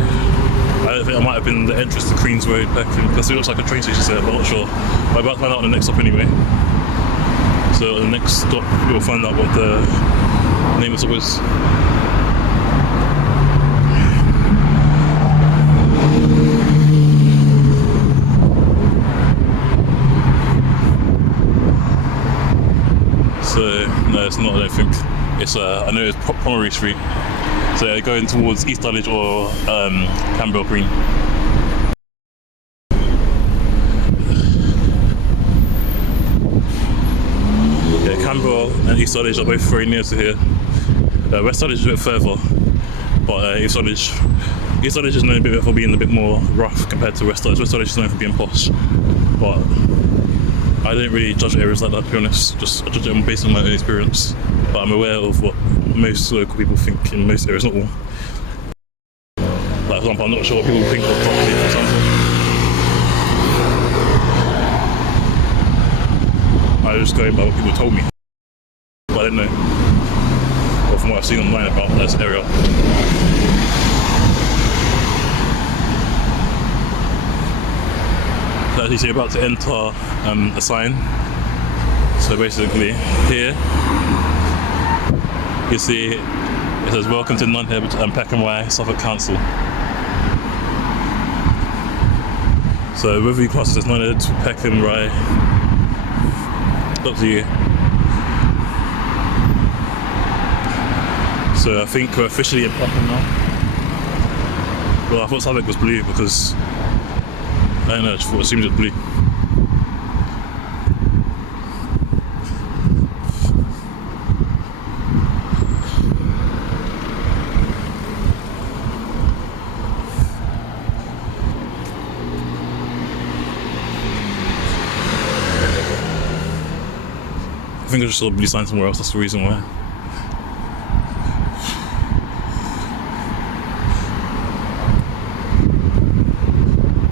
I don't think I might have been the entrance to Queen's Road, Peckham, because it looks like a train station there, but I'm not sure. We're about to find out on the next stop anyway. So the next stop, we'll find out what the name of the stop is. So, no, it's not, I don't think. It's, I know it's Pomeroy Street. So going towards East Dulwich or Camberwell Green. Yeah, Camberwell and East Dulwich are both very near to here. West Dulwich is a bit further, but East Dulwich is known a bit for being a bit more rough compared to West Dulwich. West Dulwich is known for being posh, but I don't really judge areas like that, to be honest. I judge it based on my own experience, but I'm aware of what most local people think in most areas, not all. Like, for example, I'm not sure what people think of Brockley, for example. I was just going by what people told me, but I didn't know, or from what I've seen online about this area. So as you see, about to enter a sign. So basically, here you see it says "Welcome to Nunhead and Peckham Rye, Suffolk Council." So whether you class it as Nunhead, Peckham Rye, up to you. So I think we're officially in Peckham now. Well, I thought Suffolk was blue because I don't know, I just thought it seemed blue. I think I just saw a blue sign somewhere else, that's the reason why.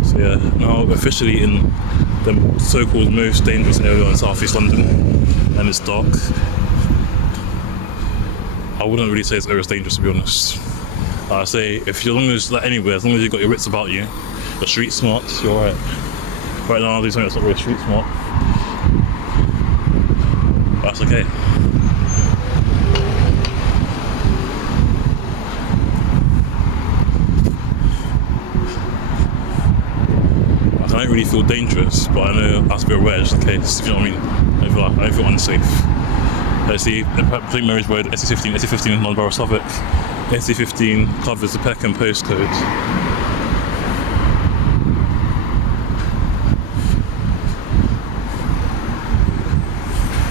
So yeah, now officially in the so-called most dangerous area in South East London, and it's dark. I wouldn't really say this area is dangerous, to be honest. I say, if you're long as, like anywhere, as long as you've got your wits about you, you're street smart, you're alright. Right now I'll do something that's not really street smart. That's okay. I don't really feel dangerous, but I know I have to be aware just in case, if you know what I mean. I don't feel unsafe. Let's see, St Mary's Road, SE15, SE15 in London Borough, Suffolk. SE15 covers the Peckham postcode.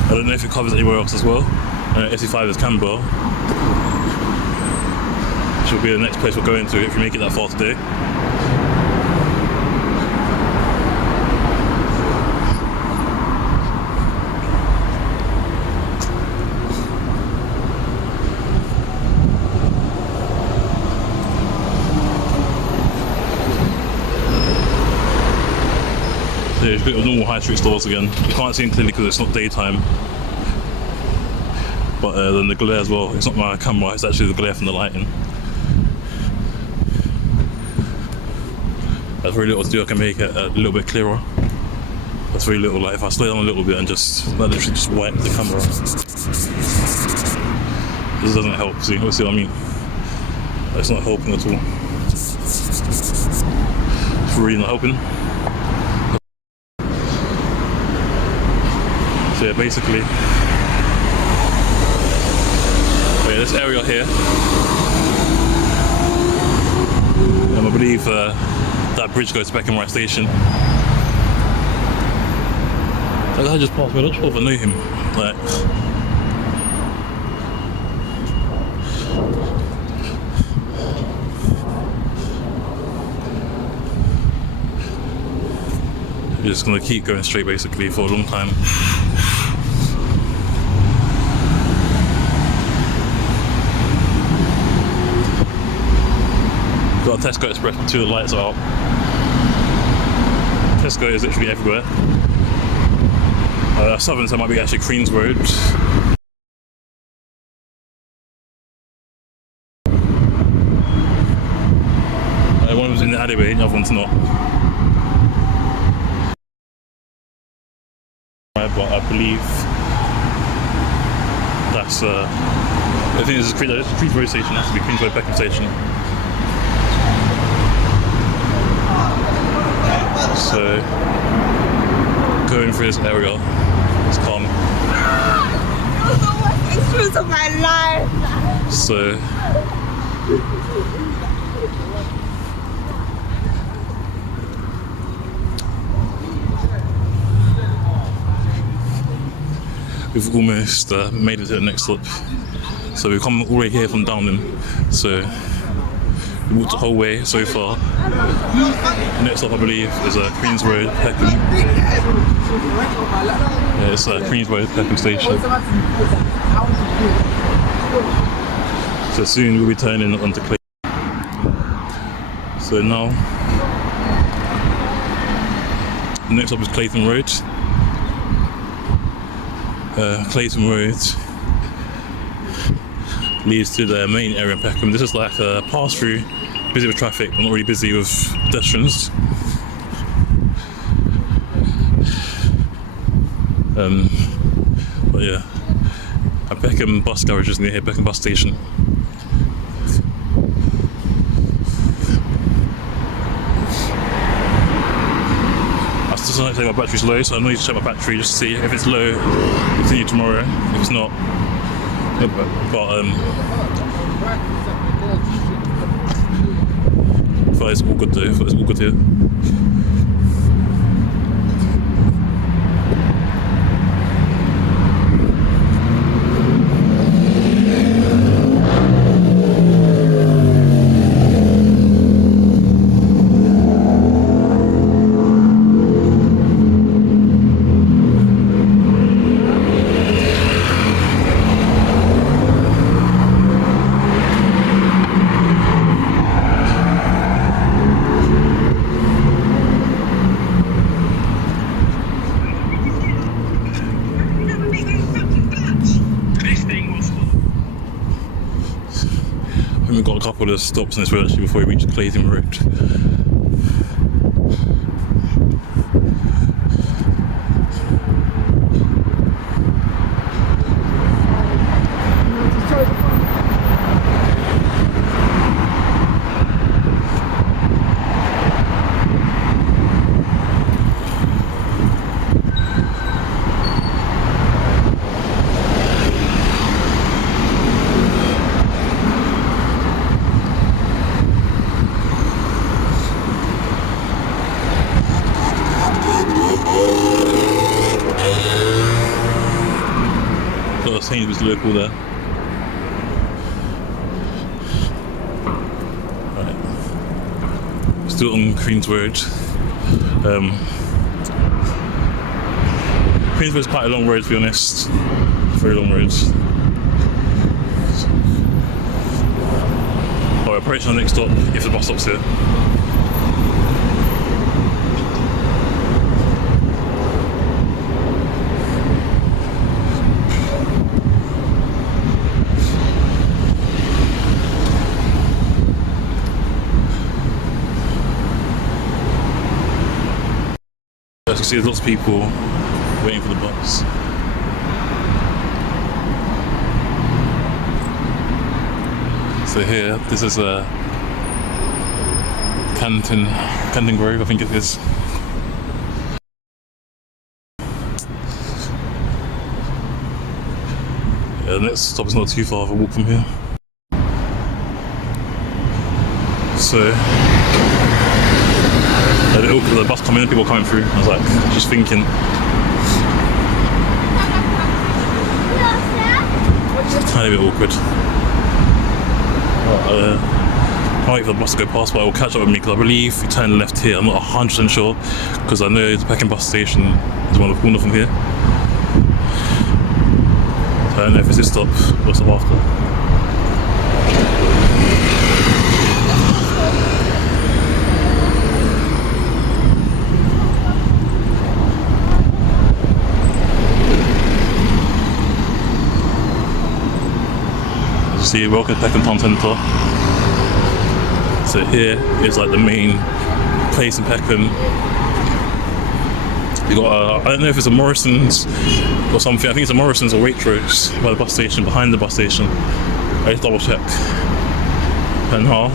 I don't know if it covers anywhere else as well. SE5 is Camberwell, which will be the next place we're going to if we make it that far today. bit of normal high street stores again. You can't see them clearly because it's not daytime. But then the glare as well. It's not my camera, it's actually the glare from the lighting. That's very little to do. I can make it a little bit clearer. That's very little. Like if I slow down a little bit and just literally just wipe the camera. This doesn't help. See what I mean? It's not helping at all. It's really not helping. So yeah, basically, this area here, I believe that bridge goes to Beckenham Station. That guy just passed me. I'm not sure if I know him. Like, you're just gonna keep going straight basically for a long time. Got a Tesco Express, 2 of the lights are out. Tesco is literally everywhere. Southern side might be actually Queen's Road. One of them's in the alleyway, the other one's not. But I believe that's I think this is Queen's Road Station. Has to be Queen's Road Beckenham Station. So going through this area, it's calm. It was the worst experience of my life. So we've almost made it to the next stop. So we've come all the way here from Downham. So we walked the whole way so far. Next stop, I believe, is Queen's Road, Peckham. Yeah, it's Queen's Road, Peckham Station. So soon we'll be turning onto Clay. So now, next up is Clayton Road. Clayton Road leads to the main area in Peckham. This is like a pass-through, busy with traffic, but not really busy with pedestrians. But yeah, a Peckham bus garage is near here, Peckham bus station. I still don't think my battery's low, so I need to check my battery just to see if it's low, continue tomorrow. If it's not, I thought it's all good though. I thought it's all good here. We've got a couple of stops on this road actually before we reach Clayton Road. Sainsbury's local there. Right. Still on Queen's Road. Queen's Road is quite a long road to be honest. Very long road. Alright, approaching the next stop if the bus stops here. As you see, there's lots of people waiting for the bus. So here, this is Canton Grove, I think it is. Yeah, the next stop is not too far of a walk from here. So, the bus coming in, people coming through. I was like, just thinking. Tiny bit awkward. Can't wait for the bus to go past, but it will catch up with me because I believe you turn left here. I'm not 100% sure because I know the Peckham bus station is around the corner from here. So I don't know if it's this stop or stop after. See, welcome to Peckham Town Centre. So here is like the main place in Peckham. You got I don't know if it's a Morrison's or something. I think it's a Morrison's or Waitrose by the bus station, behind the bus station. I just double check. And now,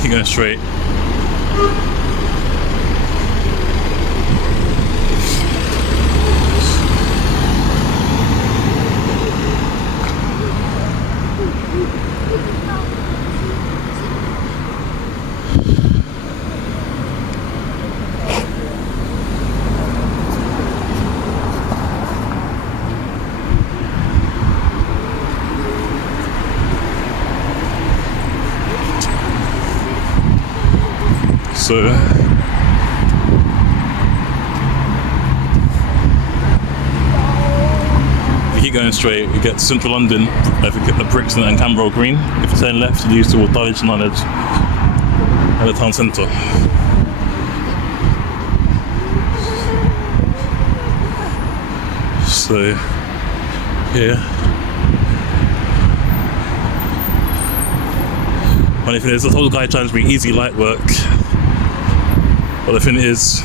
keep going straight. So if you keep going straight, you get to Central London, if you get the Brixton and Camberwell Green. If you turn left, you use towards Dulwich and Nunhead and the town centre. So yeah. Funny thing is, the whole guy trying to be easy light work. But the thing is,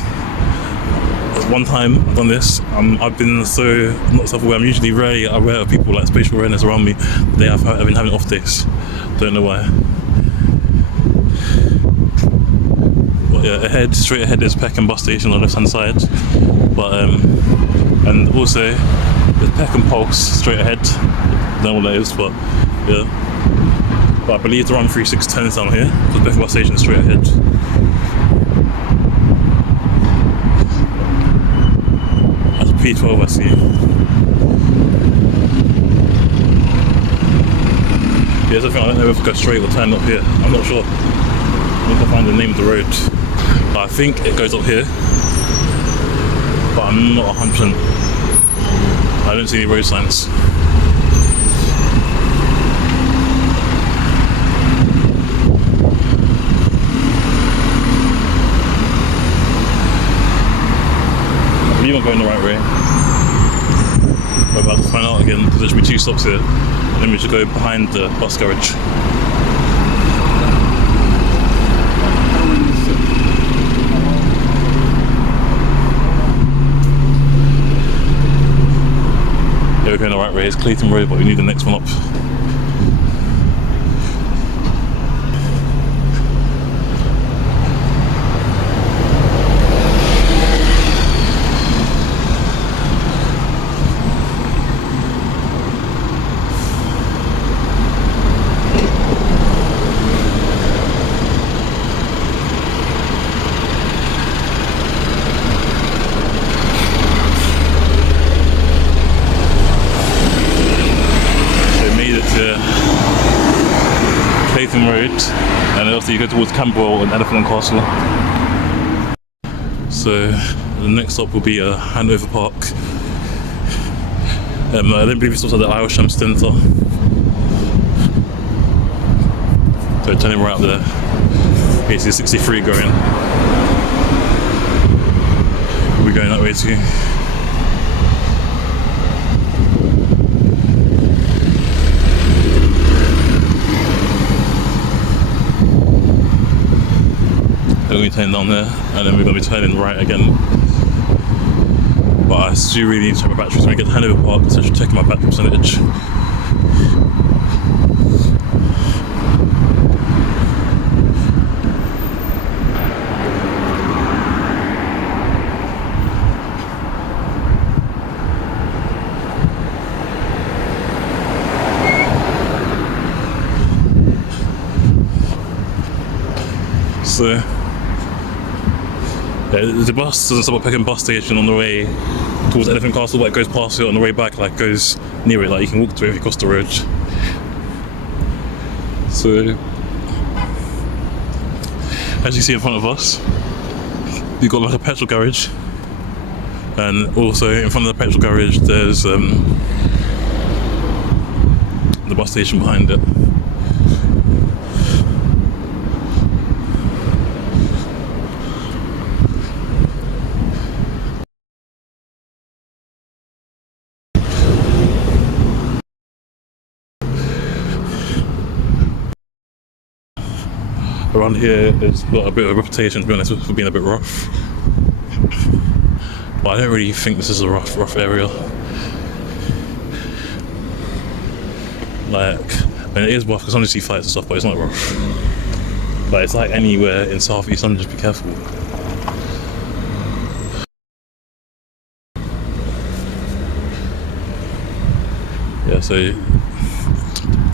one time I've done this, I've been so not self-aware. I'm usually rarely aware of people like spatial awareness around me. Today I've been having off days. Don't know why. But yeah, straight ahead is Peckham bus station on the left hand side. But and also there's Peckham Pulse straight ahead. Don't know what that is, but yeah. But I believe the run 3610 is down here because Peckham bus station is straight ahead. P12 I see. Yeah, there's a thing, I don't know if I go straight or turn up here. I'm not sure. I need to find the name of the road. But I think it goes up here. But I'm not 100%. I don't see any road signs. I'm going the right way. We're about to find out again because there should be 2 stops here, and then we should go behind the bus garage. Yeah, we're going the right way. It's Clayton Road, but we need the next one up. Road, and also you go towards Camberwell and Elephant and Castle. So the next stop will be Hanover Park. I don't believe it's also the Aylsham Centre. So turning right up there, basically 63 going. We're going that way too. turning down there, and then we're going to be turning right again. But I do really need to check my batteries when I get to Hanover Park, so I should check my battery percentage. So, yeah, the bus doesn't stop at Peckham bus station on the way towards Elephant Castle, but it goes past it on the way back, like goes near it, like you can walk to it if you cross the road. So, as you see in front of us, we've got like a petrol garage, and also in front of the petrol garage there's the bus station behind it. Around here, it's got a bit of a reputation, to be honest, for being a bit rough. But I don't really think this is a rough area. Like, I mean, it is rough because sometimes you see fights and stuff, but it's not rough. But it's like anywhere in South East London, just be careful. Yeah, so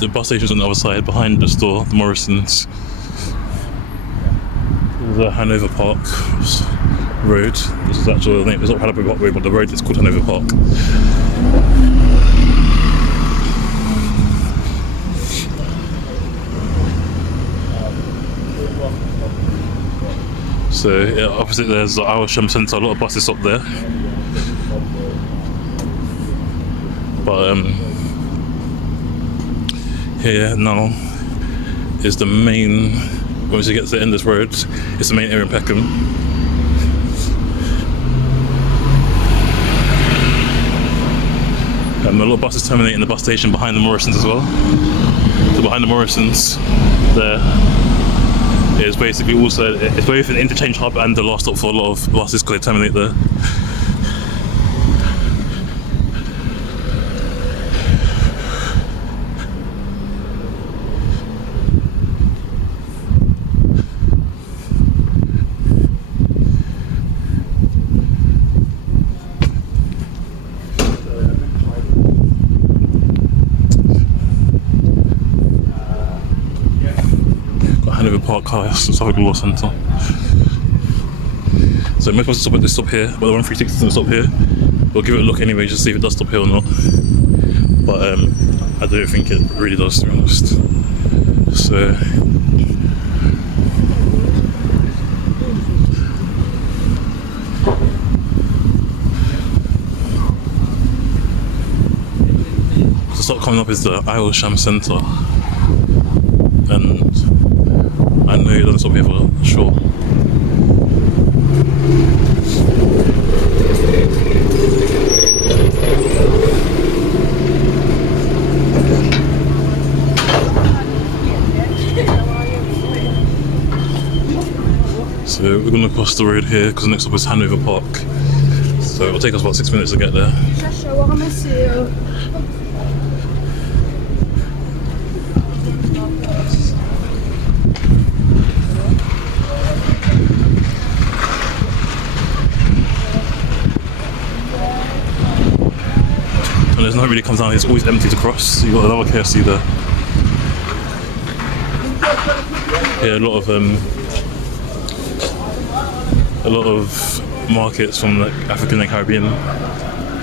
the bus station's on the other side, behind the store, the Morrison's. The Hanover Park Road. This is actually the name. It's not Hanover Park Road, but the road is called Hanover Park. So yeah, opposite there's the Aylsham Centre. A lot of buses stop there. But here now is the main. Once you get to the end of this road, it's the main area in Peckham. A lot of buses terminate in the bus station behind the Morrisons as well. So behind the Morrisons, there is basically also, it's both an interchange hub and the last stop for a lot of buses because they terminate there. Hanover Park Suffolk Law Centre. So most buses stop at this stop here, but the 136 doesn't stop here. We'll give it a look anyway, just see if it does stop here or not. But I don't think it really does, to be honest. So the stop coming up is the Aylsham Centre, and I know it doesn't stop here for sure. So we're going to cross the road here because the next stop is Hanover Park. So it'll take us about 6 minutes to get there. And there's no really comes down, it's always empty to cross. You've got another KFC there. Yeah, a lot of markets from the African and Caribbean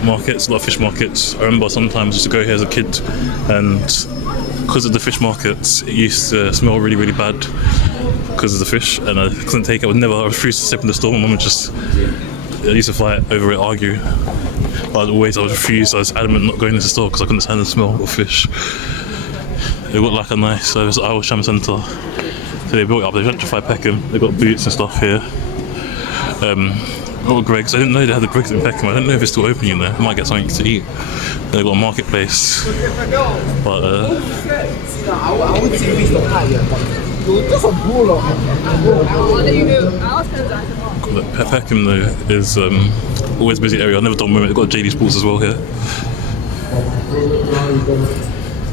markets, a lot of fish markets. I remember sometimes I used to go here as a kid, and because of the fish markets, it used to smell really, really bad because of the fish, and I couldn't take it. I refused to step in the store. My mum would just, I used to fight over it, argue. But I was refused. I was adamant not going to the store because I couldn't stand the smell of fish. It looked like a nice Aylsham Centre. So they built it up, they gentrified Peckham. They've got Boots and stuff here. Got Greggs. I didn't know they had the Greggs in Peckham. I don't know if it's still open, you know. I might get something to eat. They've got a marketplace. But just a baller. But Peckham though is always a busy area. I've never done women. They've got JD Sports as well here.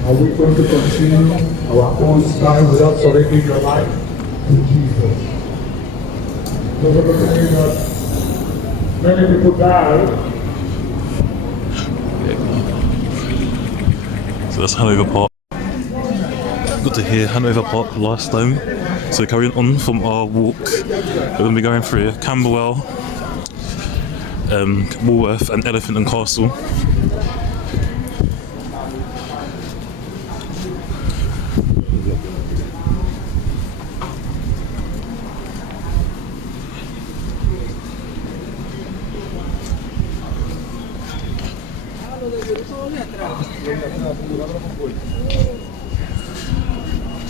Are we going to continue our own style without surrendering your life to Jesus? Because of the thing that many people die. So that's Hanover Park. Got to hear Hanover Park last time. So carrying on from our walk, we're going to be going through Camberwell, Woolworth and Elephant and Castle.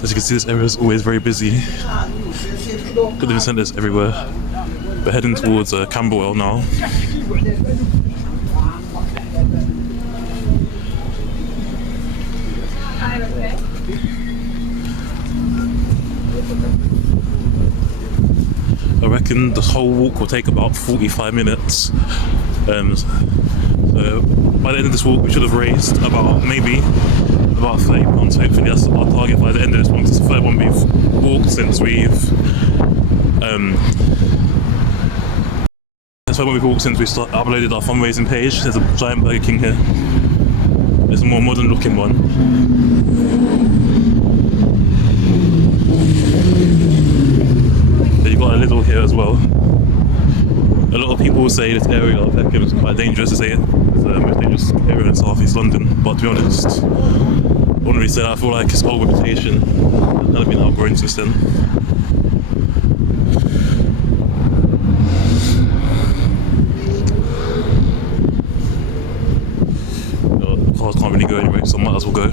As you can see, this area is always very busy. Good living centres everywhere. We're heading towards Camberwell now. I reckon the whole walk will take about 45 minutes. So by the end of this walk, we should have raised about maybe about £30. Hopefully, that's our target by the end of this one. It's the third one we've walked since we've uploaded our fundraising page. There's a giant Burger King here. There's a more modern looking one. Then you've got a Lidl here as well. A lot of people say this area of Peckham is quite dangerous. To say it's the most dangerous area in South East London. But to be honest, I wouldn't really say that. I feel like its old reputation has kind of been outgrown since then. The cars can't really go anyway, so I might as well go.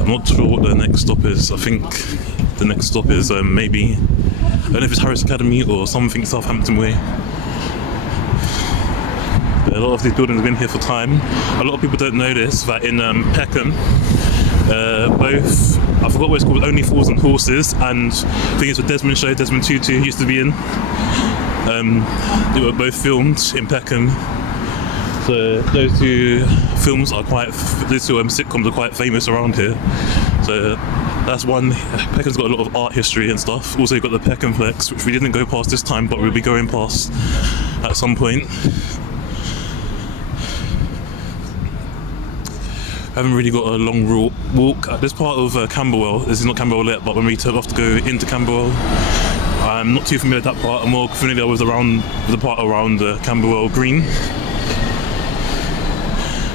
I'm not sure what the next stop is. I think the next stop is maybe, I don't know if it's Harris Academy or something Southampton way. But a lot of these buildings have been here for time. A lot of people don't know this, that in Peckham, both, I forgot what it's called, Only Fools and Horses, and I think it's a Desmond show, Desmond Tutu used to be in. They were both filmed in Peckham. So those two films are those two sitcoms are quite famous around here. So that's one. Peckham's got a lot of art history and stuff. Also, you've got the Peckhamplex, which we didn't go past this time, but we'll be going past at some point. I haven't really got a long walk at this part of Camberwell. This is not Camberwell yet, but when we took off to go into Camberwell, I'm not too familiar with that part. I'm more familiar with the part around Camberwell Green.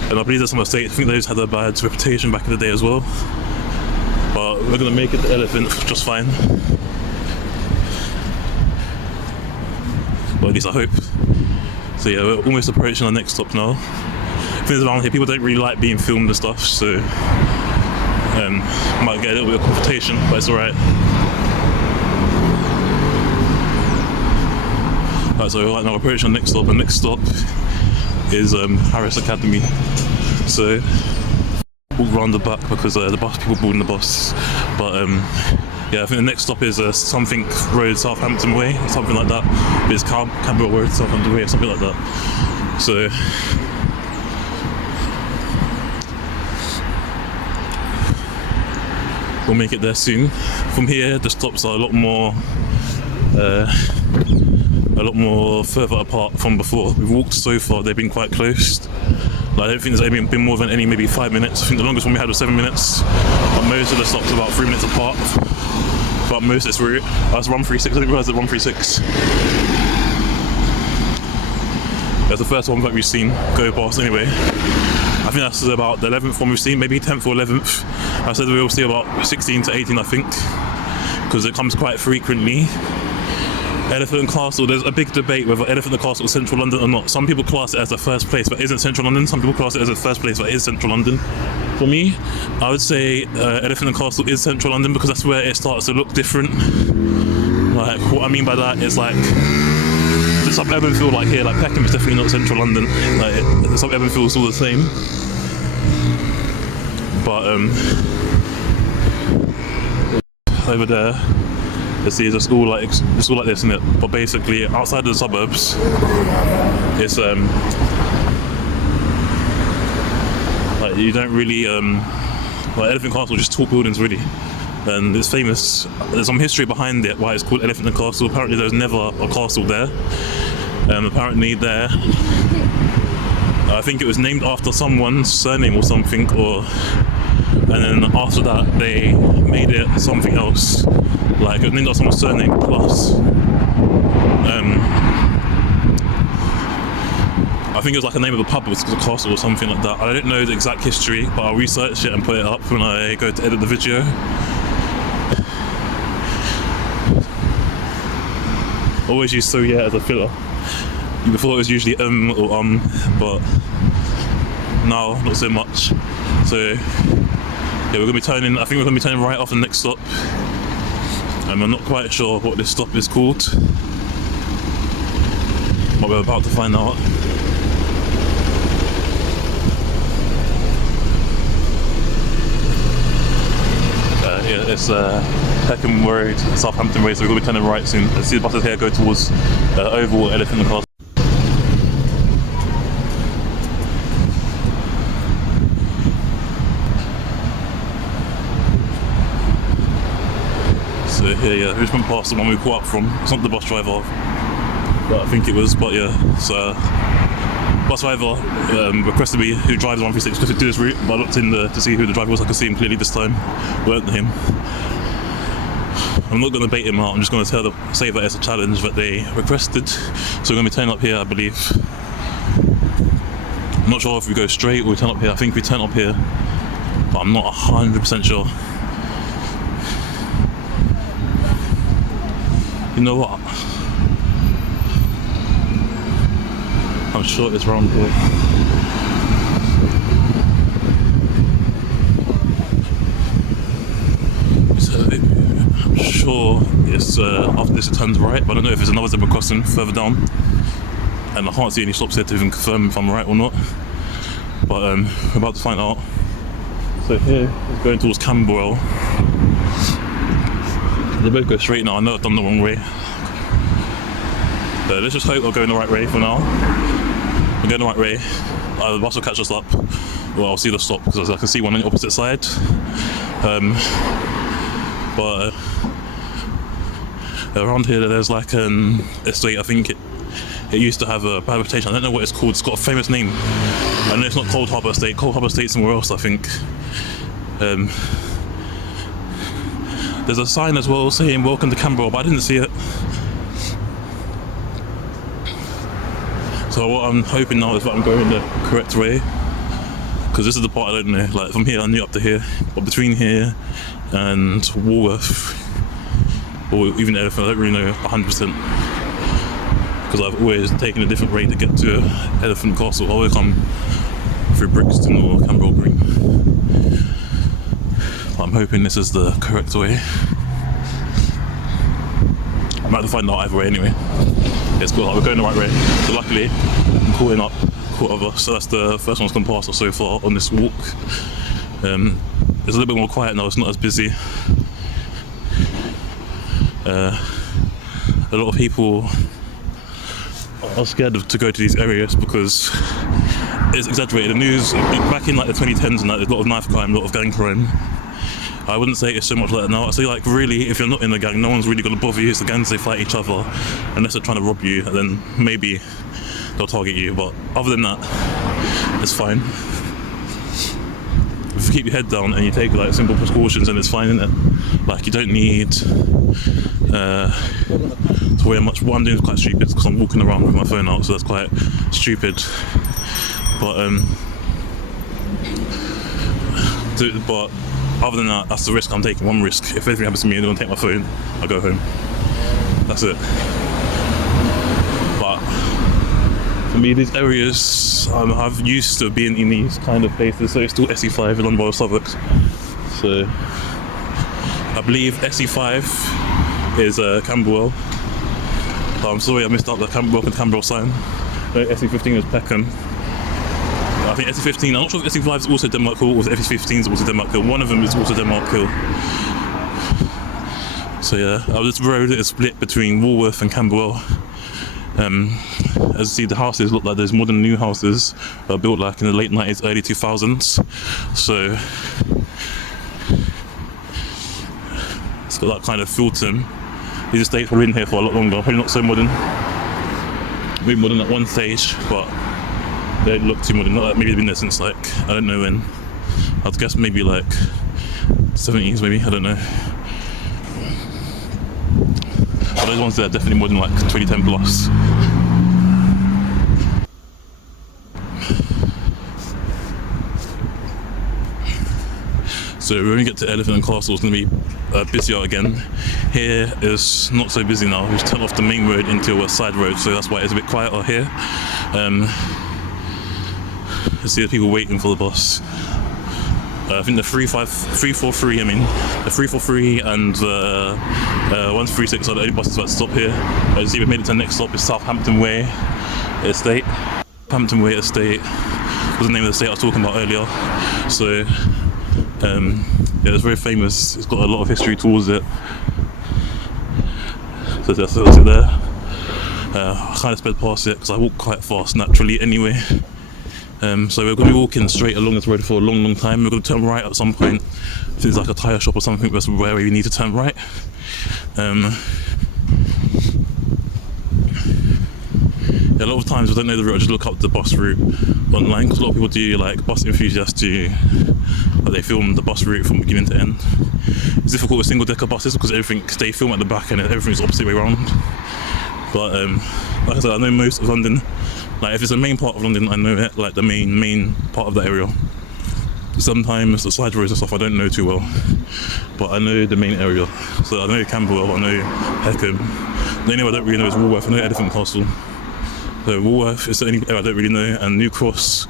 And I believe there's some estates. I think those had a bad reputation back in the day as well. But we're going to make it to Elephant just fine. Well, at least I hope. So yeah, we're almost approaching our next stop now. Things around here, people don't really like being filmed and stuff, so might get a little bit of confrontation, but it's alright. Right, so right now we're approaching our next stop. The next stop is Harris Academy. So walk around the back because the bus people boarding the bus. But yeah, I think the next stop is something Road Southampton Way, something like that. But it's Camberwell Road Southampton Way, or something like that. So we'll make it there soon. From here, the stops are a lot more further apart from before. We've walked so far; they've been quite close. Like, I don't think there's been more than maybe 5 minutes. I think the longest one we had was 7 minutes. But most of the stops are about 3 minutes apart. But most of this route, that's 136. I didn't realise it's 136. That's the first one that we've seen go past anyway. I think that's about the 11th one we've seen, maybe 10th or 11th. I said we'll see about 16 to 18, I think, because it comes quite frequently. Elephant and Castle, there's a big debate whether Elephant and Castle is central London or not. Some people class it as the first place but isn't central London. Some people class it as the first place but is central London. For me, I would say Elephant and Castle is central London because that's where it starts to look different. Like, what I mean by that is like the suburban feel like here, like Peckham is definitely not central London. Like the suburban feels all the same. But over there, you see, it's all like this, isn't it? But basically, outside of the suburbs, it's like you don't really like Elephant Castle, just tall buildings really, and it's famous. There's some history behind it why it's called Elephant and Castle. Apparently, there was never a castle there. Apparently, there, I think it was named after someone's surname or something, and then after that they made it something else. Like it was named after someone's surname plus. I think it was like the name of the pub was a castle or something like that. I don't know the exact history, but I'll research it and put it up when I go to edit the video. Always use so yeah as a filler. Before it was usually or but now not so much. So yeah, we're gonna be turning. I think we're gonna be turning right off the next stop. I'm not quite sure what this stop is called, but we're about to find out. Yeah, it's Peckham Road, Southampton Way, so we're going to be turning right soon. I see the buses here go towards Oval, Elephant and Castle. So here, yeah, we just went past the one we caught up from. It's not the bus driver, but I think it was, but yeah, so bus driver requested me, who drives 136, to do this route, but I looked in to see who the driver was. I could see him clearly this time. Weren't him. I'm not going to bait him out. I'm just going to say that it's a challenge that they requested. So we're going to be turning up here, I believe. I'm not sure if we go straight or we turn up here. I think we turn up here, but I'm not 100% sure. You know what? I'm sure it's round here. So I'm sure it's after this it turns right, but I don't know if there's another zebra crossing further down, and I can't see any stops here to even confirm if I'm right or not. But we're about to find out. So here it's going towards Camberwell. They both go straight now. I know I've done the wrong way. So let's just hope I'll go in the right way for now. We're going the right way. The bus will catch us up. Well, I'll see the stop because I can see one on the opposite side. But around here there's like an estate. I think it used to have a bad reputation. I don't know what it's called. It's got a famous name. I know it's not Cold Harbour Estate. Cold Harbour Estate somewhere else, I think. There's a sign as well saying "Welcome to Camberwell," but I didn't see it. So what I'm hoping now is that I'm going the correct way, because this is the part I don't know. Like from here I knew up to here, but between here and Walworth or even Elephant I don't really know 100%, because I've always taken a different way to get to Elephant Castle. I always come through Brixton or Camberwell Green. I'm hoping this is the correct way. I might have to find out either way anyway. It's cool, like we're going the right way. So luckily, I'm caught of us. So that's the first one's gone past us so far on this walk. It's a little bit more quiet now, it's not as busy. A lot of people are scared to go to these areas because it's exaggerated. The news, back in like the 2010s and that, there's a lot of knife crime, a lot of gang crime. I wouldn't say it's so much like that now. I say like really, if you're not in the gang, no one's really going to bother you. It's the gangs, they fight each other unless they're trying to rob you, and then maybe they'll target you. But other than that, it's fine. If you keep your head down and you take like simple precautions, then it's fine, isn't it? Like you don't need to worry much. What I'm doing is quite stupid because I'm walking around with my phone out, so that's quite stupid. But other than that, that's the risk I'm taking. One risk. If anything happens to me and they don't take my phone, I go home. That's it. But for me, these areas, I've used to being in these kind of places. So it's still SE5 in London, Southwark. So I believe SE5 is Camberwell. But I'm sorry I missed out the Welcome to Camberwell sign. No, SE15 is Peckham. I think SE15, I'm not sure if SE5 is also Denmark Hill or if SE15 is also Denmark Hill. One of them is also Denmark Hill. So yeah, this road is split between Woolworth and Camberwell. As you see, the houses look like there's more than new houses that are built like in the late 90s, early 2000s. So it's got that kind of feel to them. These estates were in here for a lot longer, probably not so modern. Maybe modern at one stage, but they don't look too modern. Not like maybe they've been there since like, I don't know when. I'd guess maybe like 70s maybe, I don't know. But those ones there are definitely more than like 2010 plus. So when we get to Elephant and Castle, it's going to be busier again. Here is not so busy now. We've turned off the main road into a side road, so that's why it's a bit quieter here. You see the people waiting for the bus. I think the 343, I mean, the 343 and the 136 are the only buses that stop here. As you see, we've made it to the next stop, is Southampton Way Estate. Southampton Way Estate was the name of the estate I was talking about earlier. So, yeah, it's very famous. It's got a lot of history towards it. So that's it there. I kind of sped past it because I walk quite fast naturally anyway. So we're going to be walking straight along this road for a long time. We're going to turn right at some point. I think it's like a tyre shop or something, that's where we need to turn right. Yeah, a lot of times I don't know the route, I just look up the bus route online, because a lot of people do, like Bus Enthusiasts do, like they film the bus route from beginning to end. It's difficult with single decker buses because everything, they film at the back and everything's the opposite way around. But like I said, I know most of London. Like if it's the main part of London, I know it, like the main part of that area. Sometimes the side roads and stuff I don't know too well, but I know the main area. So I know Camberwell, I know Peckham. The only area I don't really know is Woolworth. I know Elephant Castle. So Woolworth is the only area I don't really know, and New Cross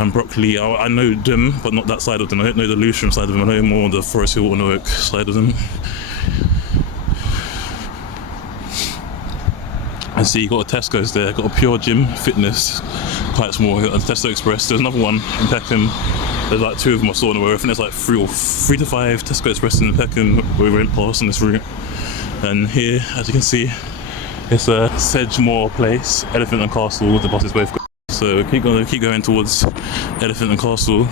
and Brockley, I know them, but not that side of them. I don't know the Lewisham side of them, I know more the Forest Hill and Oak side of them. And see, you got a Tesco's there, got a Pure Gym Fitness, quite small, a Tesco Express. There's another one in Peckham. There's like two of them I saw in the way. I think there's like three to five Tesco Express in Peckham where we went past on this route. And here, as you can see, it's a Sedgemoor Place, Elephant and Castle, the buses both go. So keep going towards Elephant and Castle.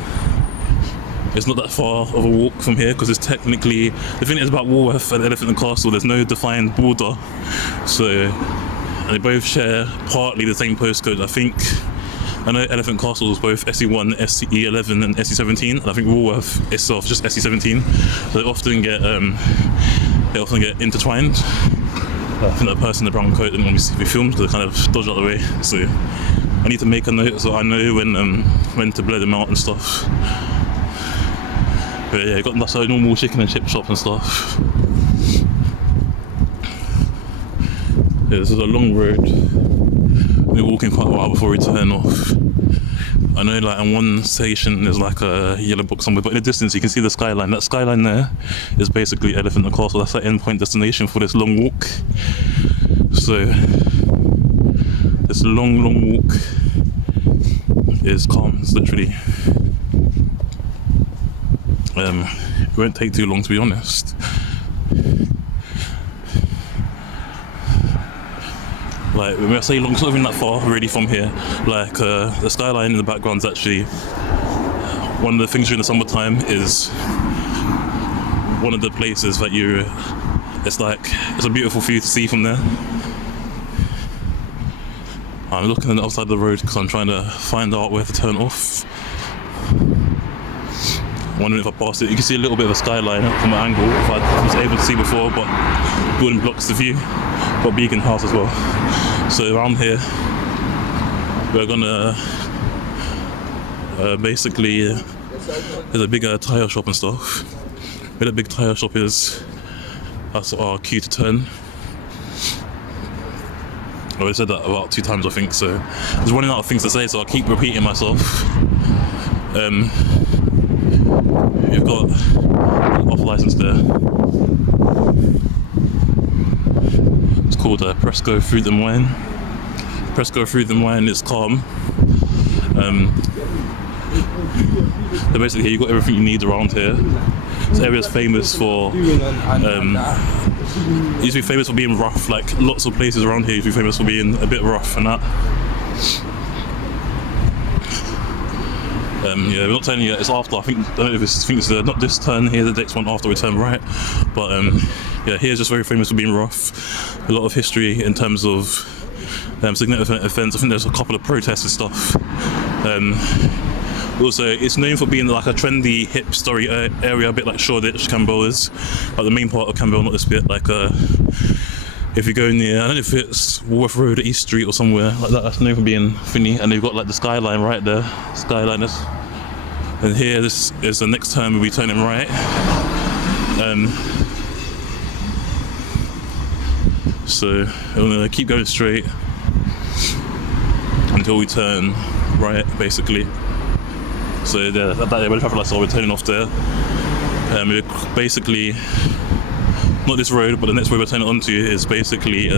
It's not that far of a walk from here because it's technically, the thing is about Woolworth and Elephant and Castle, there's no defined border. So they both share partly the same postcode. I know Elephant Castle is both SE1, SE11 and SE17, and I think Woolworth itself just SE17. So they often get intertwined. I think that person in the brown coat didn't want me to be filmed, so they kind of dodged out of the way. So I need to make a note so I know when to blow them out and stuff. But yeah, got that's a normal chicken and chip shop and stuff. Yeah, this is a long road. We're walking quite a while before we turn off. I know like on one station there's like a yellow box somewhere, but in the distance you can see the skyline. That skyline there is basically Elephant and Castle. That's the endpoint destination for this long walk. So this long walk is calm, it's literally. It won't take too long to be honest. Like when I say long, it's not even that far really from here. Like the skyline in the background is actually one of the things during the summertime, is one of the places that it's a beautiful view to see from there. I'm looking on the outside of the road because I'm trying to find out where to turn off. Wondering if I pass it. You can see a little bit of a skyline from an angle if I was able to see before, but building blocks the view. Got Beacon House as well. So around here we're gonna basically there's a bigger tyre shop and stuff. Where the big tyre shop is, that's our cue to turn. I already said that about 2 times I think, so I was running out of things to say, so I'll keep repeating myself. You've got an off license there. It's called Presco Food and Wine. Presco Food and Wine is calm. So basically here you got everything you need around here. This area's famous for used to be famous for being rough, like lots of places around here used to be famous for being a bit rough and that. Yeah, we're not turning yet, it's after, I don't know if it's not this turn here, the next one after we turn right, but yeah, here's just very famous for being rough. A lot of history in terms of significant events. I think there's a couple of protests and stuff. Also, it's known for being like a trendy, hip, story area, a bit like Shoreditch, Campbell is, like the main part of Campbell, not this bit, like if you go near, I don't know if it's Walworth Road or East Street or somewhere like that, that's known for being thingy, and they've got like the skyline right there, skyliners. And here, this is the next turn, we'll be turning right. So I'm gonna keep going straight until we turn right, basically. So there, that where the traffic lights are, we're turning off there. We're basically, not this road, but the next road we're turning onto is basically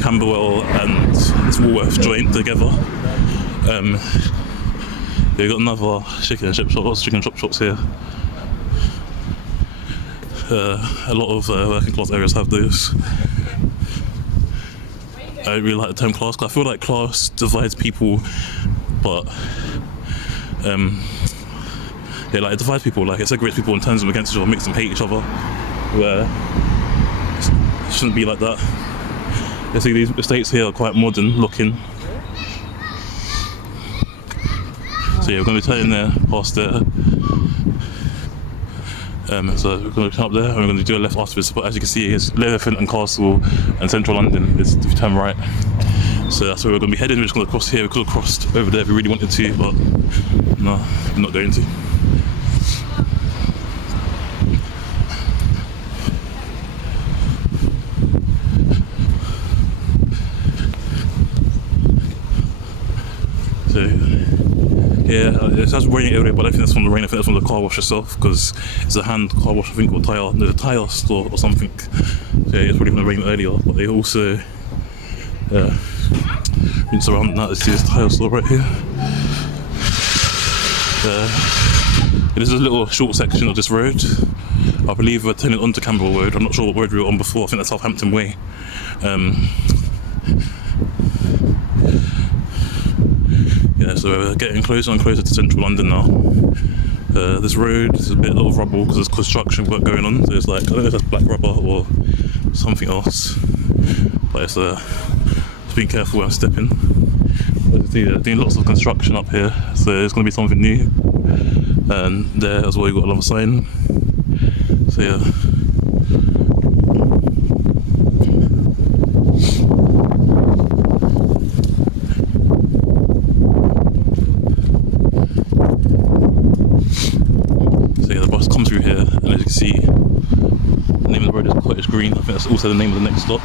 Camberwell and Walworth joint together. We've got another chicken chip shop, lots of chicken chop shops here. A lot of working class areas have those. I don't really like the term class, because I feel like class divides people, but yeah, like it divides people, like it segregates people and turns them against each other, makes them hate each other, where it shouldn't be like that. I see these estates here are quite modern looking. So yeah, we're going to be turning there, past there. So we're going to come up there and we're going to do a left afterwards, but as you can see, it's Leatherfinton Castle and central London is if you turn right. So that's where we're going to be heading. We're just going to cross here. We could have crossed over there if we really wanted to, but no, we're not going to. So yeah, it has raining area, but I think that's from the rain. I think that's from the car wash itself, because it's a hand car wash, I think, or tyre. There's a tyre store or something. So yeah, it's probably from the rain earlier, but they also rinse around that. Let's see this tyre store right here. This is a little short section of this road. I believe we're turning onto Camberwell Road. I'm not sure what road we were on before. I think that's Southampton Way. Yeah, so we're getting closer and closer to central London now. This road is a lot of rubble because there's construction work going on. So it's like, I don't know if that's black rubber or something else, but it's just being careful when I'm stepping. As you see, they're doing lots of construction up here, so it's going to be something new. And there as well, you've got another sign. So yeah. Through here, and as you can see, the name of the road is Cottage Green. I think that's also the name of the next stop.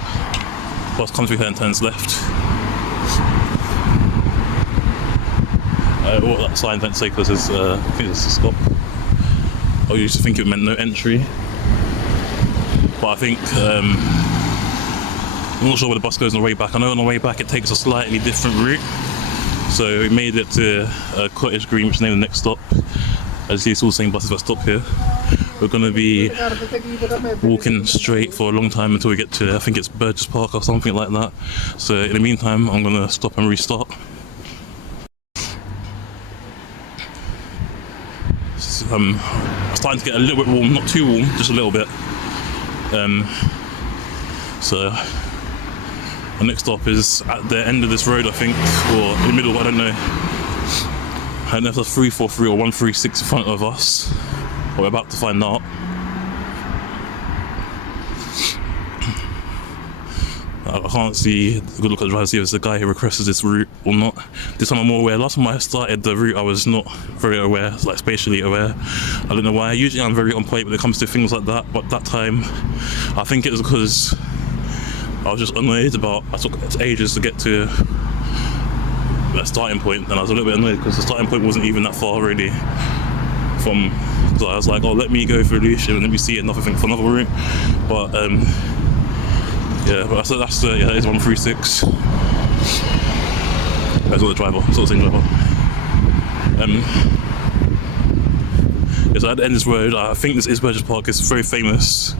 Bus comes through here and turns left. What that sign meant to say, because I think it's a stop. I used to think it meant no entry, but I think I'm not sure where the bus goes on the way back. I know on the way back it takes a slightly different route, so we made it to Cottage Green, which is the name of the next stop. As you see, it's all the same buses that stop here. We're going to be walking straight for a long time until we get to, I think it's Burgess Park or something like that. So in the meantime, I'm going to stop and restart. I'm starting to get a little bit warm, not too warm, just a little bit. So the next stop is at the end of this road, I think, or in the middle, I don't know. I don't know if that's 343 or 136 in front of us. We're about to find out. I can't see, good look at the driver, see if it's the guy who requested this route or not. This time I'm more aware. Last time I started the route I was not very aware, like spatially aware. I don't know why. Usually I'm very on point when it comes to things like that, but that time I think it was because I was just annoyed about, I took ages to get to that starting point, and I was a little bit annoyed because the starting point wasn't even that far really from, so I was like, oh, let me go for Lewisham and let me see another thing for another route. But yeah, but that's the, yeah, that is 136. That's not the driver, it's not the same driver. So at the end of this road, I think this is Burgess Park. It's very famous.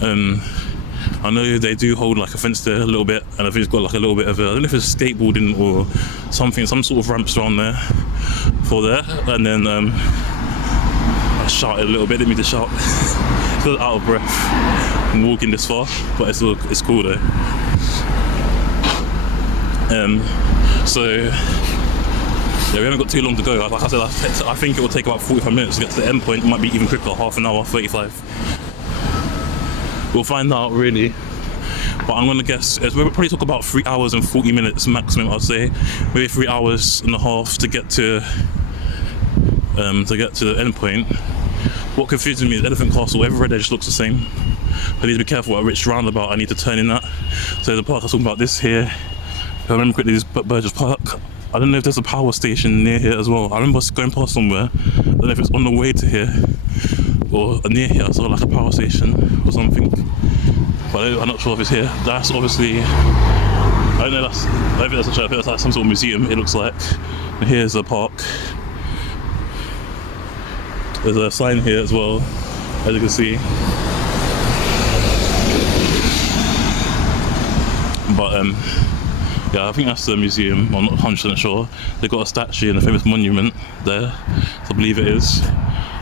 I know they do hold like a fence there a little bit, and I think it's got like a little bit of I don't know if it's skateboarding or something, some sort of ramps around there for there. And then I shouted a little bit, didn't mean to shout. Still out of breath and walking this far, but it's cool though. So yeah, we haven't got too long to go. Like I said, I think it will take about 45 minutes to get to the end point. It might be even quicker, half an hour, 35. We'll find out really, but I'm gonna guess we'll probably talk about 3 hours and 40 minutes maximum. I'd say maybe 3 hours and a half to get to the end point. What confuses me is Elephant Castle. Everywhere there just looks the same. I need to be careful at which roundabout I need to turn in at. So the park I was talking about, this here. If I remember quickly, this is Burgess Park. I don't know if there's a power station near here as well. I remember going past somewhere. I don't know if it's on the way to here or near here. I saw like a power station or something, but I'm not sure if it's here. That's obviously, I don't know. I think that's a church. I think that's like some sort of museum. It looks like. And here's the park. There's a sign here as well, as you can see. But yeah, I think that's the museum. I'm not 100% sure. They've got a statue and a famous monument there, so I believe it is.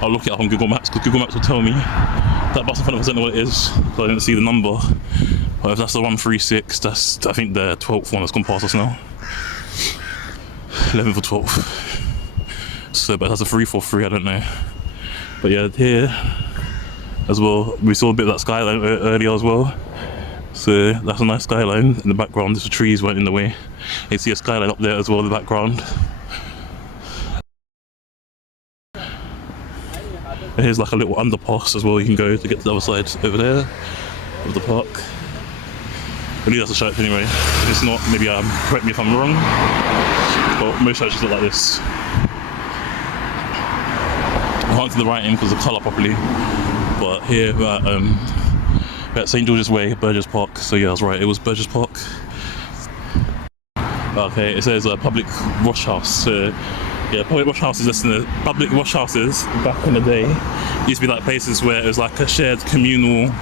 I'll look it up on Google Maps, because Google Maps will tell me. That bus in front of us, I don't know what it is, because I didn't see the number. But if that's the 136, that's I think the 12th one that's gone past us now. 11th or 12th. So, but that's a 343, I don't know. But yeah, here as well, we saw a bit of that skyline earlier as well. So that's a nice skyline in the background. The trees weren't in the way. You can see a skyline up there as well in the background. And here's like a little underpass as well you can go to get to the other side over there of the park. I believe that's a church anyway. If it's not, maybe correct me if I'm wrong. But most churches look like this. I can't see the writing because of the colour properly. But here at St George's Way, Burgess Park. So yeah, I was right, it was Burgess Park. Okay, it says public wash house. So yeah, public wash houses, public wash houses back in the day used to be like places where it was like a shared communal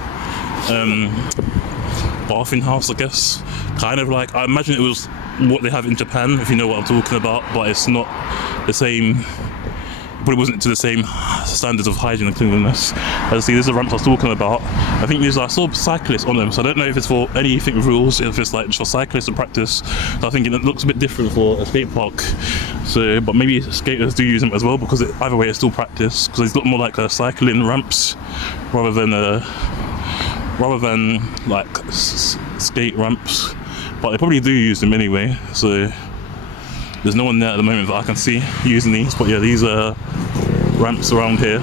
bathing house, I guess. Kind of like, I imagine it was what they have in Japan, if you know what I'm talking about, but it's not the same. But it wasn't to the same standards of hygiene and cleanliness. As you see, this is the ramps I was talking about. I think I saw cyclists on them, so I don't know if it's for anything rules, if it's like just for cyclists to practice. So I think it looks a bit different for a skate park. So, but maybe skaters do use them as well, because either way it's still practice, because it's look more like cycling ramps rather than like skate ramps. But they probably do use them anyway. So there's no one there at the moment that I can see using these, but yeah, these are ramps around here.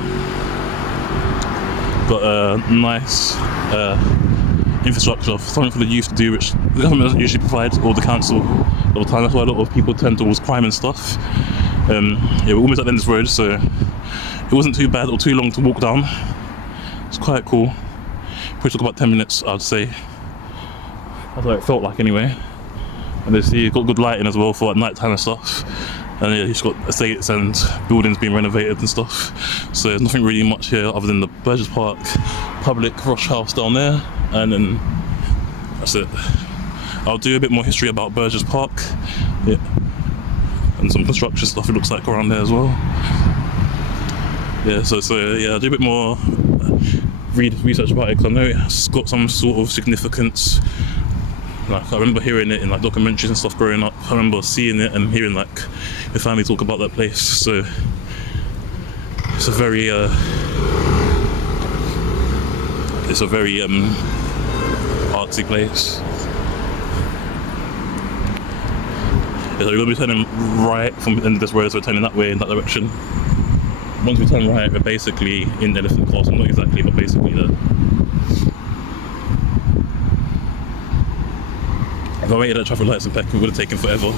Got a nice infrastructure, something for the youth to do, which the government doesn't usually provide, or the council all the time. That's why a lot of people turn towards crime and stuff. Yeah, we're almost at the end of this road, so it wasn't too bad or too long to walk down. It's quite cool. Probably took about 10 minutes, I'd say. That's what it felt like anyway. And there's got good lighting as well for like night time and stuff. And yeah, you've got estates and buildings being renovated and stuff. So there's nothing really much here other than the Burgess Park public wash house down there. And then that's it. I'll do a bit more history about Burgess Park. Yeah. And some construction stuff it looks like around there as well. Yeah, so yeah, I'll do a bit more research about it, because I know it's got some sort of significance. Like, I remember hearing it in like documentaries and stuff growing up. I remember seeing it and hearing like the family talk about that place. So it's a very artsy place. Yeah, so we're gonna be turning right from the end of this road, so we're turning that way in that direction. Once we turn right, we're basically in Elephant Castle. Not exactly, but basically there. If I waited at traffic lights in Peckham, it would have taken forever.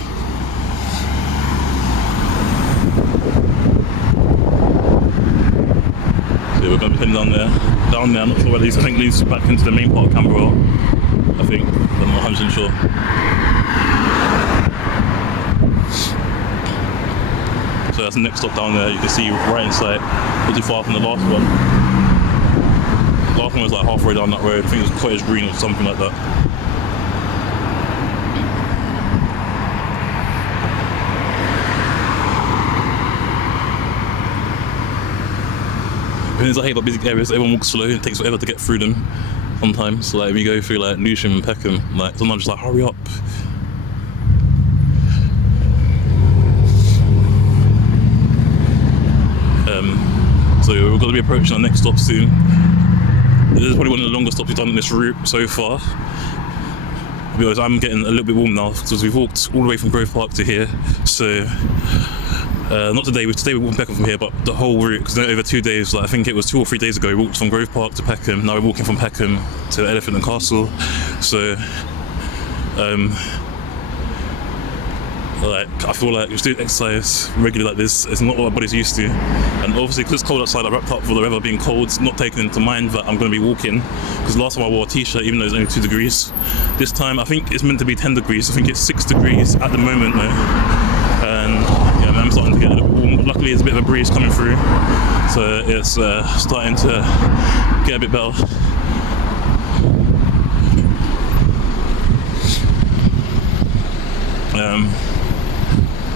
So we're going to be heading down there. I'm not sure where these, I think leads back into the main part of Camberwell. I think, but I'm not 100% sure. So that's the next stop down there. You can see right in sight, not too far from the last one. The last one was like halfway down that road. I think it was Cottage Green or something like that. The thing is, I hate about busy areas. Everyone walks slow and it takes forever to get through them. Sometimes, like, when you go through like Lewisham and Peckham, like sometimes just like hurry up. So we're going to be approaching our next stop soon. This is probably one of the longest stops we've done on this route so far. To be honest, I'm getting a little bit warm now because we've walked all the way from Grove Park to here. So not today. Today we walked Peckham from here, but the whole route, because over 2 days, like I think it was 2 or 3 days ago, we walked from Grove Park to Peckham. Now we're walking from Peckham to Elephant and Castle. So like I feel like just doing exercise regularly like this is not what my body's used to, and obviously because it's cold outside, I wrapped up for the weather being cold, not taking into mind that I'm going to be walking, because last time I wore a t-shirt even though it's only 2 degrees. This time I think it's meant to be 10 degrees. I think it's 6 degrees at the moment though, and yeah, I'm starting to get a little bit warm. Luckily there's a bit of a breeze coming through, so it's starting to get a bit better.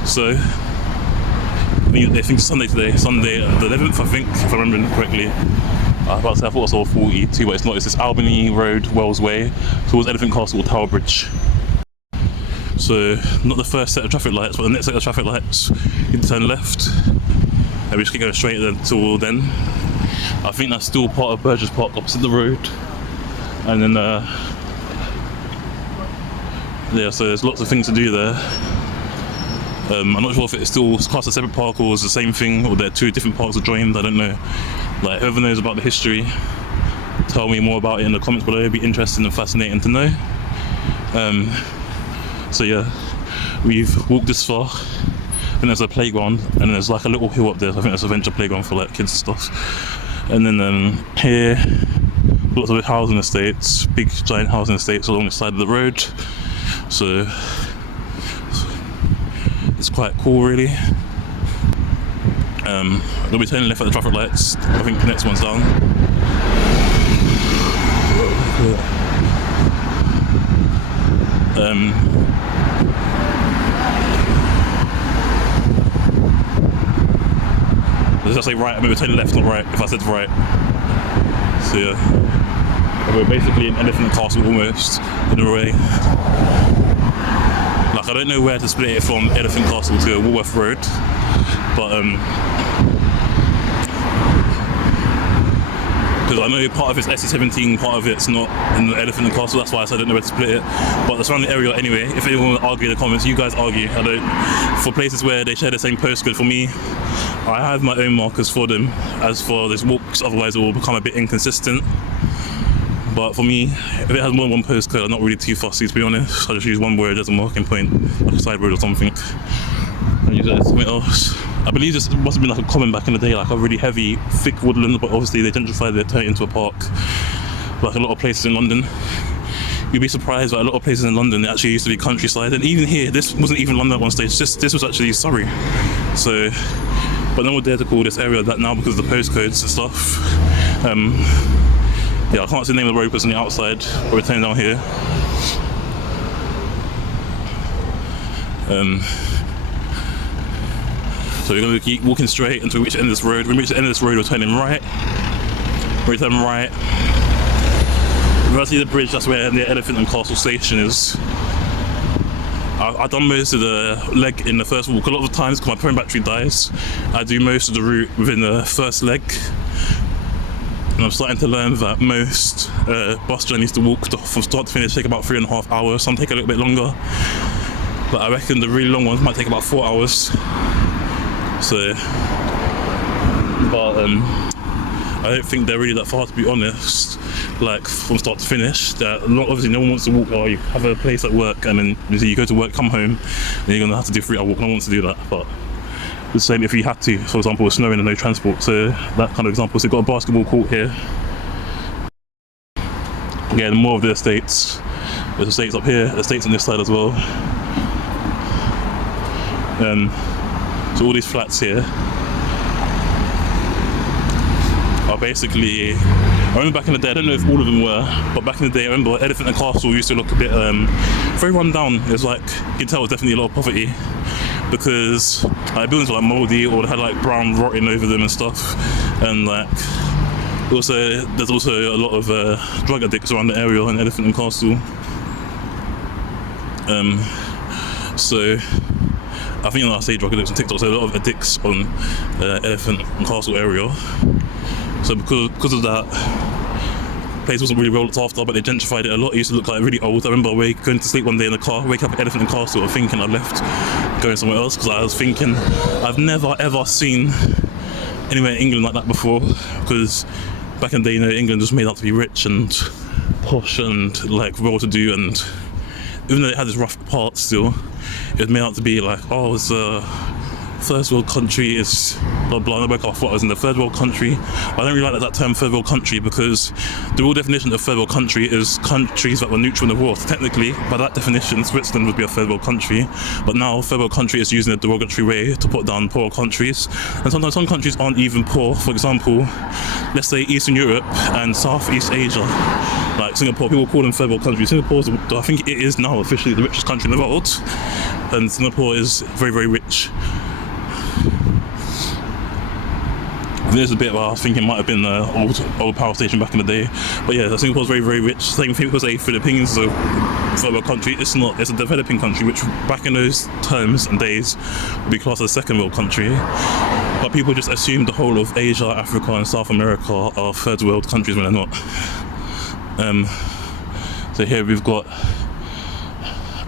So I think it's Sunday today, Sunday the 11th I think, if I remember correctly. I thought I saw 42, but it's not. It's this Albany Road, Wells Way, towards Elephant Castle or Tower Bridge. So not the first set of traffic lights, but the next set of traffic lights, you can turn left, and we just keep going straight until then. I think that's still part of Burgess Park opposite the road, and then yeah, so there's lots of things to do there. I'm not sure if it's still classed as a separate park or it's the same thing, or they're 2 different parks adjoined. I don't know. Like, whoever knows about the history, tell me more about it in the comments below. It'd be interesting and fascinating to know. So yeah, we've walked this far, and there's a playground, and there's like a little hill up there. I think that's a venture playground for like kids and stuff. And then here, lots of housing estates, big giant housing estates along the side of the road. So it's quite cool really. We'll be turning left at the traffic lights. I think the next one's down. Does that say right? I mean, we're turning left, not right, if I said right. So yeah, we're basically in Elephant and Castle almost, in a way. Like, I don't know where to split it from Elephant Castle to Woolworth Road, but because I know part of it's SE17, part of it's not in the Elephant and Castle, that's why I said I don't know where to split it. But the surrounding area anyway, if anyone will argue in the comments, you guys argue. I don't. For places where they share the same postcode, for me, I have my own markers for them. As for these walks, otherwise it will become a bit inconsistent. But for me, if it has more than one postcode, I'm not really too fussy, to be honest. I just use one word as a marking point, like a side road or something, and use it as something else. I believe this must have been like a common back in the day, like a really heavy, thick woodland, but obviously they gentrified it, turned it into a park, like a lot of places in London. You'd be surprised that a lot of places in London, it actually used to be countryside, and even here, this wasn't even London at one stage, this was actually Surrey. So, but no one dare to call this area that now because of the postcodes and stuff. Yeah, I can't see the name of the road because it's on the outside, but we're turning down here. So we're going to keep walking straight until we reach the end of this road. When we reach the end of this road, we're turning right. We're turning right. If I see the bridge, that's where the Elephant and Castle station is. I've done most of the leg in the first walk. A lot of the times, because my phone battery dies, I do most of the route within the first leg. And I'm starting to learn that most bus journeys to walk from start to finish take about 3.5 hours. Some take a little bit longer, but I reckon the really long ones might take about 4 hours. So, but I don't think they're really that far, to be honest. Like from start to finish, obviously no one wants to walk. Or you have a place at work, and then you go to work, come home, and you're gonna have to do 3 hour walk. No one wants to do that, but. The same if you had to, for example, with snowing and no transport. So that kind of example. So you've got a basketball court here. Again, more of the estates. There's estates up here, estates on this side as well. So So all these flats here are basically, I remember back in the day, I don't know if all of them were, but back in the day I remember Elephant and Castle used to look a bit very run down. It was like, you can tell it was definitely a lot of poverty, because like buildings were like mouldy or they had like brown rotting over them and stuff, and like also there's also a lot of drug addicts around the area in Elephant and Castle. So I think when I say drug addicts on TikTok, so a lot of addicts on Elephant and Castle area. So because of that, the place wasn't really well looked after, but they gentrified it a lot. It used to look like really old. I remember going to sleep one day in the car, wake up at Elephant and Castle, thinking I left, going somewhere else, because I was thinking I've never ever seen anywhere in England like that before. Because back in the day, you know, England was made out to be rich and posh and like well-to-do, and even though it had its rough parts, still it was made out to be like, oh, it's a first world country, it's blah blah. And I thought I was in the third world country. I don't really like that term third world country, because the real definition of third world country is countries that were neutral in the war. So technically, by that definition, Switzerland would be a third world country, but now third world country is using a derogatory way to put down poor countries. And sometimes some countries aren't even poor. For example, let's say Eastern Europe and Southeast Asia, like Singapore, people call them third world countries. Singapore is, I think it is now officially the richest country in the world, and Singapore is very, very rich. There's a bit where I was thinking it might have been an old power station back in the day, but yeah, Singapore's very, very rich. Same thing, people say Philippines is a third world country. It's not. It's a developing country, which back in those terms and days would be classed as a second world country. But people just assume the whole of Asia, Africa, and South America are third world countries when they're not. So here we've got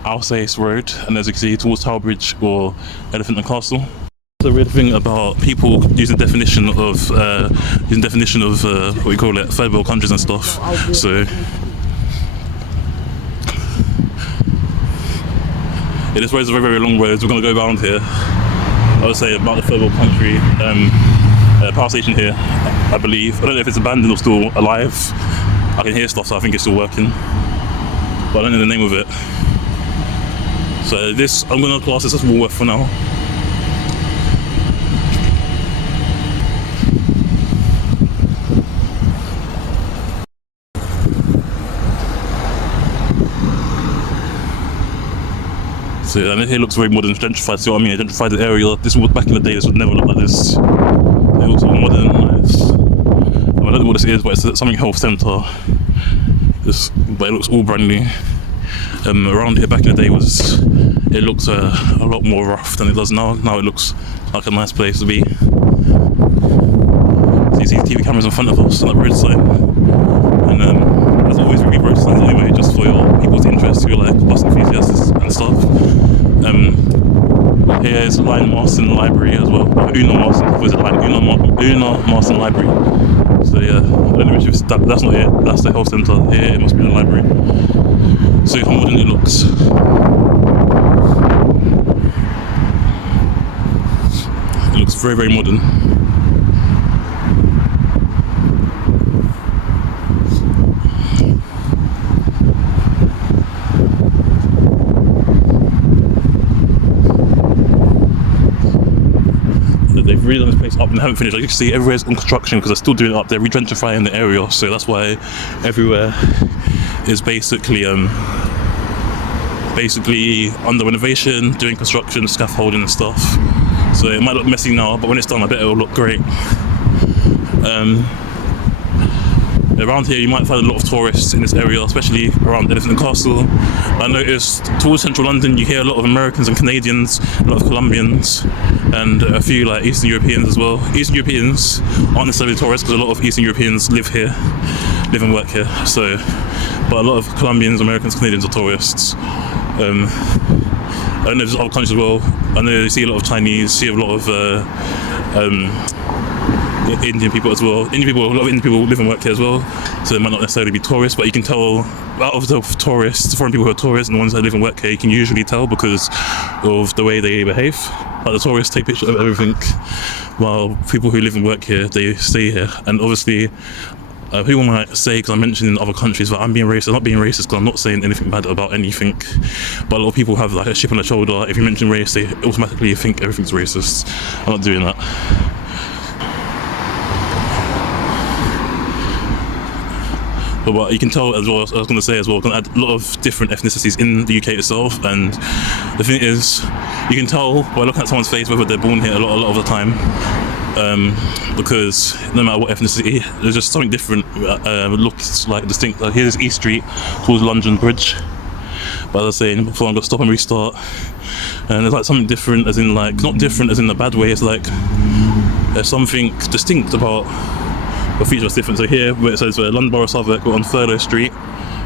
Alsace Road, and as you can see, towards Tower Bridge or Elephant and Castle. The weird thing about people using definition of what we call it, third world countries and stuff. So yeah, this road is a very, very long road. We're going to go around here. I would say about the third world country power station here, I believe. I don't know if it's abandoned or still alive. I can hear stuff, so I think it's still working, but I don't know the name of it. So this, I'm going to class this as Woolworth for now. So, and here looks very modern, gentrified. See what I mean? A gentrified area. This was back in the day. This would never look like this. It looks all modern, nice. I don't know what this is, but it's something health centre. But it looks all brand new. Around here back in the day it looked a lot more rough than it does now. Now it looks like a nice place to be. So you see TV cameras in front of us on that road sign, and there's always really road signs anyway, just for your people's interest who are like bus enthusiasts and stuff. Here is Line Marston Library as well. Una Marston, was it like Una Marston Library? So yeah, I don't know if that's not it. That's the health centre. Here it must be the library. So how modern it looks. It looks very, very modern. They've really done this place up and haven't finished. Like you can see, everywhere's in construction because they're still doing it up. They're re-gentrifying the area, so that's why everywhere is basically under renovation, doing construction, scaffolding and stuff. So it might look messy now, but when it's done, I bet it will look great. Around here you might find a lot of tourists in this area, especially around Elephant and Castle. I noticed towards central London you hear a lot of Americans and Canadians, a lot of Colombians, and a few like Eastern Europeans as well. Eastern Europeans aren't necessarily tourists because a lot of Eastern Europeans live and work here. So, but a lot of Colombians, Americans, Canadians are tourists. I don't know if there's other countries as well. I know you see a lot of Chinese, see a lot of Indian people as well. A lot of Indian people live and work here as well, so they might not necessarily be tourists, but you can tell out of the tourists, foreign people who are tourists and the ones that live and work here, you can usually tell because of the way they behave. Like the tourists take pictures of everything, while people who live and work here, they stay here. And obviously People might say, because I'm mentioning other countries, that I'm being racist. I'm not being racist because I'm not saying anything bad about anything. But a lot of people have like a chip on their shoulder. If you mention race, they automatically think everything's racist. I'm not doing that. But you can tell as well, I was going to say as well, we're going to add a lot of different ethnicities in the UK itself. And the thing is, you can tell by looking at someone's face whether they're born here a lot of the time. Because no matter what ethnicity, there's just something different. Looks like distinct. Like here's East Street towards London Bridge. But as I was saying before, I'm gonna stop and restart. And there's like something different, as in like not different as in the bad way. It's like there's something distinct about the feature that's different. So here, where it says London Borough Southwark, we're on Thurlow Street.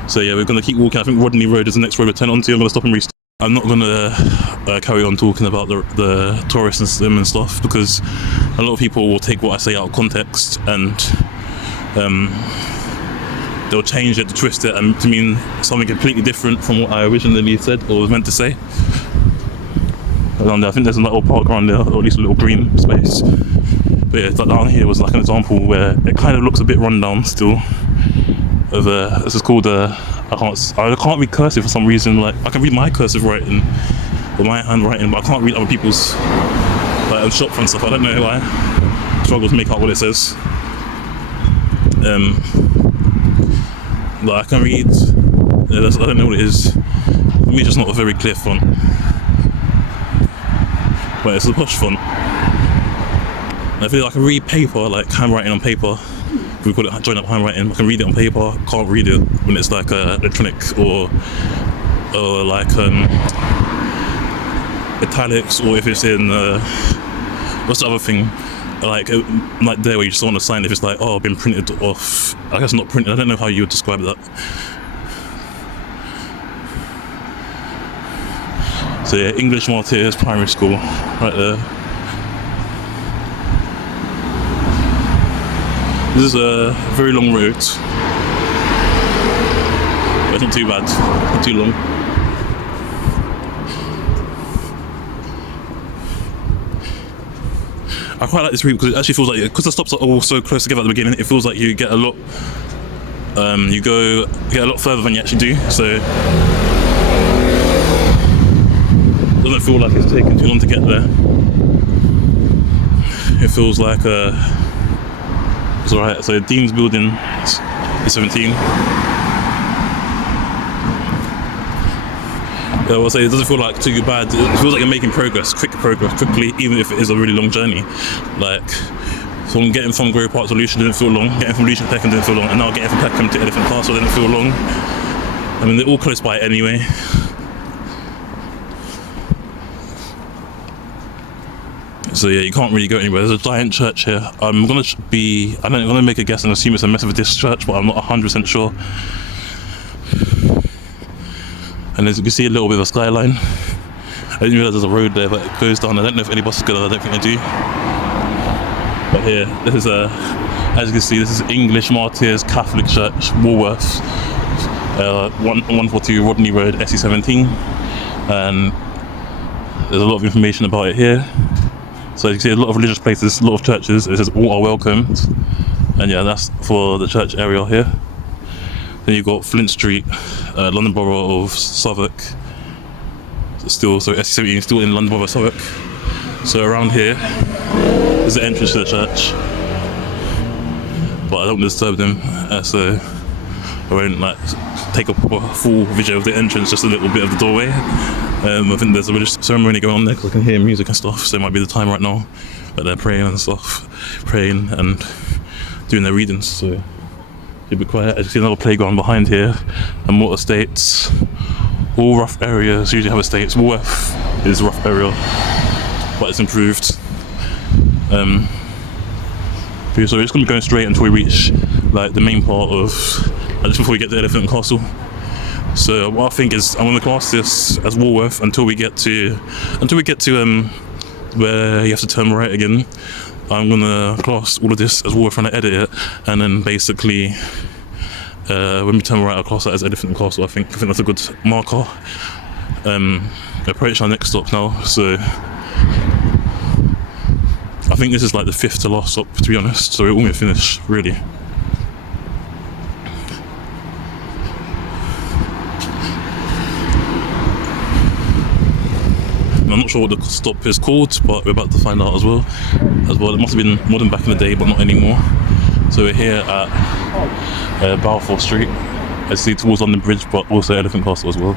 So yeah, we're gonna keep walking. I think Rodney Road is the next road we turn onto. I'm gonna stop and restart. I'm not gonna carry on talking about the tourist system and stuff, because a lot of people will take what I say out of context and they'll change it to twist it and to mean something completely different from what I originally said or was meant to say. Around there, I think there's a little park around there, or at least a little green space. But yeah, that down here was like an example where it kind of looks a bit run down still. This is called I can't read cursive for some reason. Like I can read my cursive writing or my handwriting, but I can't read other people's like on shop front stuff. I don't know why. I struggle to make out what it says. But I can read. I don't know what it is. For me, it's just not a very clear font. But it's a posh font. And I feel like I can read paper, like handwriting on paper. We call it join up handwriting. I can read it on paper, can't read it when it's like electronic or like italics, or if it's in what's the other thing, like there where you just want to sign if it's like been printed off. I guess not printed. I don't know how you would describe that. So yeah, English Martyrs Primary School, right there. This is a very long road, but it's not too bad, not too long. I quite like this route because it actually feels like, because the stops are all so close together at the beginning, it feels like you get a lot, you get a lot further than you actually do, so it doesn't feel like it's taking too long to get there. It feels like it's alright. So Dean's Building is 17. I will say it doesn't feel like too bad. It feels like you're making progress quickly, even if it is a really long journey. Like from getting from Grove Park to Lucian didn't feel long, getting from Lucian to Peckham didn't feel long, and now getting from Peckham to Elephant Castle didn't feel long. I mean, they're all close by anyway. So yeah, you can't really go anywhere. There's a giant church here. I'm gonna make a guess and assume it's a Methodist church, but I'm not 100% sure. And as you can see, a little bit of a skyline. I didn't realise there's a road there, but it goes down. I don't know if any buses go there. I don't think they do. But here, this is as you can see, this is English Martyrs Catholic Church, Woolworth, 142 Rodney Road, SE17, and there's a lot of information about it here. So you can see a lot of religious places, a lot of churches. It says all are welcomed, and yeah, that's for the church area here. Then you've got Flint Street, London Borough of Southwark. So SE17 still in London Borough of Southwark. So around here is the entrance to the church, but I don't disturb them, so I won't like take a proper full video of the entrance, just a little bit of the doorway. I think there's a religious ceremony going on there because I can hear music and stuff, so it might be the time right now that they're praying and stuff, praying and doing their readings, so you'll be quiet. As you see, another playground behind here, and more estates, all rough areas usually have estates. Woolworth is a rough area, but it's improved. So we're just going to be going straight until we reach like the main part of, just before we get to Elephant Castle. So what I think is I'm going to class this as Woolworth until we get to where you have to turn right again. I'm going to class all of this as Woolworth and edit it, and then basically when we turn right I'll class that as Elephant Castle. I think that's a good marker. Approach our next stop now, so I think this is like the 5th to last stop, to be honest, so we're all going to finish really. not sure what the stop is called, but we're about to find out as well. It must have been more than back in the day, but not anymore. So we're here at Balfour Street, as you see, towards London Bridge, but also Elephant Castle as well.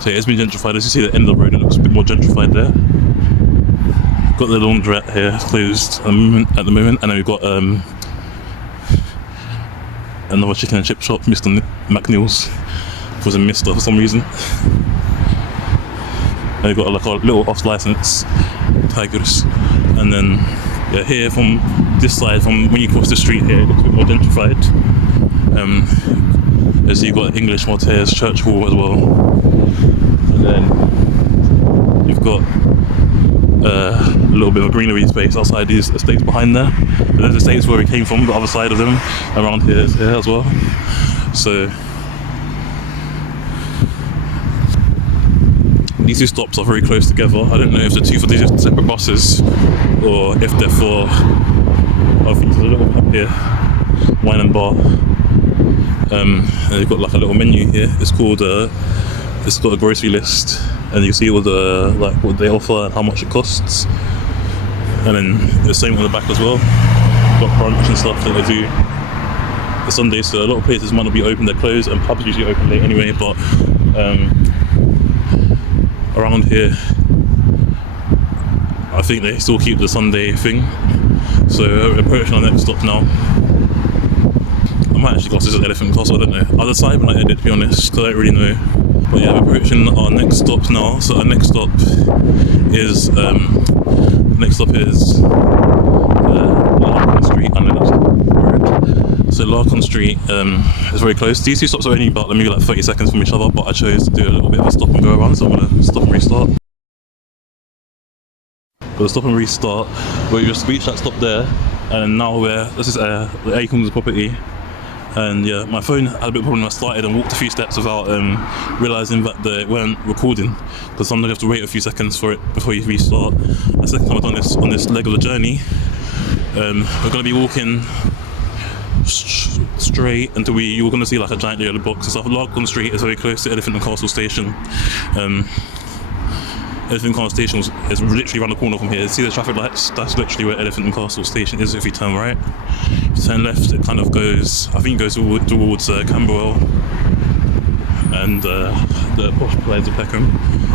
So it's been gentrified. As you see the end of the road, it looks a bit more gentrified there. Got the laundrette here closed at the moment, and then we've got another chicken and chip shop, Mr. McNeil's. It was a Mr. for some reason. And we've got like a little off-license Tigers, and then here from this side, from when you cross the street here, it looks a bit more gentrified. As you've got English Martyrs Church Hall as well, and then you've got a little bit of greenery space outside these estates behind there. But there's estates where we came from, the other side of them, around here as well. So these two stops are very close together. I don't know if they're two for these separate buses or if they're for, I think there's a little bit up here, wine and bar. And they've got like a little menu here. It's called it's got a grocery list, and you see all the what they offer and how much it costs. And then the same on the back as well. Got brunch and stuff that they do. It's Sunday, so a lot of places might not be open, they're closed, and pubs usually open late anyway. But around here, I think they still keep the Sunday thing. So we're approaching our next stop now. I might actually cross this at Elephant Castle, I don't know. Other side when I edit, to be honest, I don't really know. But yeah, we're approaching our next stop now. So our next stop is Larkin Street. I know that's a road. So Larkin Street is very close. These two stops are only about maybe like 30 seconds from each other, but I chose to do a little bit of a stop and go around, so I'm gonna stop and restart. Got to stop and restart. We just reached that stop there, and now this is the Acorns property. And yeah, my phone had a bit of a problem when I started and walked a few steps without realising that they weren't recording, because sometimes you have to wait a few seconds for it before you restart. The second time I've done this on this leg of the journey. We're going to be walking straight until you're going to see like a giant yellow box and stuff. Larkin Street is very close to Elephant and Castle Station. Elephant and Castle Station is literally around the corner from here. See the traffic lights? That's literally where Elephant and Castle Station is. If you turn right, if you turn left, it kind of goes, I think it goes towards Camberwell and the posh sides of Peckham.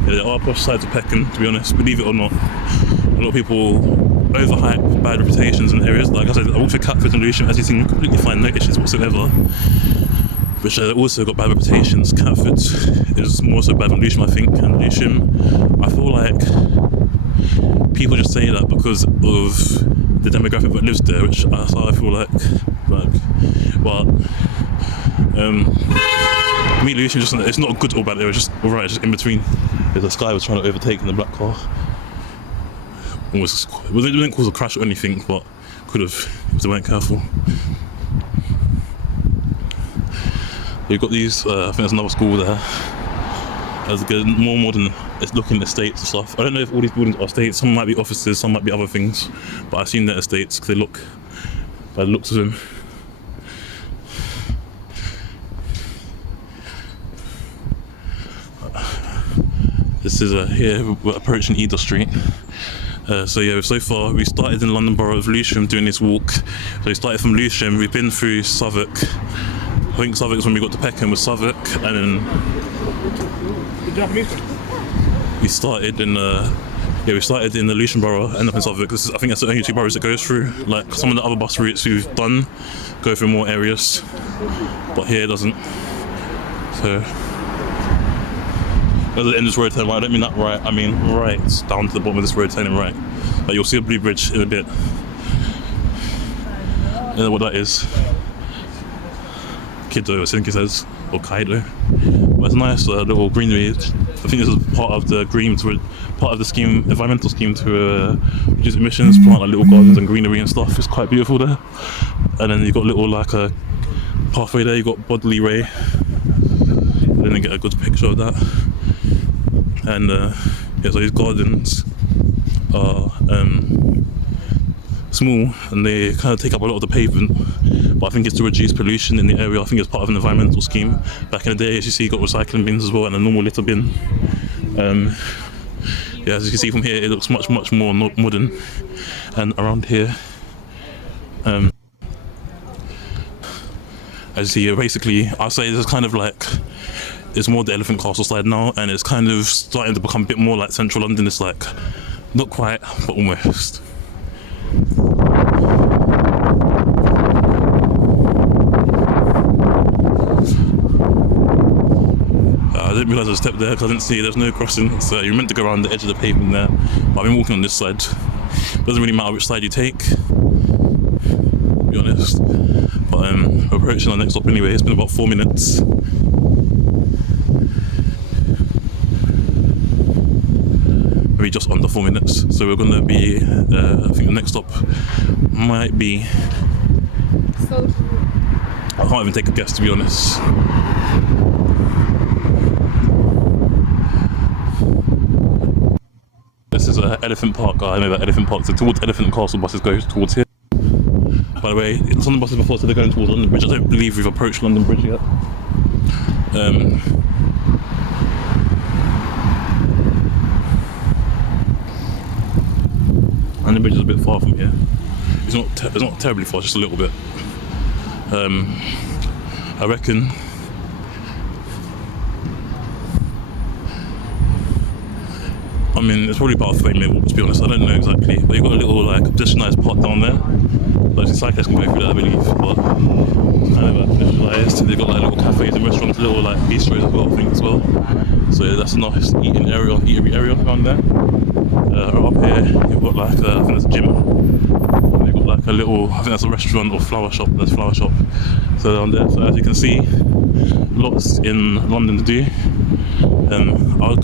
Yeah, there are posh sides of Peckham, to be honest, believe it or not. A lot of people overhype bad reputations in areas. Like I said, I walked through Catford and Lewisham, as you can completely find no issues whatsoever. Which also got bad reputations. Catford is more so bad than Lewisham, I think, and Lewisham, I feel like people just say that because of the demographic that lives there, which I feel like but me, Lewisham, it's not good or bad, it was just alright, it's just in between. This guy was trying to overtake in the black car. It didn't cause a crash or anything, but could have if they weren't careful. We've got these, I think there's another school there. There's more modern, it's looking estates and stuff. I don't know if all these buildings are estates, some might be offices, some might be other things, but I've seen their estates because they look, by the looks of them. This is here, we're approaching Eder Street. So yeah, so far we started in London Borough of Lewisham doing this walk. So we started from Lewisham, we've been through Southwark. I think Southwark is when we got to Peckham with Southwark, and then we started in the Lewisham Borough, ended up in Southwark. I think that's the only two boroughs it goes through. Like some of the other bus routes we've done go through more areas, but here it doesn't. So at the end of this road turn right, I don't mean that right, I mean right down to the bottom of this road turning right. Like you'll see a blue bridge in a bit. I don't know what that is. Kiddo, I think it says, or Kaido. But it's a nice little greenery. I think this is part of the scheme, environmental scheme to reduce emissions, plant like little gardens and greenery and stuff. It's quite beautiful there. And then you've got little like a pathway there, you've got Bodley Ray. I didn't get a good picture of that. And yeah, so these gardens are small and they kind of take up a lot of the pavement. But I think it's to reduce pollution in the area. I think it's part of an environmental scheme. Back in the day, as you see, you got recycling bins as well and a normal litter bin. Yeah, as you can see from here, it looks much more modern. And around here, as you see, basically, I'll say this is kind of like, it's more the Elephant Castle side now, and it's kind of starting to become a bit more like central London. It's like, not quite, but almost. I didn't realise I stepped there because I didn't see there's no crossing, so you're meant to go around the edge of the pavement there. But I've been walking on this side. Doesn't really matter which side you take, to be honest. But we're approaching our next stop anyway. It's been about 4 minutes. Maybe just under 4 minutes. So we're gonna be, I think the next stop might be, I can't even take a guess, to be honest. This is Elephant Park. I know that Elephant Park. So towards Elephant Castle, buses go towards here. By the way, it's on the buses before, so they're going towards London Bridge. I don't believe we've approached London Bridge yet. London Bridge is a bit far from here. It's not terribly far, just a little bit. I reckon. I mean, it's probably about a 30-minute walk, to be honest. I don't know exactly, but you've got a little like pedestrianised part down there. Like cyclists can go through that, I believe, but it's kind of pedestrianised. They've got like little cafes and restaurants, little like bistros as well, I think, as well. So yeah, that's a nice eatery area around there. Up here, you've got like I think there's a gym. And you've got like a little, I think that's a restaurant or flower shop. There's a flower shop. So down there. So as you can see, lots in London to do.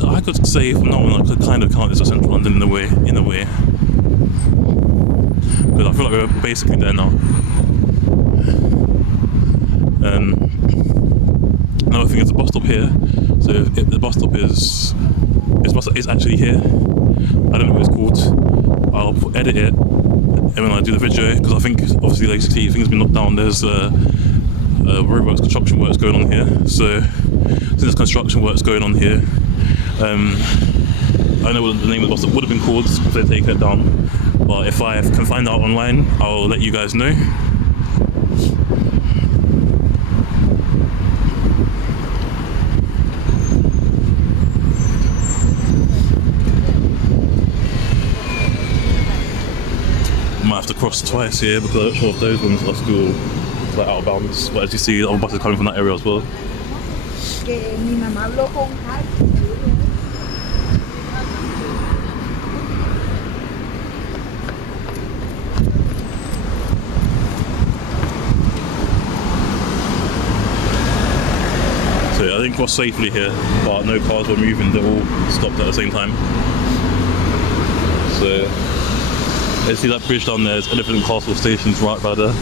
I could say from now on, I could kind of count this as central London in a way. Because I feel like we're basically there now. Another thing is the bus stop here. So the bus stop is actually here. I don't know what it's called. I'll edit it and when I do the video, because I think obviously like see things been knocked down. There's roadworks, construction works going on here. So since there's construction works going on here, I don't know what the name of the bus stop would have been called if they take it down. But if I can find out online, I'll let you guys know. Might have to cross twice here because I'm not sure if those ones are still like out of bounds. But as you see, other buses coming from that area as well. So I didn't cross safely here, but no cars were moving. They all stopped at the same time. So. You see that bridge down there is Elephant Castle Station's right by there.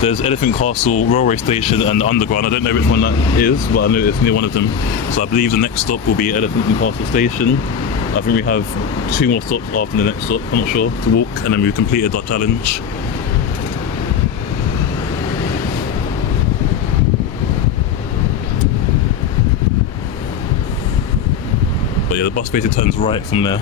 There's Elephant Castle Railway Station and the Underground. I don't know which one that is, but I know it's near one of them. So I believe the next stop will be Elephant Castle Station. I think we have 2 more stops after the next stop, I'm not sure, to walk, and then we've completed our challenge. But yeah, the bus basically turns right from there.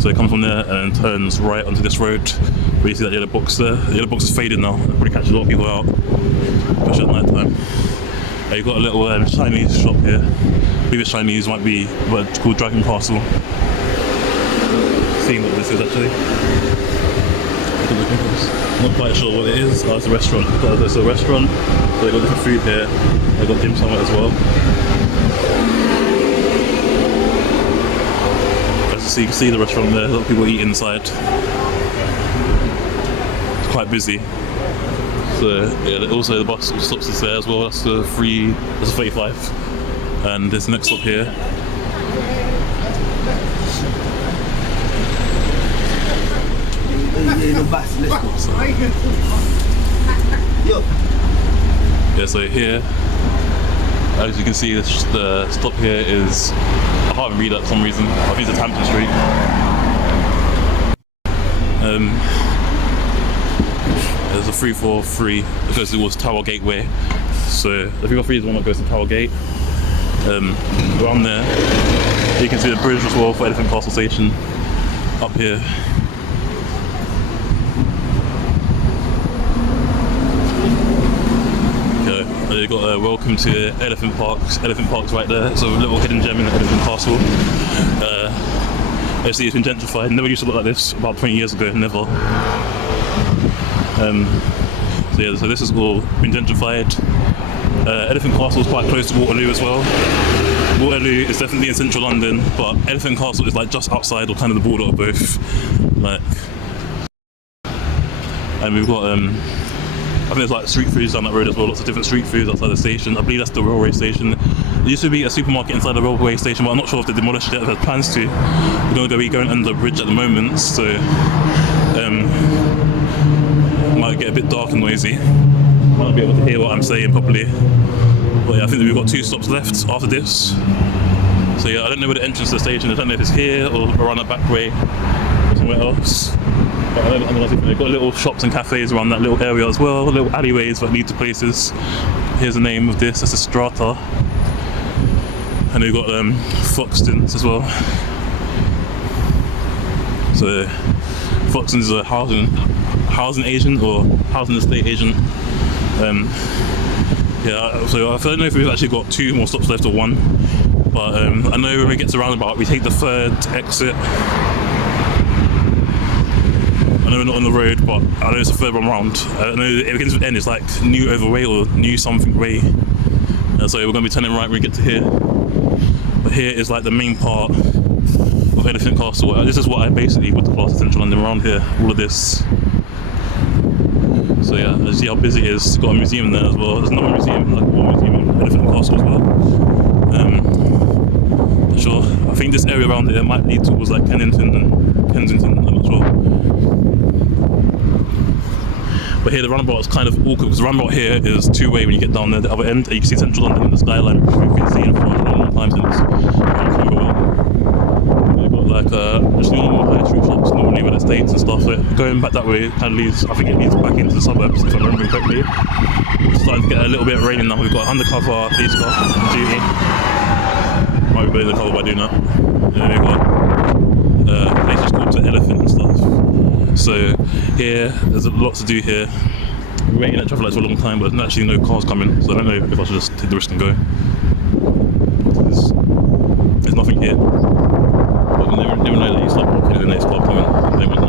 So it comes from there and then turns right onto this road. Where you see that yellow box there. The yellow box is faded now. It'll probably catch a lot of people out, especially at night time. You've got a little Chinese shop here. Previous Chinese might be what it's called Dragon Castle. Seeing what this is actually. Not quite sure what it is. Oh, it's a restaurant. It's a restaurant. So they've got different food here. They've got dim sum as well. So you can see the restaurant there, a lot of people eat inside. It's quite busy. So yeah, also the bus stops us there as well. That's the 35. And there's the next stop here. Yeah, so here, as you can see, the stop here is, I can't even read that for some reason. I think it's Hampton Street. There's a 343 that goes towards Tower Gateway. So the 343 is the one that goes to Tower Gate. Around there, you can see the bridge as well for Elephant Castle Station up here. Okay, you got welcome to Elephant Parks. Elephant Park's right there. It's a little hidden gem in Elephant Castle. Obviously it's been gentrified. Never used to look like this about 20 years ago. Never. So yeah, so this has all been gentrified. Elephant Castle is quite close to Waterloo as well. Waterloo is definitely in central London, but Elephant Castle is like just outside or kind of the border of both. Like, and we've got I think there's like street foods down that road as well. Lots of different street foods outside the station. I believe that's the railway station. There used to be a supermarket inside the railway station, but I'm not sure if they demolished it. If there's plans to. We're going to be going under the bridge at the moment, so might get a bit dark and noisy. Might not be able to hear what I'm saying properly. But yeah, I think that we've got 2 stops left after this. So yeah, I don't know where the entrance to the station is. I don't know if it's here or around that back way or somewhere else. But I know they've got little shops and cafes around that little area as well, little alleyways that lead to places. Here's the name of this, that's a Strata. And we've got Foxtons as well. So Foxtons is a housing agent or housing estate agent. Yeah, so I don't know if we've actually got 2 more stops left or 1, but I know when we get to Roundabout we take the 3rd exit. I know we're not on the road, but I know it's a 3rd one round. I know it begins with N, it's like New Overway or New something way. So we're going to be turning right when we get to here. But here is like the main part of Elephant Castle. This is what I basically would class as central London around here, all of this. So yeah, you see how busy it is. It's got a museum there as well. There's another museum, like a museum in Elephant Castle as well. Not sure. I think this area around here might lead towards like Kensington, I'm not sure. But here the roundabout is kind of awkward because the roundabout here is 2-way when you get down there the other end, and you can see central London in the skyline, which we've been seeing for a long time since. We've got like just normal high street shops normally with estates and stuff. So going back that way kind of leads, I think it leads back into the suburbs if I'm remembering correctly. It's starting to get a little bit of raining now. We've got undercover police car on duty. Might be blowing the cover by doing that. Yeah, we've got places called the Elephant and stuff. So here, there's a lot to do here. We're waiting at traffic lights for a long time, but there's actually no cars coming, so I don't know if I should just take the risk and go. There's nothing here. But you never know that you start walking in the next car coming. They want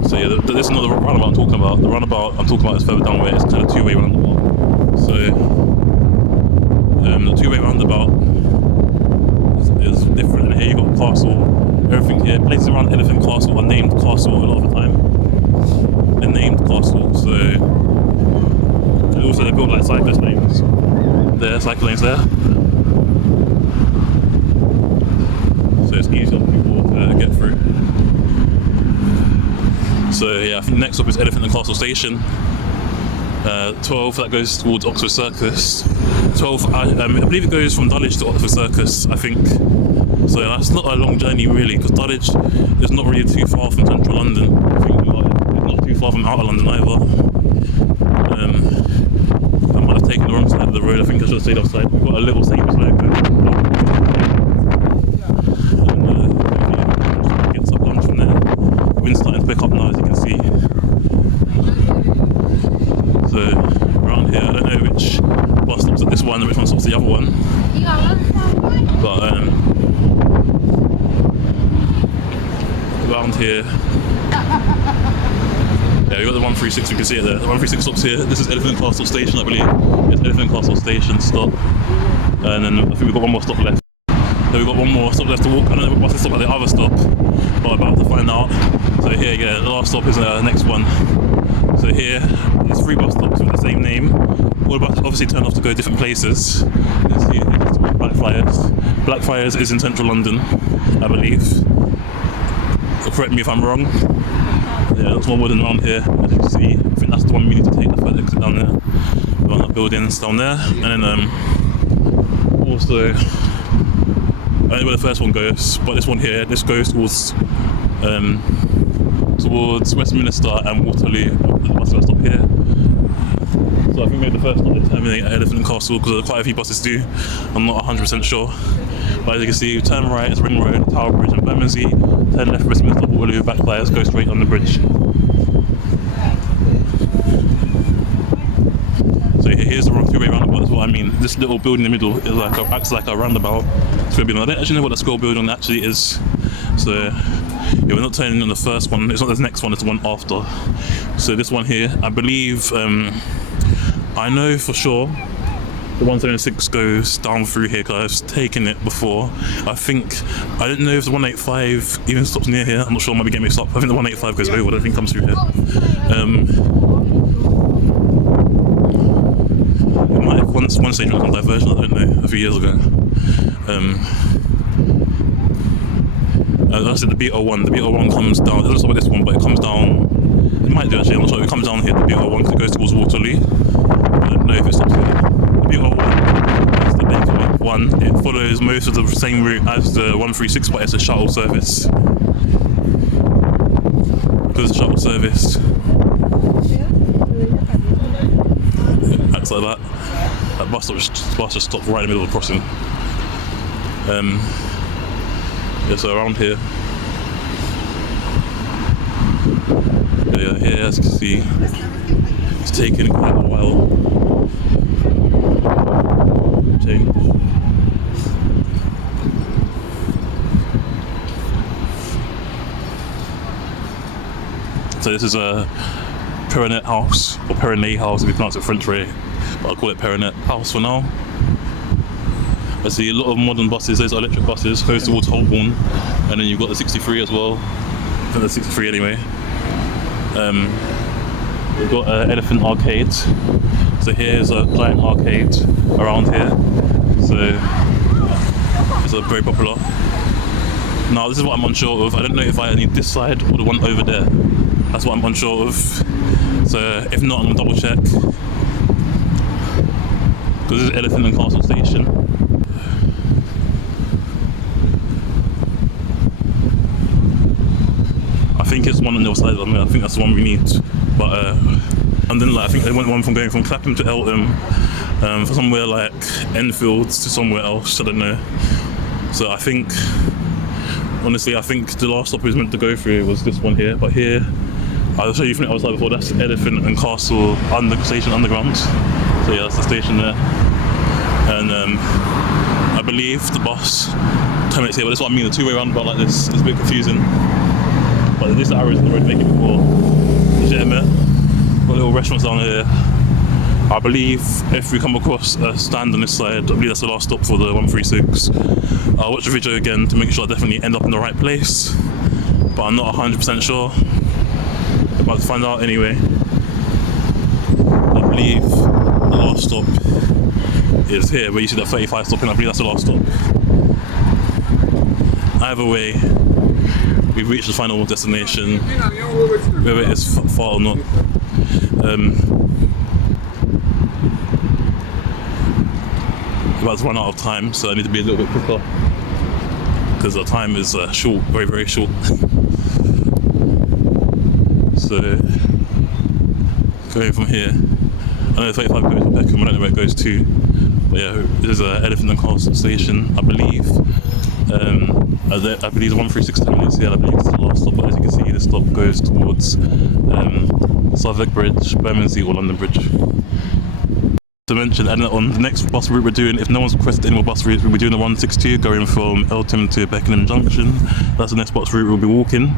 that. So yeah, this is not the roundabout I'm talking about. The roundabout I'm talking about is further down where it's kind of 2-way roundabout. So the 2-way roundabout is different, and here you've got a castle. Everything here, places around Elephant Castle are named Castle a lot of the time. They're named Castle, so. And also they built like cyclist lanes. There, cycle lanes there. So it's easier for people to get through. So yeah, I think next up is Elephant and Castle Station. 12, that goes towards Oxford Circus. 12, I believe it goes from Dulwich to Oxford Circus, I think. So that's not a long journey really, because Dulwich is not really too far from central London. I think it's not too far from outer London either. I might have taken the wrong side of the road. I think I should have stayed offside. We've got a little Sainsbury's logo. And get some lunch from there. The wind's starting to pick up now, as you can see. So around here, I don't know which bus stops at this one and which one stops at the other one. But around here, yeah, we've got the 136, you can see it there. The 136 stops here. This is Elephant Castle Station, I believe. It's Elephant Castle Station stop. And then I think we've got 1 more stop left. Then we've got 1 more stop left to walk. I don't know what bus to stop at the other stop, but I'm about to find out. So here, yeah, the last stop is the next one. So here, there's 3 bus stops with the same name. All buses obviously turn off to go different places. It's Blackfriars. Blackfriars is in central London, I believe. So correct me if I'm wrong. Yeah, there's 1 wooden around here, as you can see. I think that's the one we need to take, the 3rd exit down there. Around that buildings down there. And then also, I don't know where the first one goes, but this one here, this goes towards Westminster and Waterloo. The bus will stop here. So I think maybe the first stop is terminate at Elephant and Castle, because quite a few buses do. I'm not 100% sure. But as you can see, turn right is Ring Road, Tower Bridge and Bermondsey. Turn left, Westminster, Waterloo, backfires, go straight on the bridge. So here's the two-way roundabout, is what I mean. This little building in the middle is acts like a roundabout. So I don't actually know what the school building actually is. So yeah, we're not turning on the first one. It's not the next one, it's the one after. So this one here, I believe, I know for sure the 176 goes down through here because I've taken it before. I don't know if the 185 even stops near here. I'm not sure, I might be getting mixed up. I think the 185 goes over, I don't think it comes through here. It might have one station on diversion, I don't know, a few years ago. I said the B01 comes down. It doesn't stop at this one, but it comes down. It might do actually, I'm not sure. It comes down here, the B01, because it goes towards Waterloo. I don't know if it stops here. The B01 is the big one. It follows most of the same route as the 136, but it's a shuttle service. Because it's a shuttle service. It acts like that. That bus just stopped right in the middle of the crossing. Yeah, so around here. Yeah, here as you can see, it's taken quite a while. Change. So this is a Perinet House, or Perinet House if you pronounce it French way, but I'll call it Perinet House for now. I see a lot of modern buses, those are electric buses, goes towards Holborn, and then you've got the 63 as well. I think the 63 anyway. We've got Elephant Arcade. So here's a giant arcade around here. So it's very popular. Now this is what I'm unsure of. I don't know if I need this side or the one over there. That's what I'm unsure of. So if not, I'm gonna double check. Because this is Elephant and Castle Station. I think it's one on the other side. I think that's the one we need. But and then I think they went one from going from Clapham to Eltham, for somewhere like Enfield to somewhere else. I don't know. So I think, honestly, I think the last stop we was meant to go through was this one here. But here, I'll show you from the other side before. That's Elephant and Castle Station Underground. So yeah, that's the station there. And I believe the bus terminates here. But that's what I mean. The two-way roundabout like this is a bit confusing. But this arrow is the road to make it before. Got little restaurants down here. I believe if we come across a stand on this side, I believe that's the last stop for the 136. I'll watch the video again to make sure I definitely end up in the right place. But I'm not 100% sure. I'm about to find out anyway. I believe the last stop is here, where you see that 35 stopping. I believe that's the last stop. Either way, we've reached the final destination, whether it is far or not. About to run out of time, so I need to be a little bit quicker because the time is short, very, very short. So, going from here, I know 35 goes to Peckham, I don't know where it goes to, but yeah, this is Elephant and Castle Station, I believe. I believe the 136 terminates here. I believe it's the last stop, but as you can see, the stop goes towards Southwark Bridge, Bermondsey or London Bridge. To mention, and on the next bus route we're doing, if no one's requested any more bus routes, we'll be doing the 162 going from Eltham to Beckenham Junction. That's the next bus route we'll be walking.